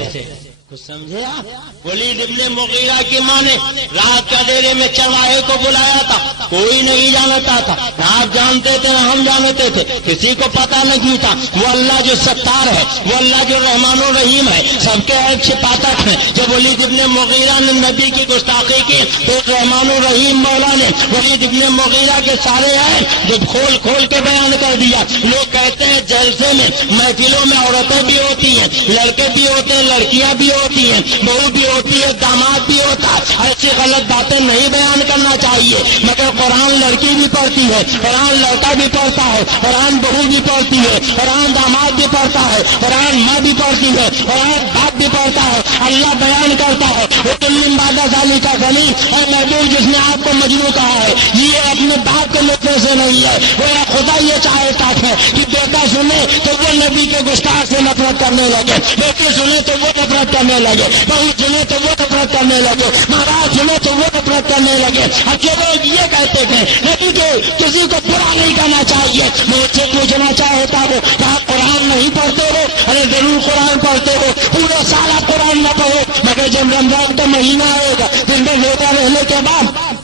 کچھ سمجھے آپ؟ ولید ابن مغیرہ کی ماں نے رات کا ڈیرے میں چرواہے کو بلایا تھا، کوئی نہیں جانتا تھا، نہ آپ جانتے تھے نہ ہم جانتے تھے، کسی کو پتا نہیں تھا۔ وہ اللہ جو ستار ہے، وہ اللہ جو رحمان و رحیم ہے، سب کے عیب چھپاتا ہے۔ جب ولید ابن مغیرہ نے نبی کی گستاخی کی تو رحمان و رحیم مولا نے ولید ابن مغیرہ کے سارے عیب جب کھول کھول کے بیان کر دیا۔ لوگ کہتے ہیں جلسے میں محفلوں میں عورتیں بھی ہوتی ہیں، لڑکے بھی ہوتے ہیں، لڑکیاں بھی ہوتی ہیں، بہو بھی ہوتی ہے، داماد بھی ہوتا ہے، ایسی غلط باتیں نہیں بیان کرنا چاہیے، مگر قرآن لڑکی بھی پڑھتی ہے، قرآن لڑکا بھی پڑھتا ہے، قرآن بہو بھی پڑھتی ہے، قرآن داماد بھی پڑھتا ہے، قرآن ماں بھی پڑھتی ہے، قرآن باپ بھی پڑھتا ہے۔ اللہ بیان کرتا ہے وہ تلم بادہ ذالکا کا غنی، اور محبوب جس نے آپ کو مجنون کہا ہے یہ اپنے باپ کے نطفے سے نہیں ہے۔ وہ خدا یہ چاہتا ہے کہ بیٹا سنے تو وہ نبی کے گستاخ سے نفرت کرنے لگے، بیٹی سنے تو وہ نفرت کرنے لگے، بہو سنے تو وہ نفرت کرنے لگے، مہاراج سنے تو وہ نفرت کرنے لگے۔ اچھے لوگ یہ کہتے تھے نبی کے کسی کو برا نہیں کرنا چاہیے۔ میں اس سے پوچھنا چاہتا ہوں کہا قرآن نہیں پڑھتے ہو؟ ارے ضرور قرآن پڑھتے ہو، پورا سارا قرآن نہ پڑھو، مگر جب رمضان کا مہینہ آئے گا جن میں روزہ رہنے کے بعد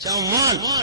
54।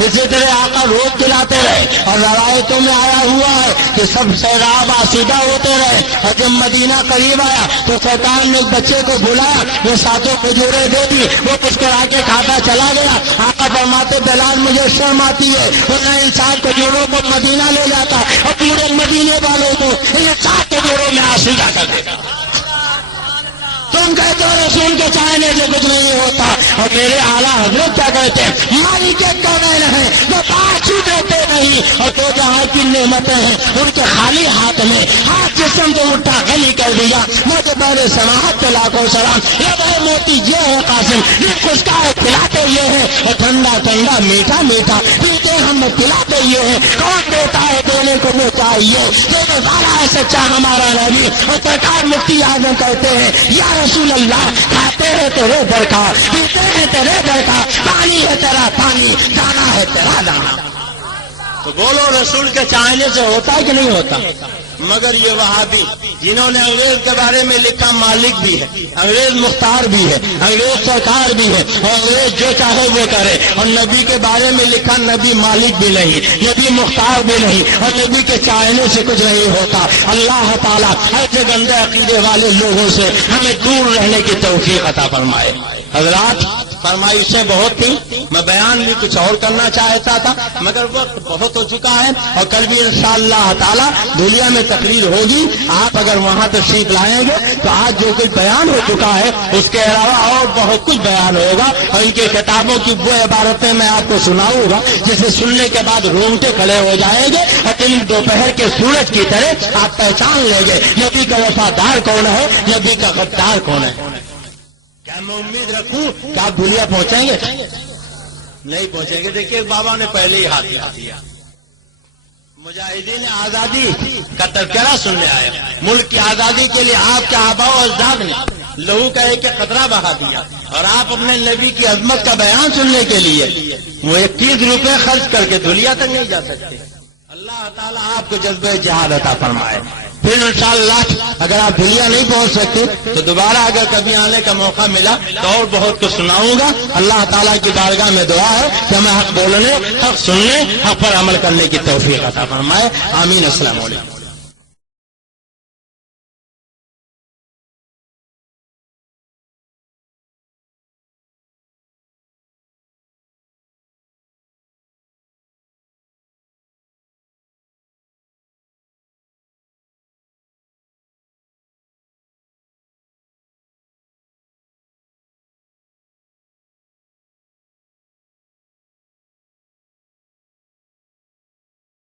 اسی طرح آقا روز دلاتے رہے اور روایتوں میں آیا ہوا ہے کہ سب سیراب آسودہ ہوتے رہے، اور جب مدینہ قریب آیا تو شیطان نے ایک بچے کو بلایا، وہ ساتوں کھجوریں دے دی، وہ مسکرا کے کھاتا چلا گیا۔ آقا فرماتے بلال مجھے شرم آتی ہے، ورنہ ان 7 کھجوروں کو مدینہ لے جاتا اور پورے مدینے والوں کو ان 7 کھجوروں میں آسودہ کر دیتا۔ تم کہتے ہو رسول کے چاہنے سے کچھ نہیں ہوتا، اور میرے اعلیٰ حضرت کیا کہتے ہیں، مالک کا نین ہے وہ بات ہی دیتے نہیں، اور تو جہاں کی نعمتیں ہیں ان کے خالی ہاتھ میں ہاتھ جسم کو اٹھا غنی کر دیا۔ مجھے بڑے سماعت پہ لاکھوں سلام، یہ بڑے موتی یہ ہے قاسم، یہ خشکا ہے پلاتے یہ ہے، اور ٹھنڈا ٹھنڈا میٹھا میٹھا پیتے ہم پلاتے یہ ہے۔ کون دیتا ہے دینے کو وہ چاہیے، دینے والا ہے سچا ہمارا نبی۔ اور سرکار مفتی اعظم کہتے ہیں یا رسول اللہ کھاتے ہیں تیرے در کا، پیتے ہیں تیرے در کا، پانی ہے تیرا پانی، دانا ہے تیرا دانا۔ تو بولو رسول کے چاہنے سے ہوتا ہے کہ نہیں ہوتا؟ مگر یہ وہابی جنہوں نے انگریز کے بارے میں لکھا مالک بھی ہے، انگریز مختار بھی ہے، انگریز سرکار بھی ہے، اور انگریز جو چاہے وہ کرے، اور نبی کے بارے میں لکھا نبی مالک بھی نہیں، نبی مختار بھی نہیں، اور نبی کے چاہنے سے کچھ نہیں ہوتا۔ اللہ تعالیٰ ایسے گندے عقیدے والے لوگوں سے ہمیں دور رہنے کی توفیق عطا فرمائے۔ حضرات فرمائشیں بہت تھیں، میں بیان بھی کچھ اور کرنا چاہتا تھا مگر وقت بہت ہو چکا ہے، اور کل بھی انشاءاللہ تعالی دھولیا میں تقریر ہوگی، آپ اگر وہاں تشریف لائیں گے تو آج جو کچھ بیان ہو چکا ہے اس کے علاوہ اور بہت کچھ بیان ہوگا، اور ان کی کتابوں کی وہ عبارتیں میں آپ کو سناؤں گا جسے سننے کے بعد رونگٹے کھڑے ہو جائیں گے، اور دن دوپہر کے سورج کی طرح آپ پہچان لیں گے نبی کا وفادار کون ہے، نبی کا غدار کون ہے۔ کیا میں امید رکھوں کہ آپ دھولیا پہنچیں گے؟ نہیں پہنچیں گے۔ دیکھیے بابا نے پہلے ہی ہاتھ ہلا دیا۔ مجاہدین آزادی کا تذکرہ سننے آئے، ملک کی آزادی کے لیے آپ کے آباء و اجداد نے لہو کا ایک قطرہ بہا دیا، اور آپ اپنے نبی کی عظمت کا بیان سننے کے لیے وہ 31 روپے خرچ کر کے دھولیا تک نہیں جا سکتے۔ اللہ تعالیٰ آپ کو جذبہ جہاد عطا فرمائے۔ پھر انشاءاللہ اگر آپ دھولیا نہیں پہنچ سکتے تو دوبارہ اگر کبھی آنے کا موقع ملا تو اور بہت کچھ سناؤں گا۔ اللہ تعالیٰ کی بارگاہ میں دعا ہے کہ ہمیں حق بولنے، حق سننے، حق پر عمل کرنے کی توفیق عطا فرمائے۔ آمین۔ السلام علیکم۔